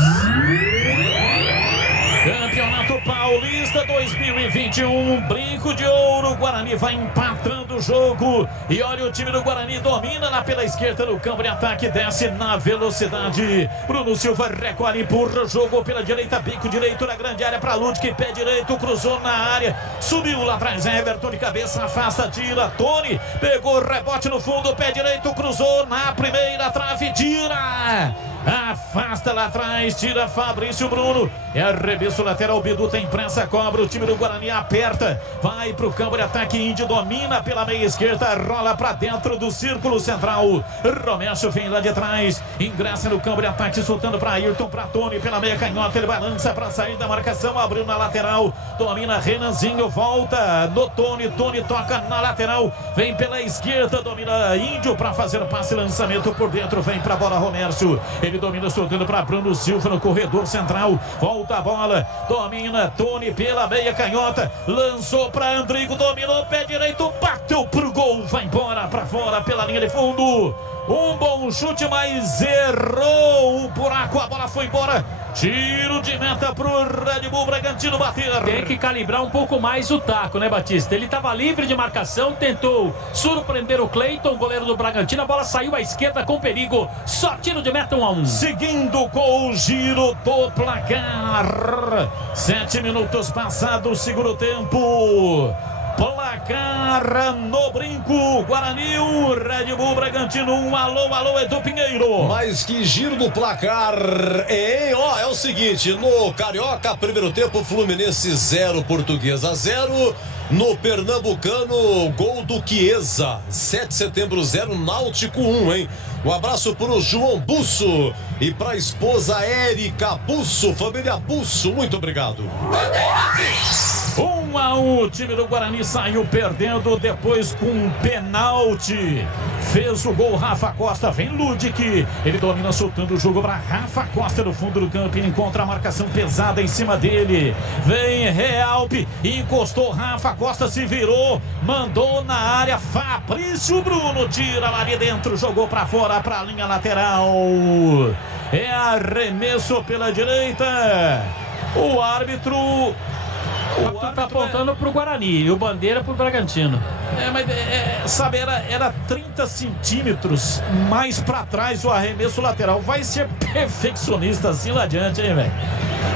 Campeonato Paulista. Paulista 2021, brinco de ouro. O Guarani vai empatando o jogo. E olha, o time do Guarani domina lá pela esquerda no campo de ataque, desce na velocidade. Bruno Silva recolhe, empurra o jogo pela direita, bico direito na grande área para Ludwig, pé direito, cruzou na área, subiu lá atrás, Everton de cabeça, afasta, tira, Tony, pegou rebote no fundo, pé direito, cruzou na primeira trave, tira. Afasta lá atrás, tira Fabrício Bruno. É arremesso lateral, Bidu tem pressa, cobra. O time do Guarani aperta, vai pro campo de ataque. Índio domina pela meia esquerda, rola pra dentro do círculo central. Romércio vem lá de trás, ingressa no campo de ataque, soltando pra Ayrton, pra Tony pela meia canhota. Ele balança pra sair da marcação, abriu na lateral, domina Renanzinho, volta no Tony. Tony toca na lateral, vem pela esquerda, domina Índio pra fazer passe, lançamento por dentro, vem pra bola Romércio. Ele domina, soltando para Bruno Silva no corredor central. Volta a bola, domina Tony pela meia canhota, lançou para Andrigo, dominou pé direito, bateu pro gol, vai embora para fora pela linha de fundo. Um bom chute, mas errou o buraco, a bola foi embora. Tiro de meta pro Red Bull Bragantino bater. Tem que calibrar um pouco mais o taco, né, Batista? Ele estava livre de marcação, tentou surpreender o Cleiton, goleiro do Bragantino. A bola saiu à esquerda com perigo. Só tiro de meta, 1-1. Seguindo com o giro do placar. 7 minutos passados o segundo tempo. Placar no brinco, Guarani, o Red Bull Bragantino 1. Alô, Edu Pinheiro. Mas que giro do placar, hein? Ó, é o seguinte, no Carioca, primeiro tempo, Fluminense 0, Portuguesa 0. No Pernambucano, gol do Chiesa, 7 de setembro 0, Náutico 1, hein? Um abraço pro João Busso e pra esposa Érica Busso, família Busso, muito obrigado. 1-1, o time do Guarani saiu perdendo, depois com um pênalti. Fez o gol Rafa Costa, vem Ludwig, ele domina soltando o jogo para Rafa Costa no fundo do campo, encontra a marcação pesada em cima dele. Vem Realpe, encostou Rafa Costa, se virou, mandou na área, Fabrício Bruno tira lá de dentro, jogou para fora, para a linha lateral. É arremesso pela direita. O árbitro tá apontando pro Guarani e o Bandeira pro Bragantino. Sabe, era 30 centímetros mais pra trás o arremesso lateral. Vai ser perfeccionista assim lá adiante, hein, velho?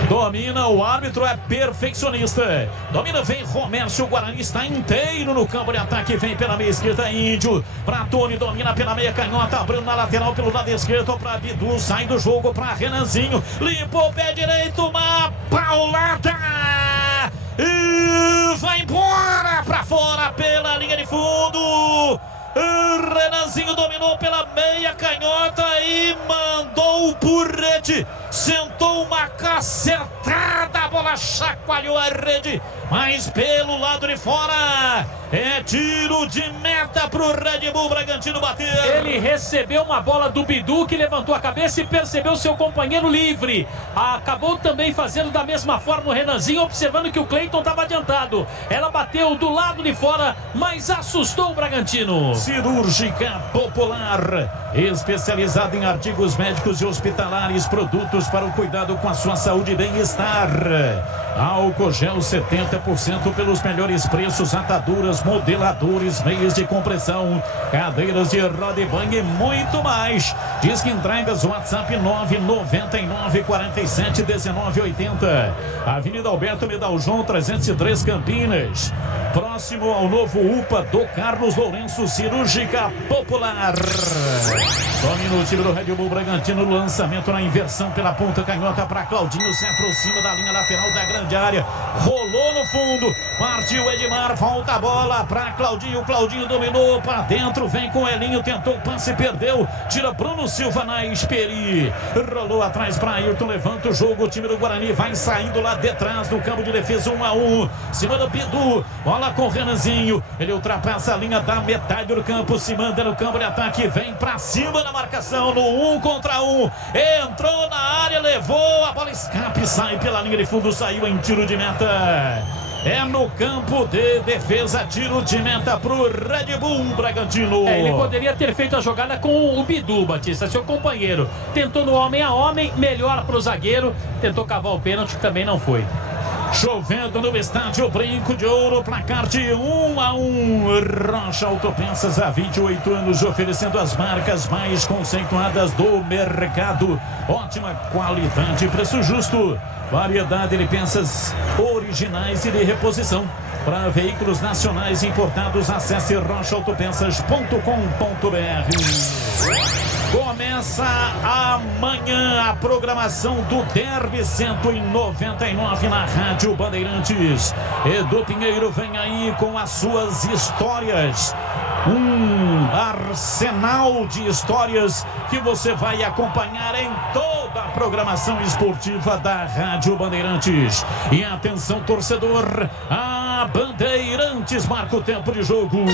Domina, o árbitro é perfeccionista. Domina, vem Romércio, o Guarani está inteiro no campo de ataque. Vem pela meia esquerda, Índio. Pra Tony, domina pela meia canhota, abrindo na lateral pelo lado esquerdo pra Bidu. Sai do jogo pra Renanzinho. Limpou o pé direito, uma paulada. E vai embora pra fora pela linha de fundo. Renanzinho dominou pela meia canhota e mandou o burrete. Sentou uma cacetada, a bola chacoalhou a rede, mas pelo lado de fora é tiro de meta pro Red Bull Bragantino bater. Ele recebeu uma bola do Bidu, que levantou a cabeça e percebeu seu companheiro livre. Acabou também fazendo da mesma forma o Renanzinho, observando que o Cleiton estava adiantado. Ela bateu do lado de fora, mas assustou o Bragantino. Cirúrgica Popular, especializada em artigos médicos e hospitalares, produtos para o cuidado com a sua saúde e bem-estar. Álcool gel 70% pelos melhores preços, ataduras, modeladores, meias de compressão, cadeiras de roda e banho e muito mais. Diz que entregas, WhatsApp 999471980. Avenida Alberto Medaljon 303 Campinas, próximo ao novo UPA do Carlos Lourenço. Cirúrgica Popular. Domina o time do Red Bull Bragantino, lançamento na inversão pela ponta canhota para Claudinho, se aproxima da linha lateral da grande área, rolou no fundo, partiu Edmar, volta a bola para Claudinho. Claudinho dominou para dentro, vem com Elinho, tentou o passe, perdeu, tira Bruno Silva na Esperi, rolou atrás para Ayrton, levanta o jogo. O time do Guarani vai saindo lá de trás do campo de defesa, 1-1, cima do Bidu, bola com o Renanzinho, ele ultrapassa a linha da metade do campo, se manda no campo de ataque, vem para cima da marcação no 1 contra 1, entrou na área, levou a bola, escape, sai pela linha de fundo, saiu em tiro de meta. É no campo de defesa, tiro de meta pro Red Bull Bragantino. Ele poderia ter feito a jogada com o Bidu, Batista, seu companheiro. Tentou no homem a homem, melhor pro zagueiro. Tentou cavar o pênalti, que também não foi. Chovendo no estádio Brinco de Ouro, placar de 1-1. Rocha Autopeças, há 28 anos, oferecendo as marcas mais conceituadas do mercado. Ótima qualidade e preço justo. Variedade de peças originais e de reposição. Para veículos nacionais importados, acesse rochaautopeças.com.br. Começa amanhã a programação do Derby 199 na Rádio Bandeirantes. Edu Pinheiro vem aí com as suas histórias. Um arsenal de histórias que você vai acompanhar em toda a programação esportiva da Rádio Bandeirantes. E atenção, torcedor, a Bandeirantes marca o tempo de jogo.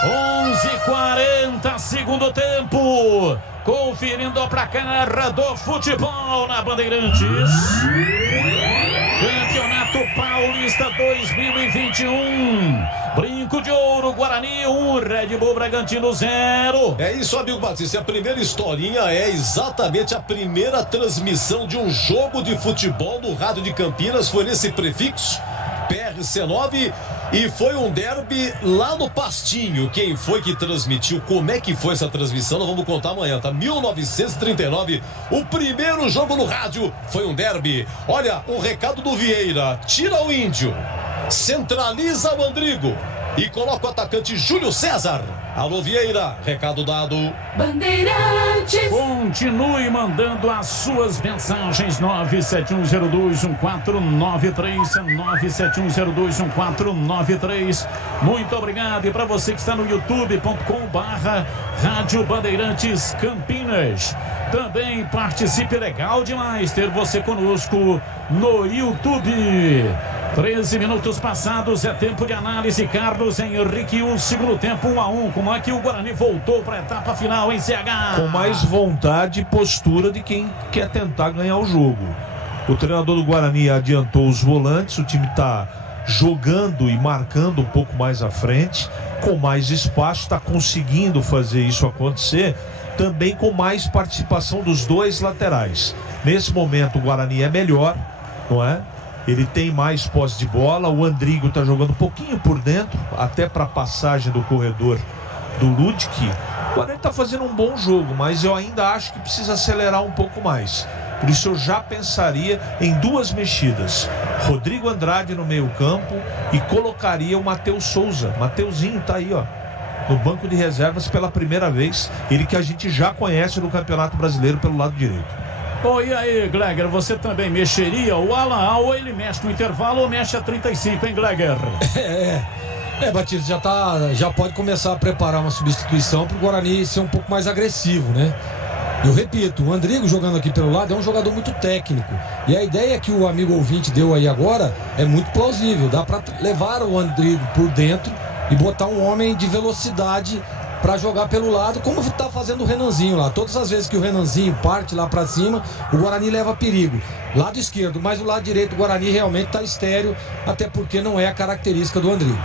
11:40, segundo tempo. Conferindo a placar do futebol na Bandeirantes. Campeonato Paulista 2021. Brinco de Ouro, Guarani 1, Red Bull Bragantino 0. É isso, amigo Batista. A primeira historinha é exatamente a primeira transmissão de um jogo de futebol no Rádio de Campinas. Foi nesse prefixo PRC9 e foi um derby lá no Pastinho. Quem foi que transmitiu? Como é que foi essa transmissão? Nós vamos contar amanhã, tá? 1939, o primeiro jogo no rádio foi um derby. Olha, o recado do Vieira: tira o Índio, centraliza o Andrigo e coloca o atacante Júlio César. Alô, Vieira, recado dado. Bandeirantes. Continue mandando as suas mensagens. 971021493, 971021493. Muito obrigado. E para você que está no youtube.com/Rádio Bandeirantes Campinas, também participe. Legal demais ter você conosco no YouTube. 13 minutos passados, é tempo de análise. Carlos Henrique, o segundo tempo 1-1. Como é que o Guarani voltou para a etapa final em CH? Com mais vontade e postura de quem quer tentar ganhar o jogo. O treinador do Guarani adiantou os volantes, o time está jogando e marcando um pouco mais à frente, com mais espaço, está conseguindo fazer isso acontecer, também com mais participação dos dois laterais. Nesse momento o Guarani é melhor, não é? Ele tem mais posse de bola, o Andrigo está jogando um pouquinho por dentro, até para a passagem do corredor do Ludic. O Guarani está fazendo um bom jogo, mas eu ainda acho que precisa acelerar um pouco mais. Por isso eu já pensaria em duas mexidas. Rodrigo Andrade no meio campo e colocaria o Matheus Souza. Mateuzinho está aí, ó, no banco de reservas pela primeira vez. Ele que a gente já conhece no Campeonato Brasileiro pelo lado direito. Oh, e aí, Gleger, você também mexeria? O Alan, ou ele mexe no intervalo ou mexe a 35, hein, Gleger? Batista, já pode começar a preparar uma substituição para o Guarani ser um pouco mais agressivo, né? Eu repito, o Andrigo jogando aqui pelo lado é um jogador muito técnico. E a ideia que o amigo ouvinte deu aí agora é muito plausível. Dá para levar o Andrigo por dentro e botar um homem de velocidade para jogar pelo lado, como está fazendo o Renanzinho lá. Todas as vezes que o Renanzinho parte lá para cima, o Guarani leva perigo. Lado esquerdo, mas o lado direito do Guarani realmente está estéreo, até porque não é a característica do Andrigo.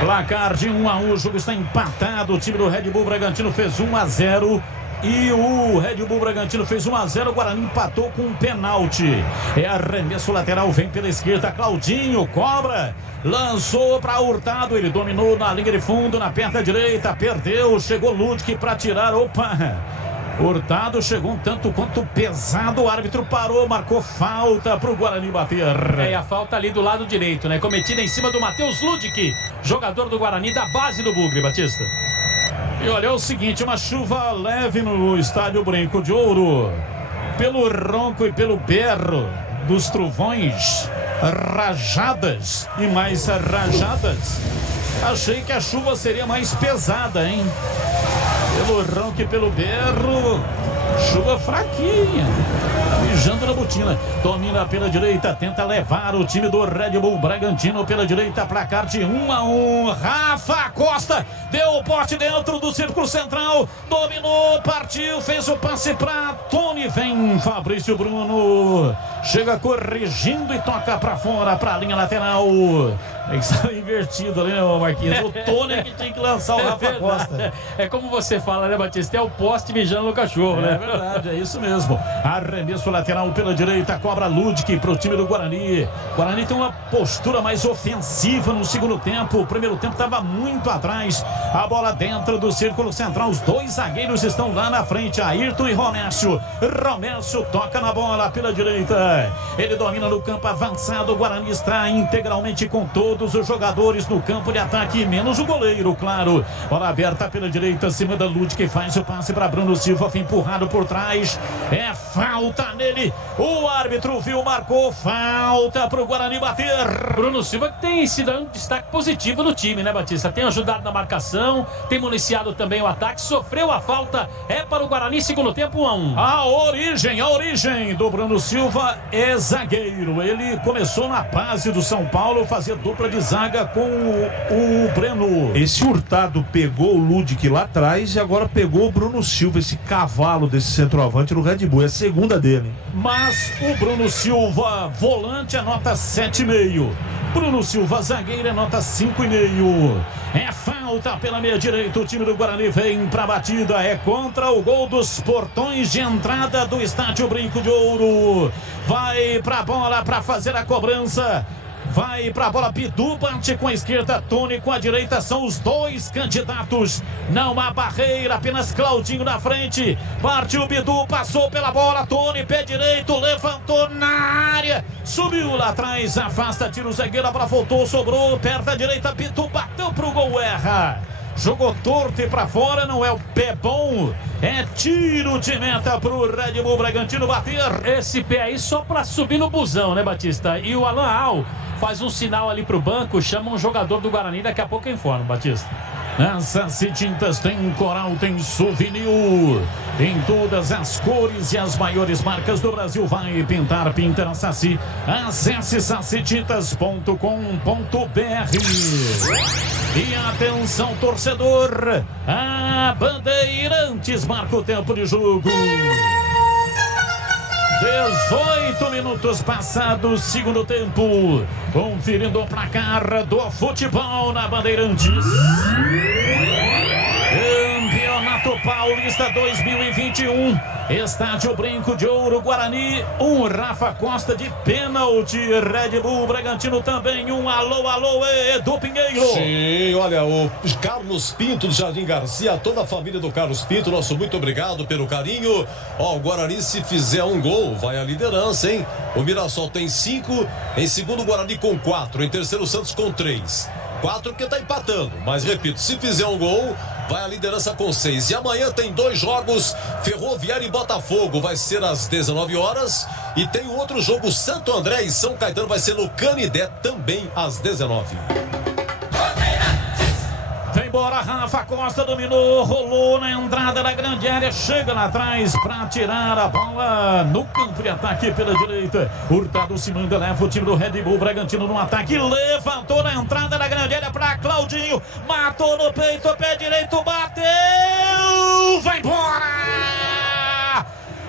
Placar de 1-1, o jogo está empatado. O time do Red Bull Bragantino fez 1-0. E o Red Bull Bragantino fez 1-0, o Guarani empatou com um pênalti. É arremesso lateral, vem pela esquerda, Claudinho cobra, lançou para Hurtado, ele dominou na linha de fundo, na perna direita, perdeu, chegou Ludwig para tirar, opa! Hurtado chegou um tanto quanto pesado, o árbitro parou, marcou falta para o Guarani bater. É a falta ali do lado direito, né? Cometida em cima do Matheus Ludwig, jogador do Guarani da base do Bugre, Batista. E olha, é o seguinte, uma chuva leve no estádio Brinco de Ouro. Pelo ronco e pelo berro dos trovões, rajadas e mais rajadas, achei que a chuva seria mais pesada, hein? Pelo ronco e pelo berro, chuva fraquinha, mijando na botina. Domina pela direita, tenta levar o time do Red Bull Bragantino pela direita, placar de 1-1. Rafa Costa deu o pote dentro do círculo central, dominou, partiu, fez o passe para Tony, vem Fabrício Bruno, chega corrigindo e toca pra fora, pra linha lateral. É que está invertido ali, né, Marquinhos? O Tony que tinha que lançar o Rafa Costa. É como você fala, né, Batista? É o poste mijando no cachorro, né? É verdade, é isso mesmo. Arremesso lateral pela direita, cobra Ludwig pro time do Guarani. O Guarani tem uma postura mais ofensiva no segundo tempo. O primeiro tempo estava muito atrás. A bola dentro do círculo central. Os dois zagueiros estão lá na frente, Ayrton e Romércio. Romércio toca na bola pela direita. Ele domina no campo avançado. O Guarani está integralmente com todos os jogadores no campo de ataque, menos o goleiro, claro. Bola aberta pela direita, acima da Ludwig, que faz o passe para Bruno Silva, foi empurrado por trás. É falta nele. O árbitro viu, marcou falta para o Guarani bater. Bruno Silva que tem sido um destaque positivo no time, né, Batista? Tem ajudado na marcação, tem municiado também o ataque, sofreu a falta, é para o Guarani, segundo tempo, 1-1. A origem do Bruno Silva é zagueiro. Ele começou na base do São Paulo, fazia dupla de zaga com o Breno. Esse Hurtado pegou o Ludwig lá atrás e agora pegou o Bruno Silva, esse cavalo desse centroavante no Red Bull. É a segunda dele. Mas o Bruno Silva, volante, é nota 7,5. Bruno Silva, zagueiro, é nota 5,5. É falta pela meia direita. O time do Guarani vem pra batida. É contra o gol dos portões de entrada do estádio Brinco de Ouro. Vai pra bola pra fazer a cobrança. Vai pra bola, Bidu bate com a esquerda, Tony com a direita, são os dois candidatos. Não há barreira, apenas Claudinho na frente. Partiu o Bidu, passou pela bola, Tony, pé direito, levantou na área. Subiu lá atrás, afasta, tira o zagueiro, a bola voltou, sobrou, perto da direita, Bidu bateu pro gol, erra. Jogou torto e pra fora, não é o pé bom. É tiro de meta pro Red Bull Bragantino bater. Esse pé aí só pra subir no busão, né, Batista? E o Alan Al faz um sinal ali pro banco, chama um jogador do Guarani, daqui a pouco eu informo, Batista. Essas tintas tem coral, tem souvenir, em todas as cores e as maiores marcas do Brasil. Vai pintar, pinta na Saci. Acesse sacitintas.com.br. E atenção, torcedor, a Bandeirantes marca o tempo de jogo. 18 minutos passados, segundo tempo. Conferindo o placar do futebol na Bandeirantes. Campeonato Paulista 2021. Estádio Brinco de Ouro, Guarani 1, Rafa Costa de pênalti. Red Bull Bragantino também 1. Alô, Edu Pinheiro. Sim, olha, o Carlos Pinto do Jardim Garcia, toda a família do Carlos Pinto, nosso muito obrigado pelo carinho. Ó, o Guarani, se fizer um gol, vai à liderança, hein? O Mirassol tem 5, em segundo o Guarani com 4, em terceiro o Santos com 3. 4 porque tá empatando, mas repito, se fizer um gol, vai à liderança com 6. E amanhã tem 2 jogos, Ferroviária e Botafogo, vai ser às 19 horas. E tem um outro jogo, Santo André e São Caetano, vai ser no Canidé, também às 19. Vem embora, Rafa Costa dominou, rolou na entrada da grande área, chega lá atrás para tirar a bola no campo de ataque pela direita. Hurtado se manda, leva o time do Red Bull Bragantino no ataque, levantou na entrada da grande área para Claudinho, matou no peito, pé direito, bateu, vai embora!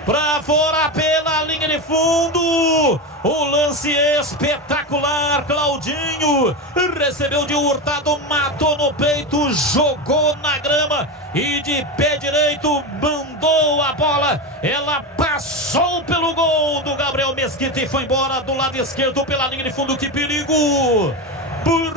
Pra fora pela linha de fundo, o lance espetacular, Claudinho recebeu de Hurtado, matou no peito, jogou na grama e de pé direito mandou a bola, ela passou pelo gol do Gabriel Mesquita e foi embora do lado esquerdo pela linha de fundo. Que perigo! Por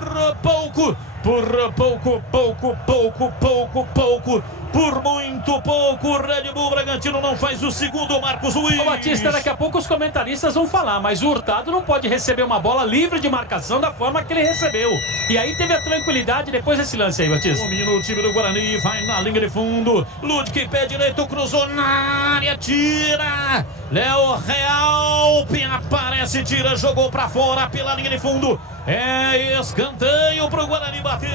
muito pouco, o Red Bull Bragantino não faz o segundo, Marcos Luiz. Ô Batista, daqui a pouco os comentaristas vão falar, mas o Hurtado não pode receber uma bola livre de marcação da forma que ele recebeu. E aí teve a tranquilidade depois desse lance aí, Batista. Domina o time do Guarani, vai na linha de fundo, Ludwig, pé direito, cruzou na área, tira. Léo Real aparece desce, tira, jogou pra fora pela linha de fundo. É escanteio pro Guarani bater.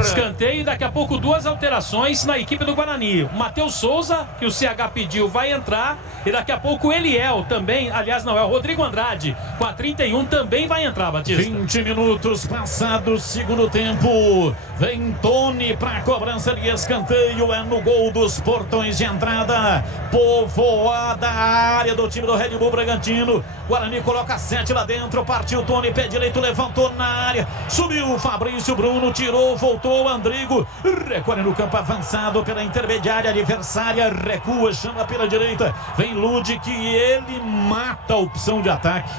Escanteio, daqui a pouco 2 alterações na equipe do Guarani. O Matheus Souza, que o CH pediu, vai entrar. E daqui a pouco o Eliel também, aliás não, é o Rodrigo Andrade, com a 31 também vai entrar, Batista. 20 minutos passados, segundo tempo. Vem Tony pra cobrança de escanteio. É no gol dos portões de entrada. Povoada a área do time do Red Bull Bragantino. Guarani coloca 7 lá dentro. Partiu Tony, pé direito, levantou na área. Subiu o Fabrício Bruno, tirou, voltou. Andrigo recolhe no campo avançado pela intermediária adversária. Recua, chama pela direita. Vem Lude, que ele mata a opção de ataque.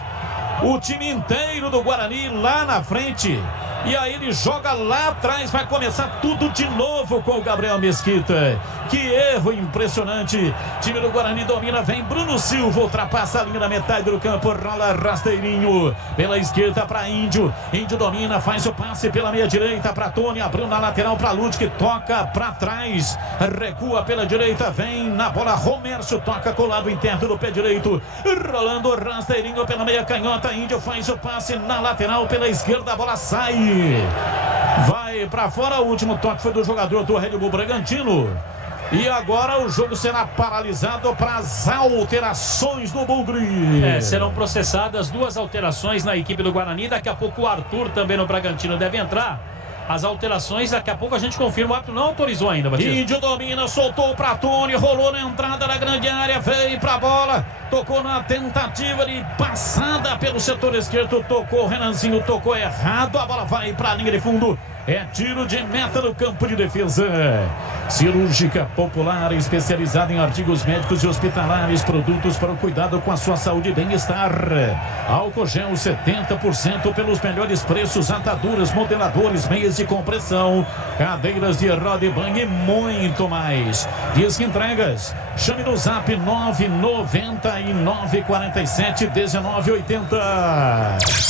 O time inteiro do Guarani lá na frente. E aí ele joga lá atrás. Vai começar tudo de novo com o Gabriel Mesquita. Que erro impressionante. Time do Guarani domina. Vem Bruno Silva. Ultrapassa a linha da metade do campo. Rola rasteirinho. Pela esquerda para Índio. Índio domina. Faz o passe pela meia direita para Tony. Abriu na lateral para Lute, que toca para trás. Recua pela direita. Vem na bola Romércio. Toca com o lado interno do pé direito. Rolando rasteirinho pela meia canhota. Índio faz o passe na lateral pela esquerda. A bola sai. Vai para fora. O último toque foi do jogador do Red Bull Bragantino. E agora o jogo será paralisado para as alterações do Bugre. Serão processadas 2 alterações na equipe do Guarani. Daqui a pouco o Arthur também no Bragantino deve entrar. As alterações, daqui a pouco a gente confirma. O árbitro não autorizou ainda, Batista. Índio domina, soltou para Tony, rolou na entrada da grande área, veio para a bola, tocou na tentativa de passada pelo setor esquerdo, tocou, Renanzinho tocou errado, a bola vai para a linha de fundo. É tiro de meta no campo de defesa. Cirúrgica popular, especializada em artigos médicos e hospitalares, produtos para o cuidado com a sua saúde e bem-estar. Álcool gel 70% pelos melhores preços, ataduras, modeladores, meias de compressão, cadeiras de roda e banho e muito mais. Disque entregas. Chame no zap 999471980.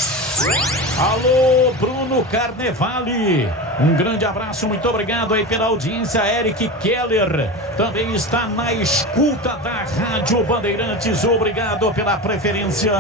Alô, Bruno Carnevale. Um grande abraço, muito obrigado aí pela audiência. Eric Keller também está na escuta da Rádio Bandeirantes. Obrigado pela preferência.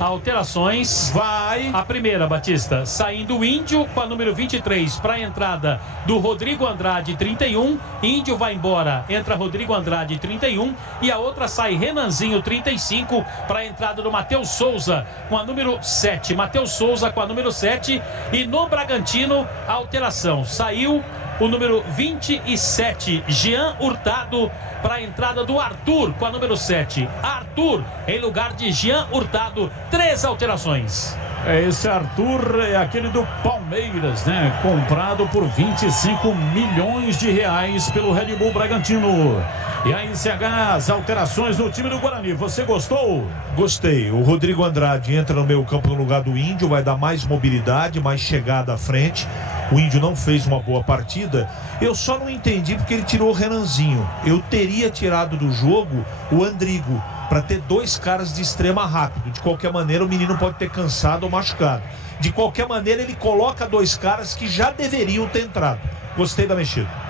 Alterações. Vai. A primeira, Batista, saindo o Índio com a número 23 para a entrada do Rodrigo Andrade, 31. Índio vai embora, entra Rodrigo Andrade, 31. E a outra sai Renanzinho, 35, para a entrada do Matheus Souza com a número 7. Matheus Souza com a número 7. E no Bragantino, a alteração. Saiu o número 27, Jean Hurtado, para a entrada do Arthur com a número 7. Arthur em lugar de Jean Hurtado. 3 alterações. Esse Arthur é aquele do Palmeiras, né? Comprado por 25 milhões de reais pelo Red Bull Bragantino. E aí, CH, as alterações no time do Guarani, você gostou? Gostei. O Rodrigo Andrade entra no meio campo no lugar do Índio, vai dar mais mobilidade, mais chegada à frente. O Índio não fez uma boa partida. Eu só não entendi porque ele tirou o Renanzinho. Eu teria tirado do jogo o Andrigo, para ter 2 caras de extrema rápido. De qualquer maneira, o menino pode ter cansado ou machucado. De qualquer maneira, ele coloca 2 caras que já deveriam ter entrado. Gostei da mexida.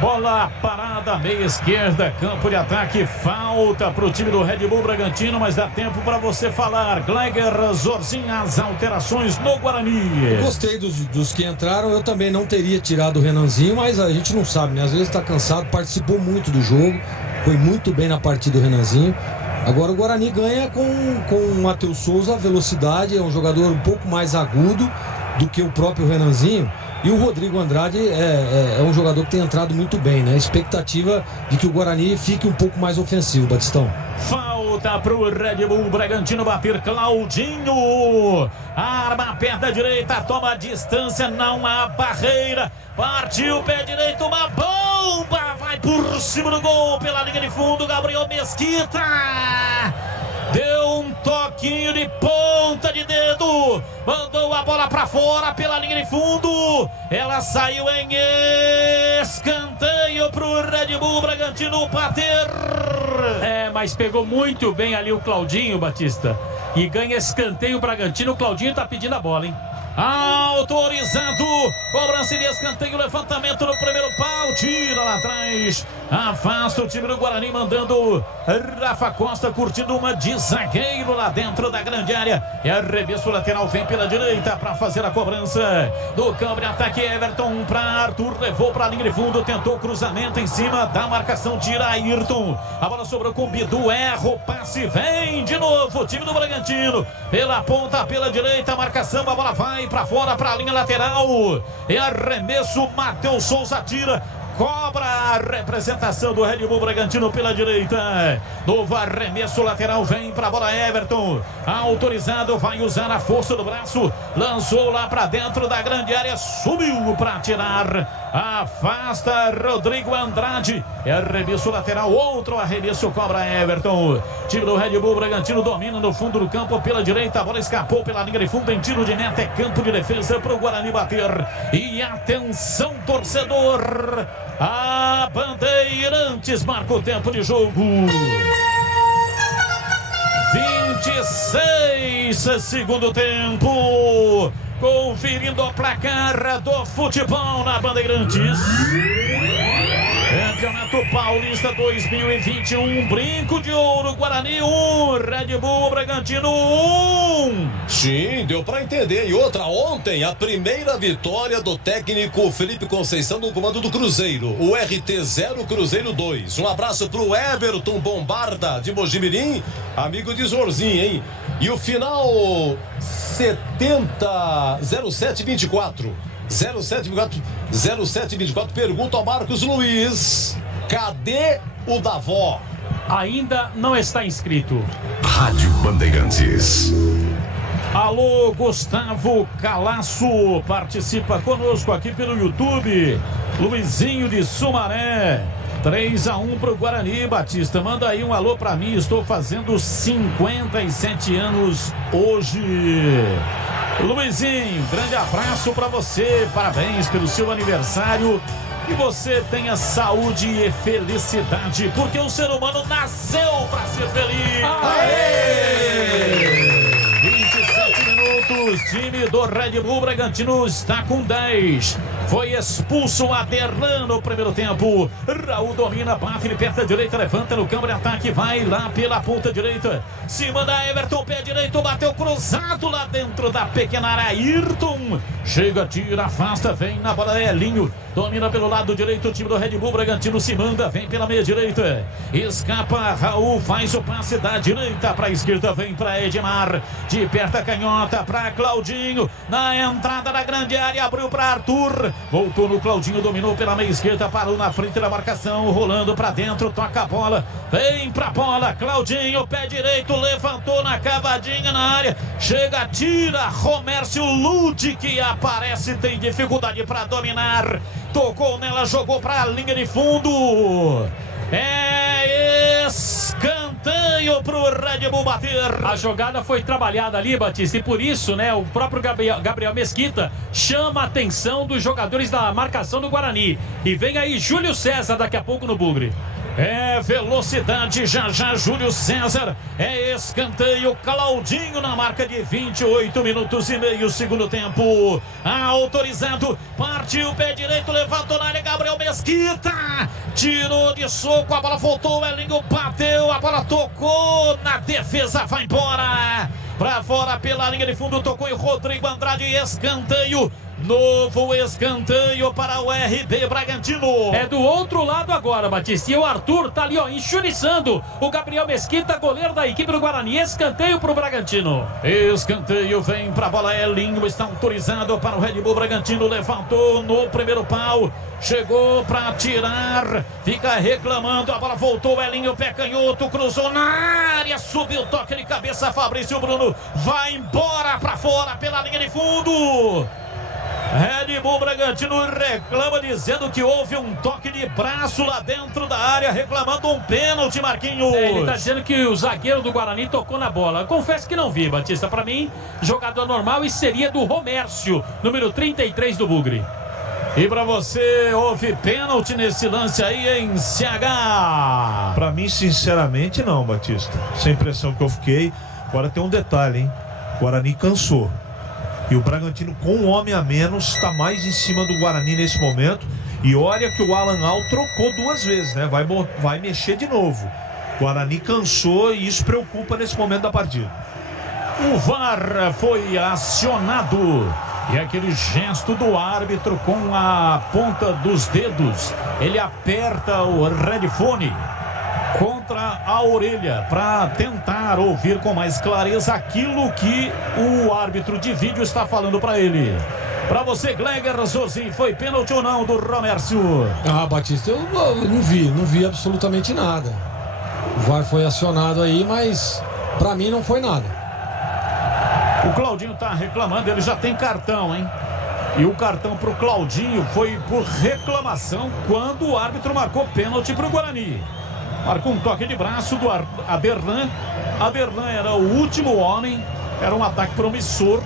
Bola parada, meia esquerda, campo de ataque, falta para o time do Red Bull Bragantino, mas dá tempo para você falar. Gleiger, Zorzinha, as alterações no Guarani. Gostei dos que entraram. Eu também não teria tirado o Renanzinho, mas a gente não sabe, né? Às vezes está cansado, participou muito do jogo, foi muito bem na partida do Renanzinho. Agora o Guarani ganha com o Matheus Souza, velocidade, é um jogador um pouco mais agudo do que o próprio Renanzinho. E o Rodrigo Andrade é um jogador que tem entrado muito bem, né? Expectativa de que o Guarani fique um pouco mais ofensivo, Batistão. Falta pro Red Bull Bragantino bater. Claudinho arma a perna direita, toma a distância, não há barreira. Partiu o pé direito, uma bomba, vai por cima do gol pela linha de fundo. Gabriel Mesquita deu um toquinho de ponta de dedo, mandou a bola pra fora pela linha de fundo. Ela saiu em escanteio pro Red Bull Bragantino bater. Mas pegou muito bem ali o Claudinho, Batista. E ganha escanteio o Bragantino. O Claudinho tá pedindo a bola, hein? Autorizado, cobrança de escanteio, levantamento no primeiro pau, tira lá atrás, Afasta o time do Guarani, mandando Rafa Costa curtindo uma de zagueiro lá dentro da grande área. E arremesso lateral vem pela direita para fazer a cobrança do campo de ataque. Everton para Arthur, levou para a linha de fundo, tentou cruzamento em cima da marcação, tira Ayrton. A bola sobrou com o Bidu, erra o passe, vem de novo o time do Bragantino. Pela ponta, pela direita, a marcação, a bola vai para fora, para a linha lateral. E arremesso, Matheus Souza tira. Cobra a representação do Red Bull Bragantino pela direita. Novo arremesso lateral, vem para a bola Everton. Autorizado, vai usar a força do braço. Lançou lá para dentro da grande área, subiu para tirar. Afasta Rodrigo Andrade. É arremesso lateral, outro arremesso, cobra Everton. Time do Red Bull Bragantino domina no fundo do campo pela direita. A bola escapou pela linha de fundo em tiro de meta. É campo de defesa para o Guarani bater. E atenção, torcedor. A Bandeirantes marca o tempo de jogo. 26 segundo tempo. Conferindo o placar do futebol na Bandeirantes. Campeonato Paulista 2021, Brinco de Ouro, Guarani 1, Red Bull Bragantino 1. Sim, deu pra entender. E outra, ontem, a primeira vitória do técnico Felipe Conceição no comando do Cruzeiro. O RT 0, Cruzeiro 2. Um abraço pro Everton Bombarda de Mojimirim, amigo de Zorzinho, hein? E o final 0724. 0724, pergunta ao Marcos Luiz: cadê o Davó? Ainda não está inscrito. Rádio Bandeirantes. Alô, Gustavo Calaço participa conosco aqui pelo YouTube. Luizinho de Sumaré. 3-1 pro Guarani. Batista, manda aí um alô pra mim. Estou fazendo 57 anos hoje. Luizinho, grande abraço pra você. Parabéns pelo seu aniversário. Que você tenha saúde e felicidade, porque o ser humano nasceu pra ser feliz. Aê! 27 minutos, time do Red Bull Bragantino está com 10. Foi expulso o Aderlan no primeiro tempo. Raul domina, bate, ele perto da direita, levanta no campo de ataque, vai lá pela ponta direita. Se manda Everton, pé direito, bateu cruzado lá dentro da pequena área. Ayrton chega, tira, afasta, vem na bola, Elinho. Domina pelo lado direito, o time do Red Bull Bragantino se manda, vem pela meia direita. Escapa, Raul faz o passe da direita para a esquerda, vem para Edmar. De perto a canhota para Claudinho. Na entrada da grande área, abriu para Arthur. Voltou no Claudinho, dominou pela meia esquerda, parou na frente da marcação, rolando para dentro, toca a bola. Vem pra bola, Claudinho, pé direito, levantou na cavadinha na área. Chega, tira, Romércio Ludi que aparece, tem dificuldade para dominar. Tocou nela, jogou para a linha de fundo. É escanteio pro Red Bull bater. A jogada foi trabalhada ali, Batista, e por isso, né, o próprio Gabriel Mesquita chama a atenção dos jogadores da marcação do Guarani. E vem aí Júlio César daqui a pouco no Bugre. É velocidade, já Júlio César. É escanteio, Claudinho na marca de 28 minutos e meio, segundo tempo. Autorizado, partiu, pé direito, levantou na área, Gabriel Mesquita. Tirou de soco, a bola voltou, o Elinho bateu, a bola tocou na defesa, vai embora. Pra fora pela linha de fundo, tocou em Rodrigo Andrade, escanteio. Novo escanteio para o RB Bragantino. É do outro lado agora, Batista. E o Arthur tá ali, ó, enxuriçando o Gabriel Mesquita, goleiro da equipe do Guarani. Escanteio pro Bragantino. Escanteio, vem pra bola, Elinho está autorizado para o Red Bull Bragantino. Levantou no primeiro pau. Chegou pra tirar. Fica reclamando, a bola voltou, Elinho, pé canhoto, cruzou na área. Subiu, toque de cabeça, Fabrício Bruno. Vai embora pra fora pela linha de fundo. Red Bull Bragantino reclama, dizendo que houve um toque de braço lá dentro da área, reclamando um pênalti, Marquinhos. Ele tá dizendo que o zagueiro do Guarani tocou na bola. Confesso que não vi, Batista. Pra mim, jogador normal, e seria do Romércio, número 33 do Bugre. E pra você, houve pênalti nesse lance aí em CH? Pra mim, sinceramente, não, Batista. Essa impressão que eu fiquei. Agora tem um detalhe, hein? O Guarani cansou. E o Bragantino, com um homem a menos, está mais em cima do Guarani nesse momento. E olha que o Alan Al trocou 2 vezes, né? Vai mexer de novo. O Guarani cansou e isso preocupa nesse momento da partida. O VAR foi acionado. E aquele gesto do árbitro com a ponta dos dedos. Ele aperta o headphone contra a orelha para tentar ouvir com mais clareza aquilo que o árbitro de vídeo está falando para ele. Para você, Gleger Zozzi, foi pênalti ou não do Romércio? Batista, eu não vi absolutamente nada. O VAR foi acionado aí, mas para mim não foi nada. O Claudinho tá reclamando, ele já tem cartão, hein? E o cartão pro Claudinho foi por reclamação quando o árbitro marcou pênalti pro Guarani. Marcou um toque de braço do Aderlan. Aderlan era o último homem, era um ataque promissor.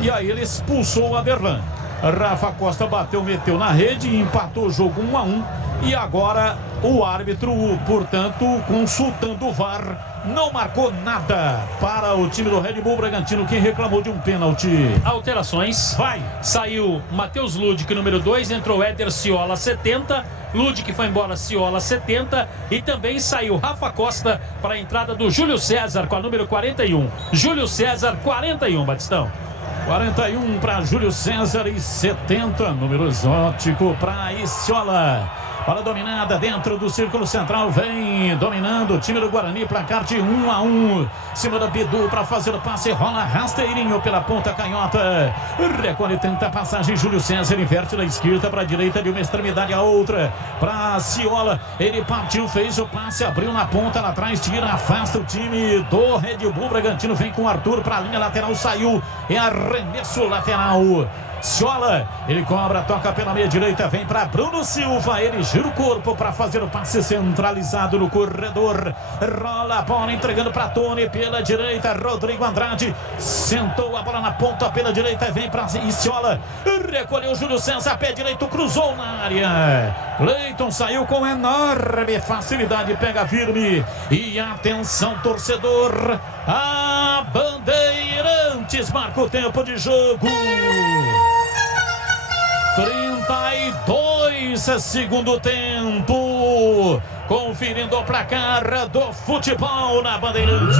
E aí ele expulsou o Aderlan. Rafa Costa bateu, meteu na rede e empatou o jogo 1-1. E agora o árbitro, portanto, consultando o VAR, não marcou nada para o time do Red Bull Bragantino, que reclamou de um pênalti. Alterações. Vai. Saiu Matheus Ludic, número 2, entrou Éder Ciola, 70. Ludic foi embora, Ciola, 70. E também saiu Rafa Costa para a entrada do Júlio César com a número 41. Júlio César, 41, Batistão. 41 para Júlio César e 70, número exótico para Isciola. Para dominada dentro do círculo central, vem dominando o time do Guarani, placar de 1-1. Cima do Bidu para fazer o passe, rola rasteirinho pela ponta canhota. Recolhe, tenta a passagem, Júlio César inverte da esquerda para a direita, de uma extremidade a outra. Para Ciola, ele partiu, fez o passe, abriu na ponta lá atrás, tira, afasta o time do Red Bull Bragantino, vem com o Arthur para a linha lateral, saiu, é arremesso lateral. Ciola, ele cobra, toca pela meia direita, vem para Bruno Silva, ele gira o corpo para fazer o passe centralizado no corredor, rola a bola entregando para Tony pela direita, Rodrigo Andrade sentou a bola na ponta pela direita, vem para Ciola, recolheu Júlio César, pé direito, cruzou na área, Cleiton saiu com enorme facilidade, pega firme e atenção torcedor, a Bandeirantes marca o tempo de jogo. 32 segundo tempo, conferindo o placar do futebol na Bandeirantes.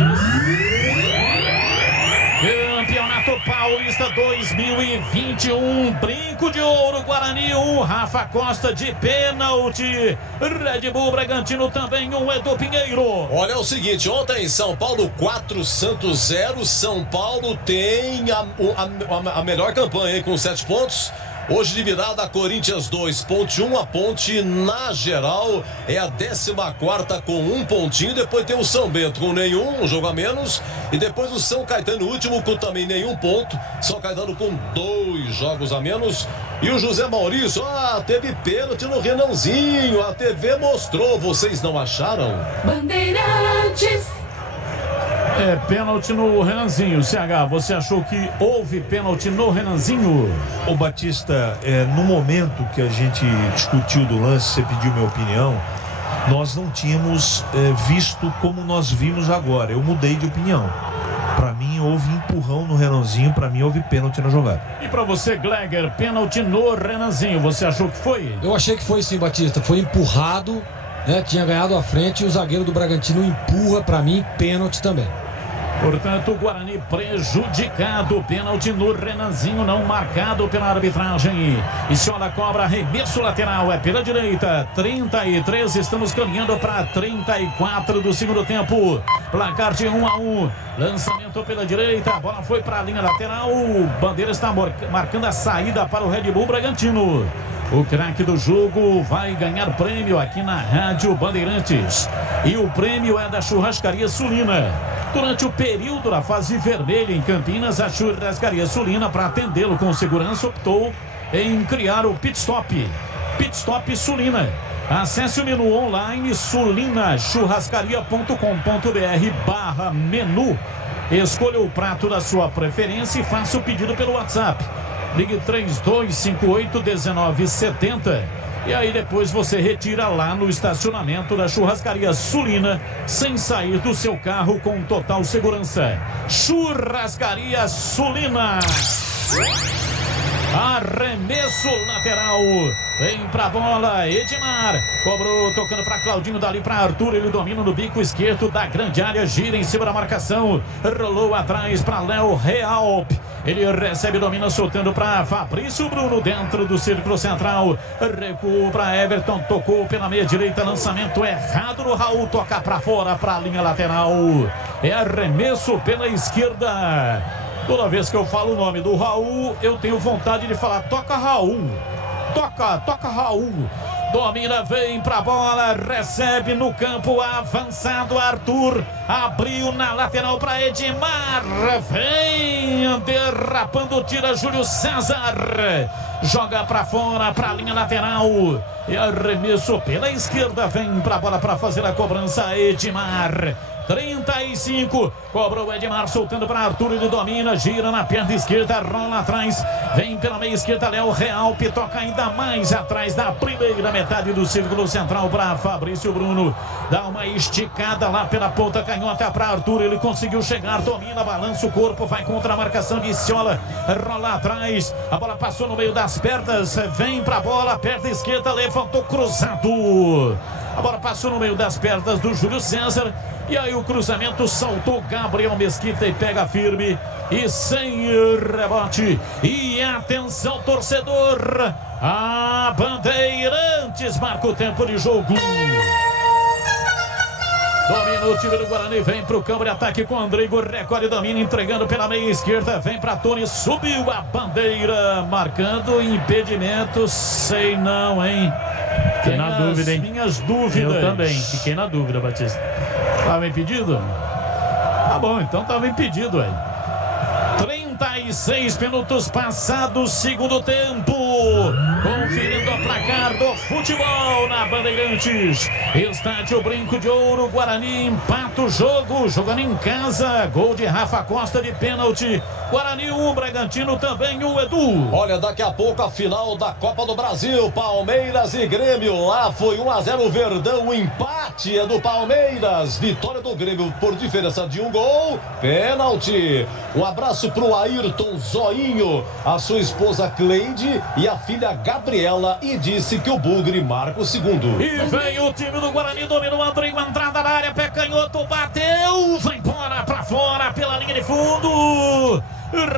Campeonato Paulista 2021, brinco de ouro, Guarani 1, Rafa Costa de pênalti, Red Bull Bragantino também 1, Edu Pinheiro. Olha, é o seguinte, ontem São Paulo 4, Santos 0, São Paulo tem a melhor campanha, hein, com 7 pontos. Hoje de virada, Corinthians 2, Ponte 1, a Ponte na geral é a 14ª com 1 pontinho, depois tem o São Bento com nenhum, um jogo a menos, e depois o São Caetano último com também nenhum ponto, São Caetano com 2 jogos a menos, e o José Maurício, teve pênalti no Renanzinho, a TV mostrou, vocês não acharam? Bandeirantes. É pênalti no Renanzinho. CH, você achou que houve pênalti no Renanzinho? Ô Batista, no momento que a gente discutiu do lance, você pediu minha opinião, nós não tínhamos visto como nós vimos agora. Eu mudei de opinião. Pra mim houve empurrão no Renanzinho, pra mim houve pênalti na jogada. E pra você, Gleger, pênalti no Renanzinho, você achou que foi? Eu achei que foi sim, Batista, foi empurrado, né? Tinha ganhado a frente e o zagueiro do Bragantino empurra, pra mim, pênalti também. Portanto, o Guarani prejudicado, pênalti no Renanzinho, não marcado pela arbitragem. E Ciola cobra, arremesso lateral, é pela direita, 33, estamos caminhando para 34 do segundo tempo. Placar de 1-1, lançamento pela direita, a bola foi para a linha lateral, Bandeira está marcando a saída para o Red Bull Bragantino. O craque do jogo vai ganhar prêmio aqui na Rádio Bandeirantes. E o prêmio é da Churrascaria Sulina. Durante o período da fase vermelha em Campinas, a Churrascaria Sulina, para atendê-lo com segurança, optou em criar o Pit Stop. Pit Stop Sulina. Acesse o menu online sulinachurrascaria.com.br/menu. Escolha o prato da sua preferência e faça o pedido pelo WhatsApp. Ligue 3258-1970. E aí depois você retira lá no estacionamento da Churrascaria Sulina, sem sair do seu carro, com total segurança. Churrascaria Sulina. Arremesso lateral. Vem pra bola, Edmar. Cobrou, tocando pra Claudinho, dali pra Arthur. Ele domina no bico esquerdo da grande área. Gira em cima da marcação. Rolou atrás pra Léo Realp. Ele recebe, domina, soltando pra Fabrício Bruno dentro do círculo central. Recuo pra Everton. Tocou pela meia direita. Lançamento errado no Raul. Toca pra fora, pra linha lateral. É arremesso pela esquerda. Toda vez que eu falo o nome do Raul, eu tenho vontade de falar: toca Raul. Toca Raul. Domina, vem pra bola, recebe no campo avançado Arthur. Abriu na lateral pra Edmar. Vem derrapando, tira Júlio César. Joga pra fora, pra linha lateral. E arremesso pela esquerda. Vem pra bola pra fazer a cobrança, Edmar. 35, cobrou o Edmar, soltando para Arthur, ele domina, gira na perna esquerda, rola atrás, vem pela meia esquerda, Léo Realp, toca ainda mais atrás da primeira metade do círculo central para Fabrício Bruno, dá uma esticada lá pela ponta canhota para Arthur, ele conseguiu chegar, domina, balança o corpo, vai contra a marcação de Sciola, rola atrás, a bola passou no meio das pernas, vem para a bola, perna esquerda, levantou cruzado, a bola passou no meio das pernas do Júlio César. E aí o cruzamento, saltou Gabriel Mesquita e pega firme e sem rebote. E atenção, torcedor, a Bandeirantes marca o tempo de jogo. Domina o time do Guarani, vem pro campo de ataque com o Andrigo, recolhe, domina, entregando pela meia esquerda, vem pra Tony, subiu a bandeira, marcando impedimento, sei não, hein? Fiquei na dúvida, hein? Minhas dúvidas. Eu também, fiquei na dúvida, Batista. Tava impedido? Tá bom, então tava impedido, aí. 36 minutos passados, segundo tempo. Conferindo o placar do futebol na Bandeirantes. Estádio Brinco de Ouro, Guarani empata o jogo, jogando em casa. Gol de Rafa Costa de pênalti. Guarani 1, Bragantino também, o Edu. Olha, daqui a pouco a final da Copa do Brasil, Palmeiras e Grêmio. Lá foi 1-0 o Verdão, o empate é do Palmeiras. Vitória do Grêmio por diferença de um gol. Pênalti. Um abraço pro Ayrton Zoinho, a sua esposa Cleide e a filha Gabriela, e disse que o Bugre marca o segundo. E vem o time do Guarani, dominou o Andrigo, entrada na área, pé canhoto, bateu, vai embora pra fora pela linha de fundo.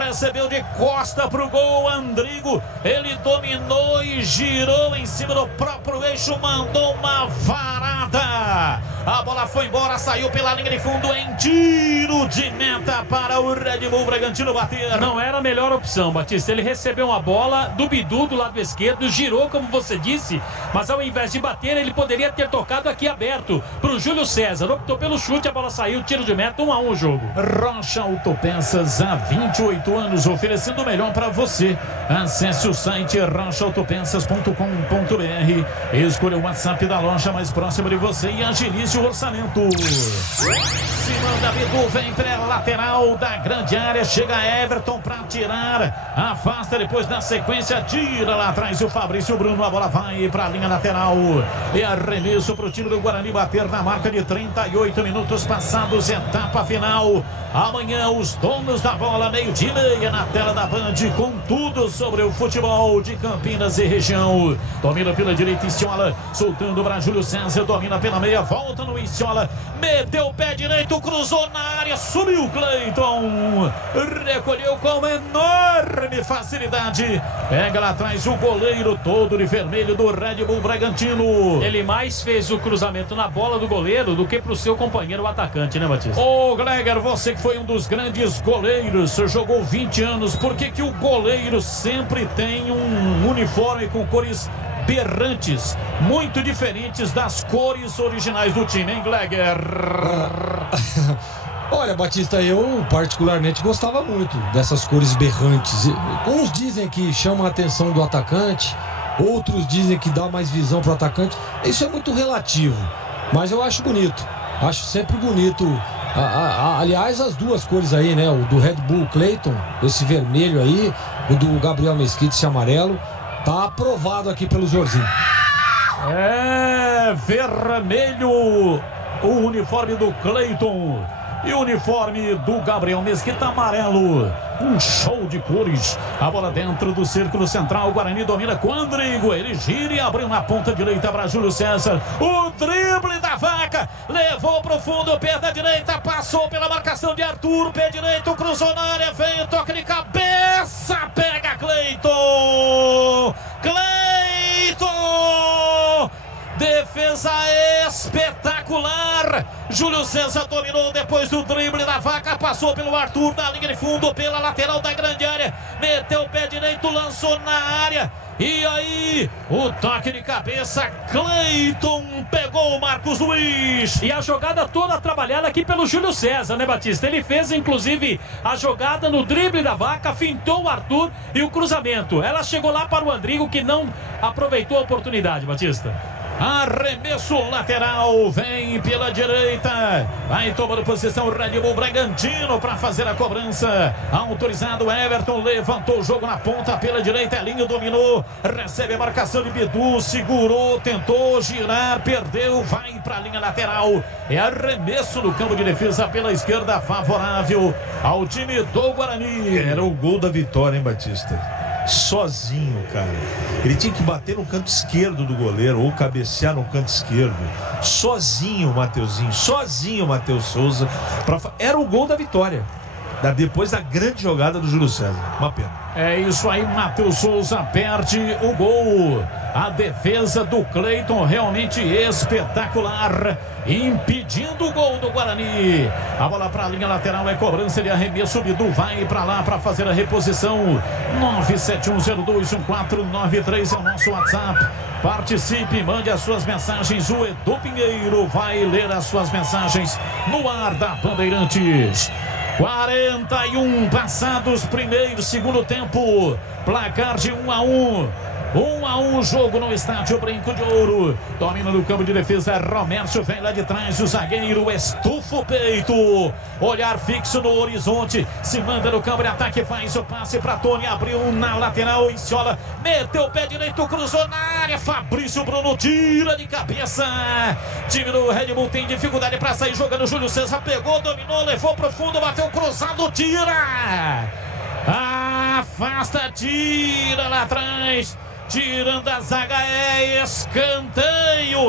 Recebeu de costa pro gol, Andrigo, ele dominou e girou em cima do próprio eixo, mandou uma varada. A bola foi embora, saiu pela linha de fundo em tiro de meta para o Red Bull Bragantino bater. Não era a melhor opção, Batista. Ele recebeu uma bola do Bidu do lado esquerdo, girou como você disse, mas ao invés de bater, ele poderia ter tocado aqui aberto pro Júlio César. Optou pelo chute, a bola saiu, tiro de meta, 1-1 o jogo. Rocha Autopeças, há 28 anos, oferecendo o melhor para você. Acesse o site rochaautopeças.com.br, escolha o WhatsApp da loja mais próxima de você e agilize o orçamento. Simão Davidu vem pela lateral da grande área, chega Everton para tirar, afasta depois na sequência, tira lá atrás o Fabrício Bruno, a bola vai para a linha lateral e arremesso para o time do Guarani bater na marca de 38 minutos passados, etapa final. Amanhã os donos da bola, 12:30 na tela da Band, com tudo sobre o futebol de Campinas e região. Domina pela direita, Sciola, soltando para Júlio César, domina pela meia, volta no Sciola, meteu o pé direito, cruzou na área, subiu Cleiton, recolheu com enorme facilidade, pega lá atrás o goleiro todo de vermelho do Red Bull Bragantino. Ele mais fez o cruzamento na bola do goleiro do que pro seu companheiro, o atacante, né, Batista? Ô, Gleger, você que foi um dos grandes goleiros, jogou 20 anos, por que que o goleiro sempre tem um uniforme com cores berrantes, muito diferentes das cores originais do time, hein, Gleger? Olha, Batista, eu particularmente gostava muito dessas cores berrantes. Uns dizem que chama a atenção do atacante, outros dizem que dá mais visão pro atacante. Isso é muito relativo, mas eu acho bonito. Acho sempre bonito. Aliás, as duas cores aí, né? O do Red Bull Cleiton, esse vermelho aí, o do Gabriel Mesquita, esse amarelo, tá aprovado aqui pelo Jorginho. É vermelho o uniforme do Cleiton. e o uniforme do Gabriel Mesquita amarelo. Um show de cores. A bola dentro do círculo central. O Guarani domina com o Andrigo. Ele gira e abriu na ponta direita para Júlio César. O drible da Vaca. Levou pro fundo, pé da direita. Passou pela marcação de Arthur. Pé direito, cruzou na área. Veio, toque de cabeça. Pega Cleiton. Cleiton! Defesa espetacular. Júlio César dominou depois do drible da Vaca. Passou pelo Arthur na linha de fundo, pela lateral da grande área. Meteu o pé direito, lançou na área. E aí, o toque de cabeça. Cleiton pegou o Marcos Luiz. E a jogada toda trabalhada aqui pelo Júlio César, né, Batista? Ele fez, inclusive, a jogada no drible da Vaca, fintou o Arthur e o cruzamento. Ela chegou lá para o Andrigo, que não aproveitou a oportunidade, Batista. Arremesso lateral, vem pela direita, vai tomando posição o Red Bull Bragantino para fazer a cobrança. Autorizado, Everton levantou o jogo na ponta pela direita, Elinho dominou, recebe a marcação de Bidu, segurou, tentou girar, perdeu, vai para a linha lateral. É arremesso no campo de defesa pela esquerda, favorável ao time do Guarani. Era o gol da vitória, hein, Batista? Sozinho, cara. Ele tinha que bater no canto esquerdo do goleiro ou cabecear no canto esquerdo. Sozinho, Mateuzinho. Sozinho, Matheus Souza. Era o gol da vitória. Depois da grande jogada do Júlio César. Uma pena. É isso aí, Matheus Souza perde o gol. A defesa do Cleiton realmente espetacular, impedindo o gol do Guarani. A bola para a linha lateral, é cobrança de arremesso. O Bidu vai para lá para fazer a reposição. 971021493 é o nosso WhatsApp. Participe, mande as suas mensagens. O Edu Pinheiro vai ler as suas mensagens no ar da Bandeirantes. 41 passados, segundo tempo, placar de 1-1. 1-1 jogo no estádio Brinco de Ouro. Domina no campo de defesa, Romércio vem lá de trás, o zagueiro estufa o peito, olhar fixo no horizonte, se manda no campo de ataque, faz o passe para Tony, abriu na lateral, Inciola, meteu o pé direito, cruzou na área, Fabrício Bruno tira de cabeça. Time do Red Bull tem dificuldade para sair jogando, Júlio César pegou, dominou, levou pro fundo, bateu cruzado, tira, afasta, tira lá atrás. Tirando a zaga, é escanteio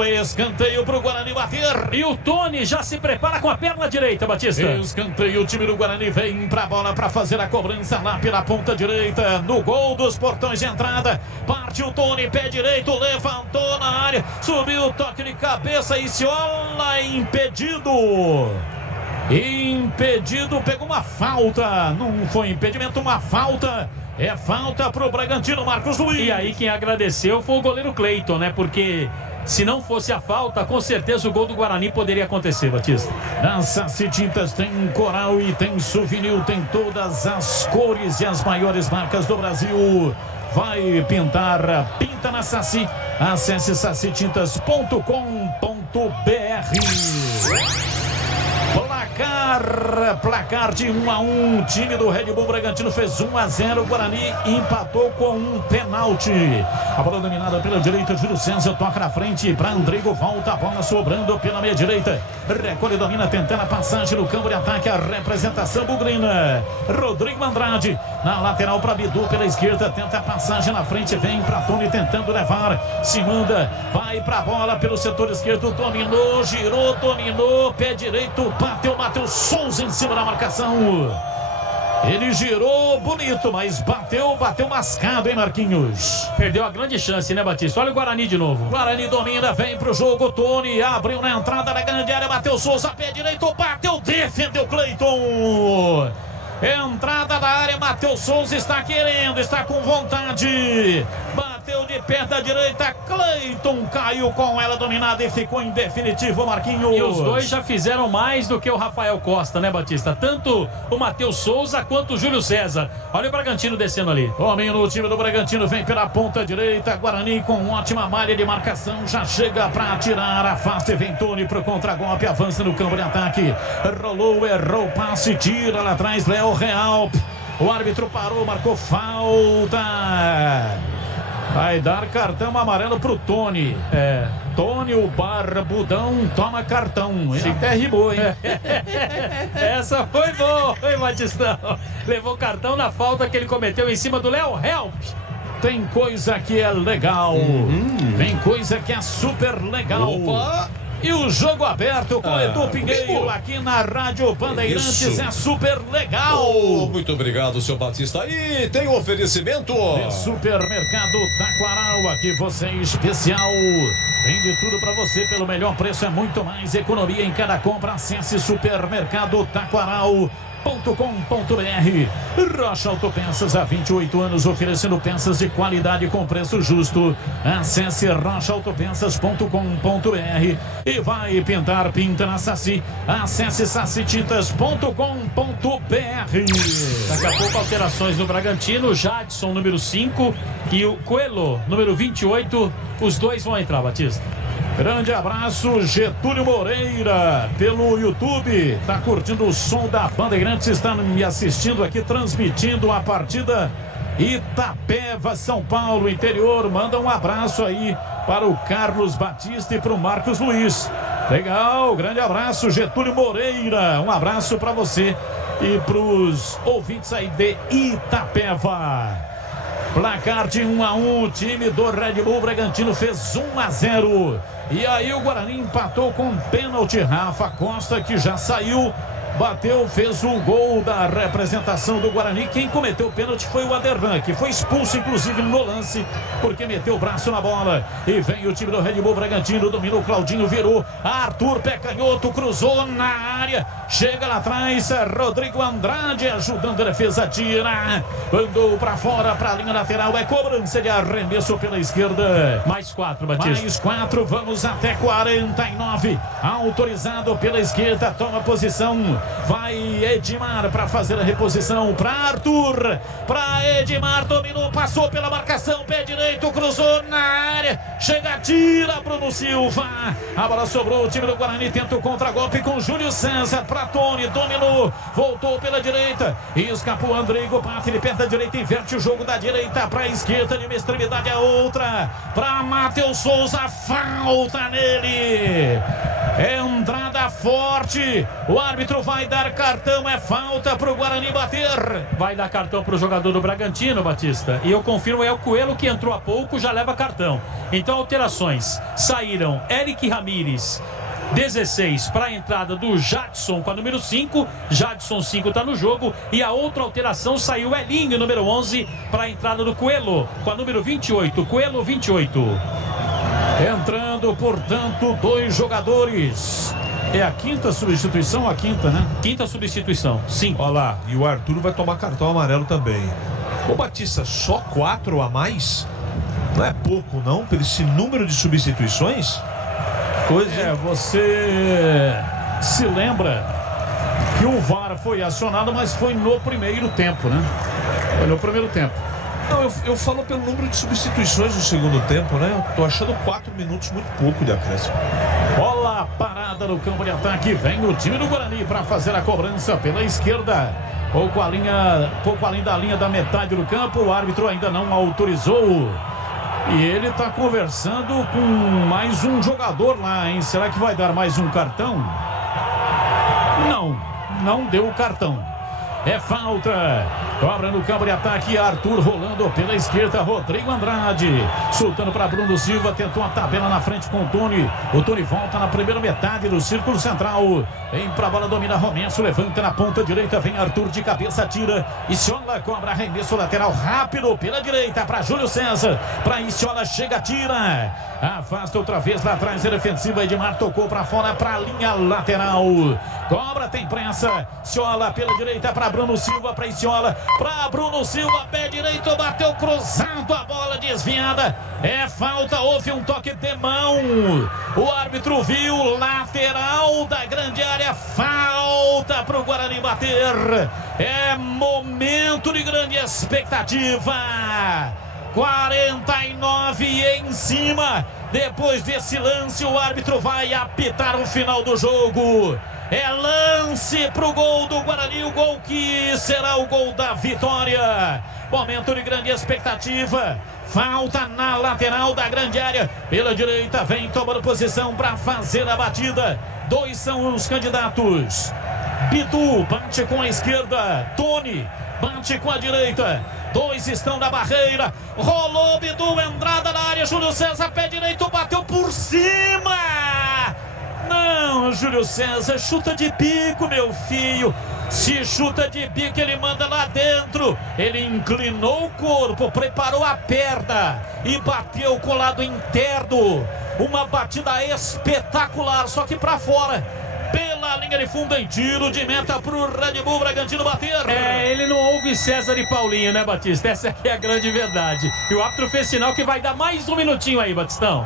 pro Guarani bater. E o Tony já se prepara com a perna direita, Batista. Escanteio, o time do Guarani vem pra bola pra fazer a cobrança lá pela ponta direita, no gol dos portões de entrada. Parte o Tony, pé direito, levantou na área, subiu, toque de cabeça, Inciola, impedido. Impedido, pegou uma falta, não foi impedimento, uma falta. É falta pro Bragantino, Marcos Luiz. E aí quem agradeceu foi o goleiro Cleiton, né? Porque se não fosse a falta, com certeza o gol do Guarani poderia acontecer, Batista. A Saci Tintas tem coral e tem souvenir, tem todas as cores e as maiores marcas do Brasil. Vai pintar, pinta na Saci. Acesse sacitintas.com.br. Placar de 1-1, time do Red Bull Bragantino fez 1-0, Guarani empatou com um pênalti. A bola dominada pela direita, Júlio César toca na frente para Andrigo, volta a bola sobrando pela meia direita, recolhe, domina, tentando a passagem no campo de ataque, a representação bugrina. Rodrigo Andrade na lateral para Bidu pela esquerda, tenta a passagem na frente, vem para Tony tentando levar, se manda, vai para a bola pelo setor esquerdo, dominou, girou, dominou, pé direito, bateu Matheus Souza em cima da marcação. Ele girou bonito, mas bateu mascado, hein, Marquinhos? Perdeu a grande chance, né, Batista? Olha o Guarani de novo. Guarani domina, vem pro jogo, Tony abriu na entrada da grande área, Matheus Souza, pé direito, bateu, defendeu Cleiton. Entrada da área, Matheus Souza está querendo, está com vontade. Bateu de pé da direita, Cleiton caiu com ela dominada e ficou em definitivo, Marquinhos. E os dois já fizeram mais do que o Rafael Costa, né, Batista? Tanto o Matheus Souza quanto o Júlio César. Olha o Bragantino descendo ali. Homem no time do Bragantino, vem pela ponta direita, Guarani com ótima malha de marcação, já chega para atirar, afasta, vem Tony pro contragolpe, avança no campo de ataque, rolou, errou o passe, tira lá atrás, Léo Real, o árbitro parou, marcou falta. Vai dar cartão amarelo pro Tony. Tony, o Barbudão, toma cartão. Ele até rimou, hein? Essa foi boa, hein, Batistão? Levou cartão na falta que ele cometeu em cima do Léo Help. Tem coisa que é legal. Tem coisa que é super legal. Opa! E o jogo aberto com Edu Pinheiro aqui na Rádio Bandeirantes Isso. é super legal. Muito obrigado, seu Batista. E tem um oferecimento. É Supermercado Taquaral, aqui você é especial. Tem de tudo pra você pelo melhor preço, é muito mais economia em cada compra. Acesse Supermercado Taquaral. .com.br. Rocha Autopeças há 28 anos oferecendo peças de qualidade com preço justo. Acesse rochaautopeças.com.br e vai pintar, pinta na Saci. Acesse sacitintas.com.br. Daqui a pouco alterações no Bragantino, Jadson número 5 e o Coelho número 28, os dois vão entrar, Batista. Grande abraço, Getúlio Moreira, pelo YouTube. Tá curtindo o som da Bandeirantes, está me assistindo aqui, transmitindo a partida Itapeva, São Paulo, interior. Manda um abraço aí para o Carlos Batista e para o Marcos Luiz. Legal, grande abraço, Getúlio Moreira. Um abraço para você e para os ouvintes aí de Itapeva. Placar de 1-1, o time do Red Bull Bragantino fez 1-0. E aí o Guarani empatou com pênalti. Rafa Costa, que já saiu, bateu, fez o gol da representação do Guarani. Quem cometeu o pênalti foi o Aderlan, que foi expulso inclusive no lance, porque meteu o braço na bola. E vem o time do Red Bull Bragantino, dominou, Claudinho virou, Arthur pé canhoto, cruzou na área, chega lá atrás, Rodrigo Andrade ajudando a defesa, tira, mandou pra fora, pra linha lateral, é cobrança de arremesso pela esquerda. Mais 4, Batista. Mais 4, vamos até 49, autorizado pela esquerda, toma posição, vai Edmar para fazer a reposição para Arthur, para Edmar, dominou, passou pela marcação, pé direito, cruzou na área, chega, tira, Bruno Silva, a bola sobrou, o time do Guarani tenta o contra-golpe com Júlio César, para Tony, dominou, voltou pela direita, escapou Andrigo, bate de perto da direita, inverte o jogo da direita para a esquerda, de uma extremidade a outra, para Matheus Souza, falta nele, entrada forte, o árbitro vai dar cartão, é falta pro Guarani bater. Vai dar cartão pro jogador do Bragantino, Batista. E eu confirmo, é o Coelho que entrou há pouco, já leva cartão. Então alterações, saíram Eric Ramírez 16 para a entrada do Jadson com a número 5, Jadson 5 está no jogo, e a outra alteração saiu Elinho, número 11, para a entrada do Coelho com a número 28, Coelho 28. Entrando, portanto, 2 jogadores. É a quinta substituição, a quinta, né? Quinta substituição, sim. Olha lá, e o Arthur vai tomar cartão amarelo também. Ô Batista, só 4 a mais? Não é pouco não, por esse número de substituições? Você se lembra que o VAR foi acionado, mas foi no primeiro tempo, né? Foi no primeiro tempo. Não, eu falo pelo número de substituições no segundo tempo, né? Eu tô achando 4 minutos muito pouco de acréscimo. Bola parada no campo de ataque. Vem o time do Guarani para fazer a cobrança pela esquerda. Pouco além da linha da metade do campo. O árbitro ainda não autorizou. E ele está conversando com mais um jogador lá, hein? Será que vai dar mais um cartão? Não deu o cartão. É falta. Cobra no campo de ataque. Arthur rolando pela esquerda. Rodrigo Andrade soltando para Bruno Silva. Tentou uma tabela na frente com o Tony. O Tony volta na primeira metade do círculo central. Vem para a bola, domina Romenso. Levanta na ponta direita. Vem Arthur de cabeça, tira. Isciola cobra, arremesso lateral rápido pela direita para Júlio César. Para Isciola, chega, tira. Afasta outra vez lá atrás. A defensiva, Edmar tocou para fora, para a linha lateral. Cobra, tem pressa. Isciola pela direita para Bruno Silva, para Isciola. Para Bruno Silva, pé direito, bateu cruzado, a bola desviada. É falta, houve um toque de mão. O árbitro viu, lateral da grande área, falta para o Guarani bater. É momento de grande expectativa. 49 em cima. Depois desse lance, o árbitro vai apitar o final do jogo. É lance pro gol do Guarani, o gol que será o gol da vitória. Momento de grande expectativa. Falta na lateral da grande área. Pela direita, vem tomando posição para fazer a batida. 2 são os candidatos. Bidu bate com a esquerda. Tony bate com a direita. 2 estão na barreira. Rolou Bidu, entrada na área. Júlio César, pé direito, bateu por cima. Não, Júlio César, chuta de bico, meu filho. Se chuta de bico, ele manda lá dentro. Ele inclinou o corpo, preparou a perna e bateu com o lado interno. Uma batida espetacular, só que pra fora. Pela linha de fundo em tiro de meta pro Red Bull Bragantino bater. Ele não ouve César e Paulinho, né, Batista? Essa aqui é a grande verdade. E o árbitro fez sinal que vai dar mais um minutinho aí, Batistão.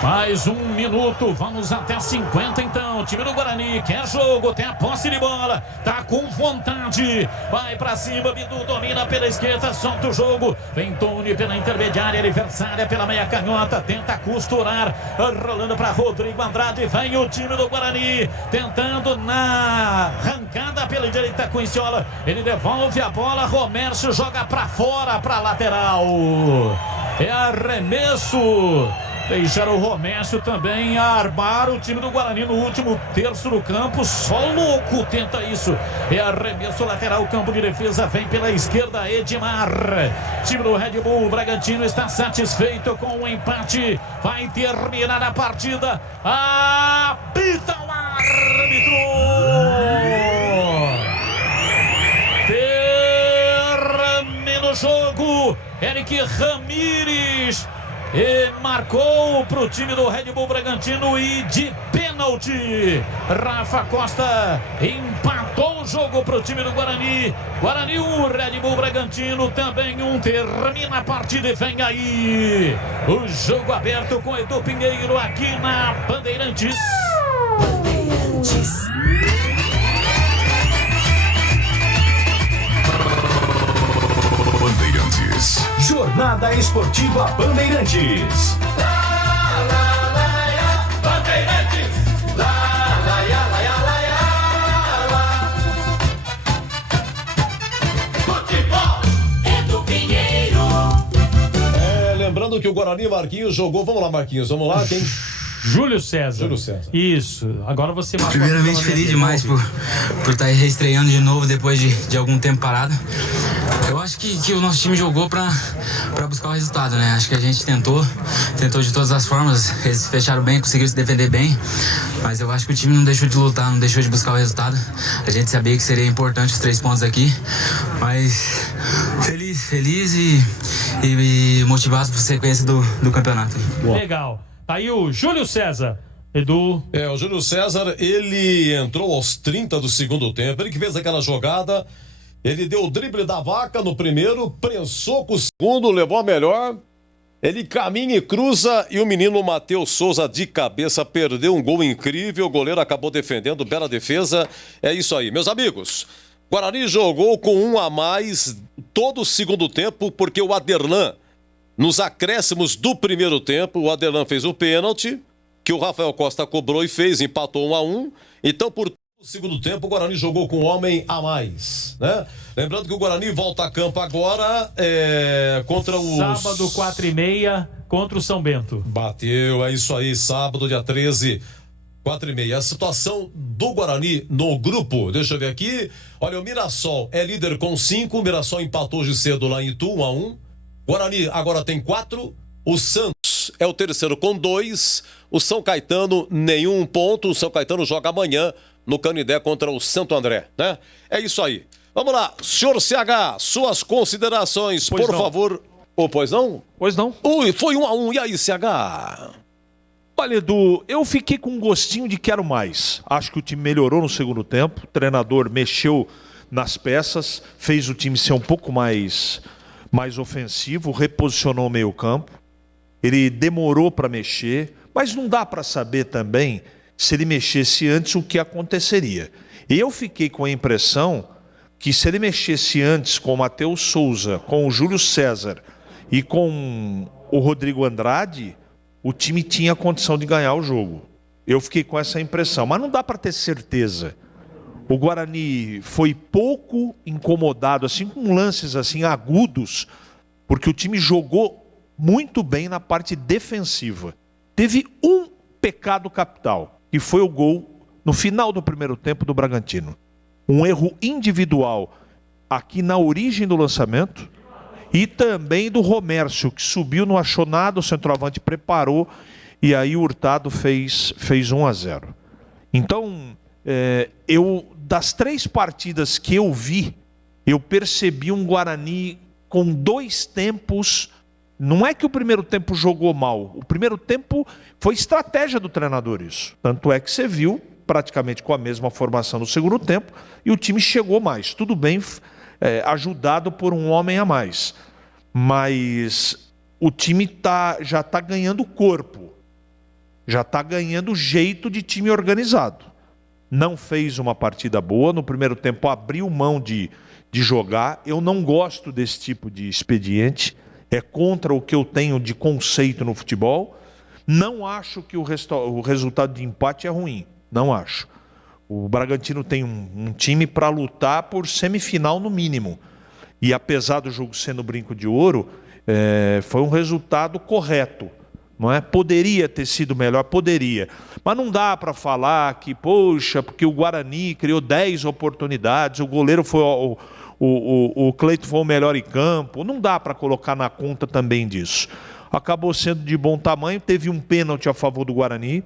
Mais 1 minuto, vamos até 50 então. O time do Guarani quer jogo, tem a posse de bola, tá com vontade, vai pra cima, Bidu domina pela esquerda, solta o jogo, vem Tony pela intermediária, adversária pela meia canhota, tenta costurar, rolando pra Rodrigo Andrade, vem o time do Guarani, tentando na arrancada pela direita com Inciola, ele devolve a bola, Romércio joga pra fora, pra lateral, é arremesso. Deixaram o Romércio também armar o time do Guarani no último terço do campo. Só louco tenta isso. É arremesso lateral, campo de defesa. Vem pela esquerda, Edmar. Time do Red Bull Bragantino está satisfeito com o empate. Vai terminar a partida. Apita o árbitro. Termina o jogo. Eric Ramírez e marcou para o time do Red Bull Bragantino e de pênalti. Rafa Costa empatou o jogo para o time do Guarani. Guarani 1, Red Bull Bragantino também 1. Termina a partida e vem aí o jogo aberto com Edu Pinheiro aqui na Bandeirantes. Bandeirantes. Jornada Esportiva Bandeirantes. Bandeirantes. Futebol é do Pinheiro. Lembrando que o Guarani, Marquinhos, jogou. Vamos lá, Marquinhos, vamos lá. Quem? Júlio César. Júlio César. Isso. Agora você marcou. Primeiramente, feliz demais por estar reestreando de novo depois de algum tempo parado. Eu acho que o nosso time jogou pra buscar o resultado, né? Acho que a gente tentou de todas as formas. Eles fecharam bem, conseguiram se defender bem. Mas eu acho que o time não deixou de lutar, não deixou de buscar o resultado. A gente sabia que seria importante os 3 pontos aqui. Mas feliz e motivado por sequência do campeonato. Legal. Tá aí o Júlio César. Edu. O Júlio César, ele entrou aos 30 do segundo tempo. Ele que fez aquela jogada. Ele deu o drible da vaca no primeiro, prensou com o segundo, levou a melhor. Ele caminha e cruza e o menino Matheus Souza de cabeça perdeu um gol incrível. O goleiro acabou defendendo, bela defesa. É isso aí, meus amigos. Guarani jogou com 1 a mais todo o segundo tempo, porque o Aderlan, nos acréscimos do primeiro tempo, o Aderlan fez o pênalti, que o Rafael Costa cobrou e fez, empatou 1 a 1. Então, por no segundo tempo, o Guarani jogou com um homem a mais, né? Lembrando que o Guarani volta a campo agora contra o... Sábado, 4h30, contra o São Bento. Bateu, é isso aí, sábado, dia 13, 4h30. A situação do Guarani no grupo, deixa eu ver aqui. Olha, o Mirassol é líder com 5, o Mirassol empatou hoje cedo lá em Itu, 1 a 1. Guarani agora tem 4, o Santos é o terceiro com 2, o São Caetano nenhum ponto, o São Caetano joga amanhã no Canindé contra o Santo André, né? É isso aí. Vamos lá, senhor CH, suas considerações, por favor. Pois não? Pois não. Ui, foi 1 a 1, e aí, CH? Olha, Edu, eu fiquei com um gostinho de quero mais. Acho que o time melhorou no segundo tempo, o treinador mexeu nas peças, fez o time ser um pouco mais ofensivo, reposicionou o meio-campo. Ele demorou para mexer, mas não dá para saber também se ele mexesse antes o que aconteceria. E eu fiquei com a impressão que se ele mexesse antes com o Matheus Souza, com o Júlio César e com o Rodrigo Andrade, o time tinha condição de ganhar o jogo. Eu fiquei com essa impressão, mas não dá para ter certeza. O Guarani foi pouco incomodado, assim, com lances assim agudos, porque o time jogou muito bem na parte defensiva. Teve um pecado capital, que foi o gol no final do primeiro tempo do Bragantino. Um erro individual aqui na origem do lançamento e também do Romércio, que subiu, não achou nada, o centroavante preparou e aí o Hurtado fez 1-0. Então, das 3 partidas que eu vi, eu percebi um Guarani com 2 tempos. Não é que o primeiro tempo jogou mal, o primeiro tempo foi estratégia do treinador isso. Tanto é que você viu praticamente com a mesma formação no segundo tempo e o time chegou mais. Tudo bem, ajudado por um homem a mais. Mas o time já está ganhando corpo, já está ganhando jeito de time organizado. Não fez uma partida boa, no primeiro tempo abriu mão de jogar. Eu não gosto desse tipo de expediente. É contra o que eu tenho de conceito no futebol. Não acho que o resultado de empate é ruim. Não acho. O Bragantino tem um time para lutar por semifinal no mínimo. E apesar do jogo sendo brinco de ouro, foi um resultado correto. Não é? Poderia ter sido melhor, poderia. Mas não dá para falar que, poxa, porque o Guarani criou 10 oportunidades, o goleiro foi... O Cleiton foi o melhor em campo. Não dá para colocar na conta também disso. Acabou sendo de bom tamanho. Teve um pênalti a favor do Guarani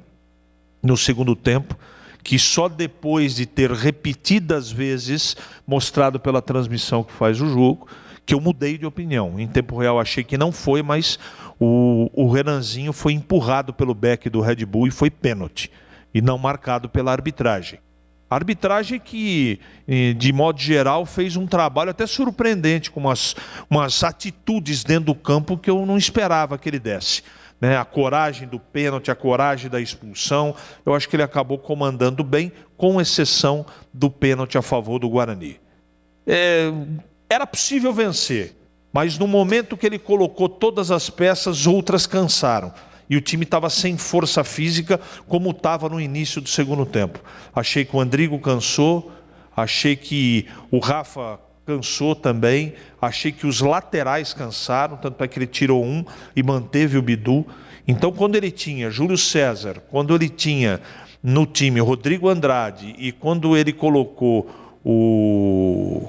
no segundo tempo, que só depois de ter repetidas vezes mostrado pela transmissão que faz o jogo, que eu mudei de opinião. Em tempo real achei que não foi, mas o Renanzinho foi empurrado pelo back do Red Bull e foi pênalti. E não marcado pela arbitragem. A arbitragem que, de modo geral, fez um trabalho até surpreendente, com umas atitudes dentro do campo que eu não esperava que ele desse. Né? A coragem do pênalti, a coragem da expulsão, eu acho que ele acabou comandando bem, com exceção do pênalti a favor do Guarani. Era possível vencer, mas no momento que ele colocou todas as peças, outras cansaram. E o time estava sem força física, como estava no início do segundo tempo. Achei que o Andrigo cansou, achei que o Rafa cansou também, achei que os laterais cansaram, tanto é que ele tirou um e manteve o Bidu. Então, quando ele tinha Júlio César, quando ele tinha no time Rodrigo Andrade e quando ele colocou o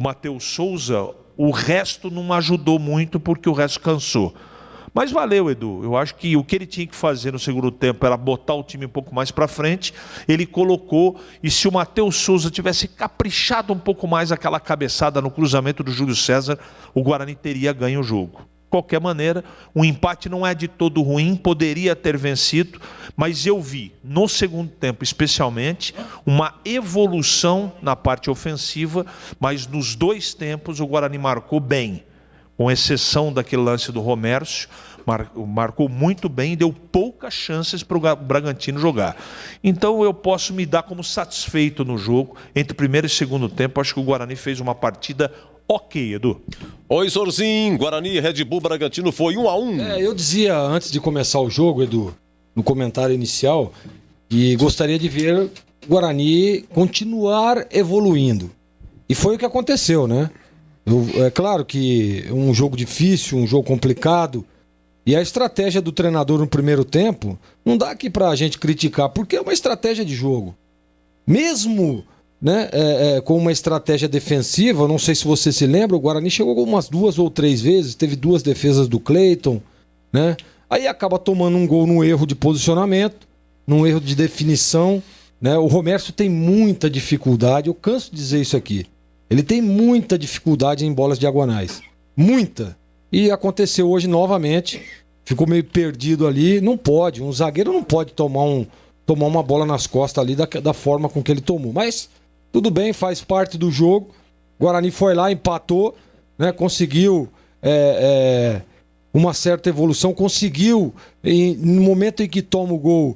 Matheus Souza, o resto não ajudou muito porque o resto cansou. Mas valeu, Edu. Eu acho que o que ele tinha que fazer no segundo tempo era botar o time um pouco mais para frente. Ele colocou, e se o Matheus Souza tivesse caprichado um pouco mais aquela cabeçada no cruzamento do Júlio César, o Guarani teria ganho o jogo. De qualquer maneira, o empate não é de todo ruim, poderia ter vencido, mas eu vi, no segundo tempo especialmente, uma evolução na parte ofensiva, mas nos 2 tempos o Guarani marcou bem. Com exceção daquele lance do Romércio, marcou muito bem e deu poucas chances para o Bragantino jogar. Então eu posso me dar como satisfeito no jogo. Entre primeiro e segundo tempo, acho que o Guarani fez uma partida ok, Edu. Oi, Zorzinho. Guarani, Red Bull, Bragantino foi 1-1. Eu dizia antes de começar o jogo, Edu, no comentário inicial, que gostaria de ver o Guarani continuar evoluindo. E foi o que aconteceu, né? É claro que é um jogo difícil, um jogo complicado, e a estratégia do treinador no primeiro tempo não dá aqui pra gente criticar, porque é uma estratégia de jogo. Mesmo, né, com uma estratégia defensiva, não sei se você se lembra, o Guarani chegou umas 2 ou 3 vezes, teve 2 defesas do Cleiton, né? Aí acaba tomando um gol num erro de posicionamento, num erro de definição, né? O Romércio tem muita dificuldade, eu canso de dizer isso aqui. Ele tem muita dificuldade em bolas diagonais. Muita. E aconteceu hoje novamente. Ficou meio perdido ali. Não pode. Um zagueiro não pode tomar uma bola nas costas ali da forma com que ele tomou. Mas tudo bem, faz parte do jogo. O Guarani foi lá, empatou, né? Conseguiu uma certa evolução. Conseguiu, no momento em que toma o gol,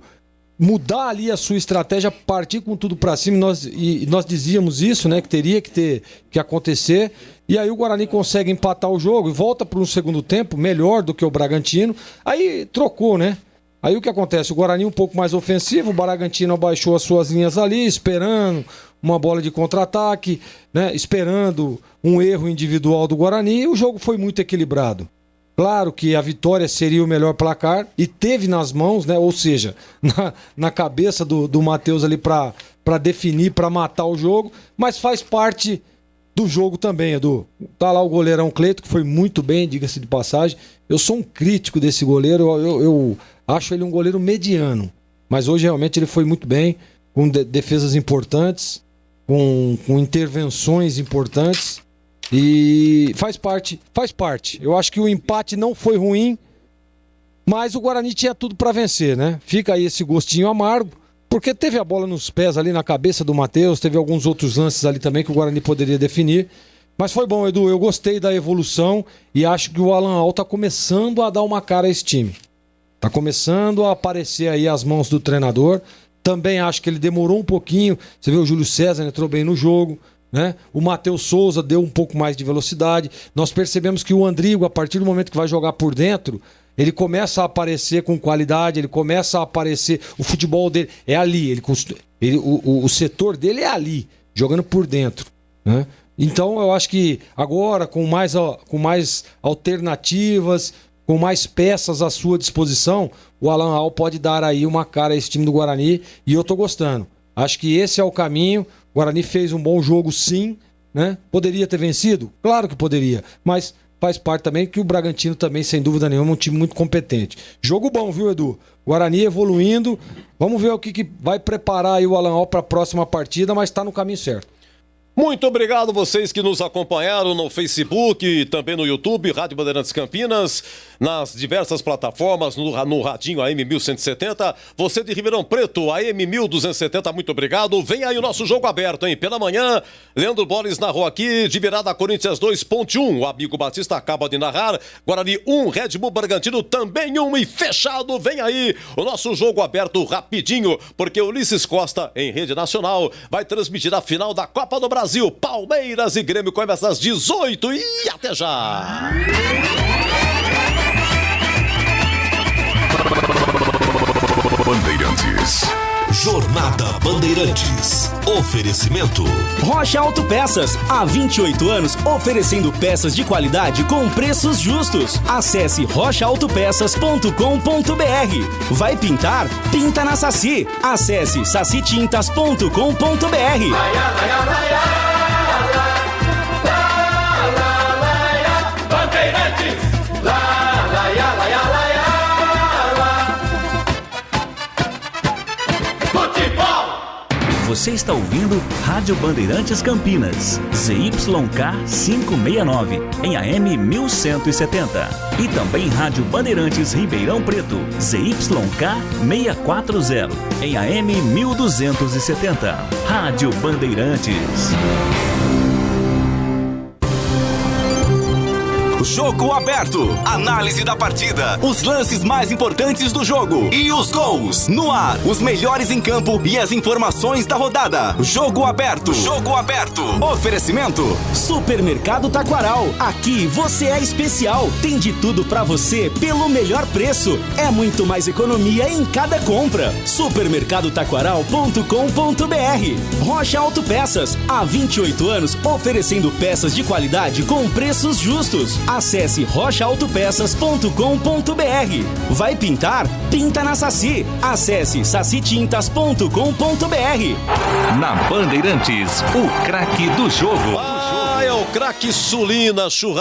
mudar ali a sua estratégia, partir com tudo para cima, nós dizíamos isso, né, que teria que acontecer, e aí o Guarani consegue empatar o jogo e volta para um segundo tempo melhor do que o Bragantino, aí trocou, né? Aí o que acontece? O Guarani um pouco mais ofensivo, o Bragantino abaixou as suas linhas ali, esperando uma bola de contra-ataque, né? Esperando um erro individual do Guarani, e o jogo foi muito equilibrado. Claro que a vitória seria o melhor placar e teve nas mãos, né? Ou seja, na cabeça do Matheus ali para definir, para matar o jogo, mas faz parte do jogo também, Edu. Tá lá o goleirão Cleito, que foi muito bem, diga-se de passagem. Eu sou um crítico desse goleiro, eu acho ele um goleiro mediano, mas hoje realmente ele foi muito bem, com defesas importantes, com intervenções importantes. E faz parte. Eu acho que o empate não foi ruim, mas o Guarani tinha tudo para vencer, né? Fica aí esse gostinho amargo, porque teve a bola nos pés ali na cabeça do Matheus, teve alguns outros lances ali também que o Guarani poderia definir. Mas foi bom, Edu, eu gostei da evolução e acho que o Alan Al tá começando a dar uma cara a esse time. Tá começando a aparecer aí as mãos do treinador. Também acho que ele demorou um pouquinho. Você vê o Júlio César entrou bem no jogo, né? O Matheus Souza deu um pouco mais de velocidade. Nós percebemos que o Andrigo, a partir do momento que vai jogar por dentro, ele começa a aparecer com qualidade, ele começa a aparecer, o futebol dele é ali, o setor dele é ali, jogando por dentro, né? Então eu acho que agora, com mais alternativas, com mais peças à sua disposição, o Alan Al pode dar aí uma cara a esse time do Guarani, e eu tô gostando. Acho que esse é o caminho. O Guarani fez um bom jogo, sim, né? Poderia ter vencido? Claro que poderia, mas faz parte também que o Bragantino também, sem dúvida nenhuma, é um time muito competente. Jogo bom, viu, Edu? Guarani evoluindo. Vamos ver o que vai preparar aí o Alan Al para a próxima partida, mas está no caminho certo. Muito obrigado vocês que nos acompanharam no Facebook e também no YouTube, Rádio Bandeirantes Campinas, nas diversas plataformas, no radinho AM 1170. Você de Ribeirão Preto, AM 1270, muito obrigado. Vem aí o nosso jogo aberto, hein? Pela manhã, Leandro Boles narrou aqui, de virada Corinthians 2, Ponte 1. O amigo Batista acaba de narrar. Guarani 1, Red Bull Bragantino também 1 e fechado. Vem aí o nosso jogo aberto rapidinho, porque Ulisses Costa, em rede nacional, vai transmitir a final da Copa do Brasil. Palmeiras e Grêmio começa às 18 e até já! Bandeirantes. Jornada Bandeirantes. Oferecimento. Rocha Autopeças, há 28 anos oferecendo peças de qualidade com preços justos. Acesse rochaautopeças.com.br. Vai pintar? Pinta na Saci. Acesse sacitintas.com.br. Bandeirantes. Você está ouvindo Rádio Bandeirantes Campinas, ZYK 569, em AM 1170. E também Rádio Bandeirantes Ribeirão Preto, ZYK 640, em AM 1270. Rádio Bandeirantes. Jogo aberto. Análise da partida. Os lances mais importantes do jogo. E os gols. No ar. Os melhores em campo e as informações da rodada. Jogo aberto. Jogo aberto. Oferecimento. Supermercado Taquaral. Aqui você é especial. Tem de tudo pra você pelo melhor preço. É muito mais economia em cada compra. Supermercadotaquaral.com.br. Rocha Autopeças. Há 28 anos oferecendo peças de qualidade com preços justos. Acesse rochaautopeças.com.br. Vai pintar? Pinta na Saci. Acesse sacitintas.com.br. Na Bandeirantes, o craque do jogo. É o craque Sulina, churrasco.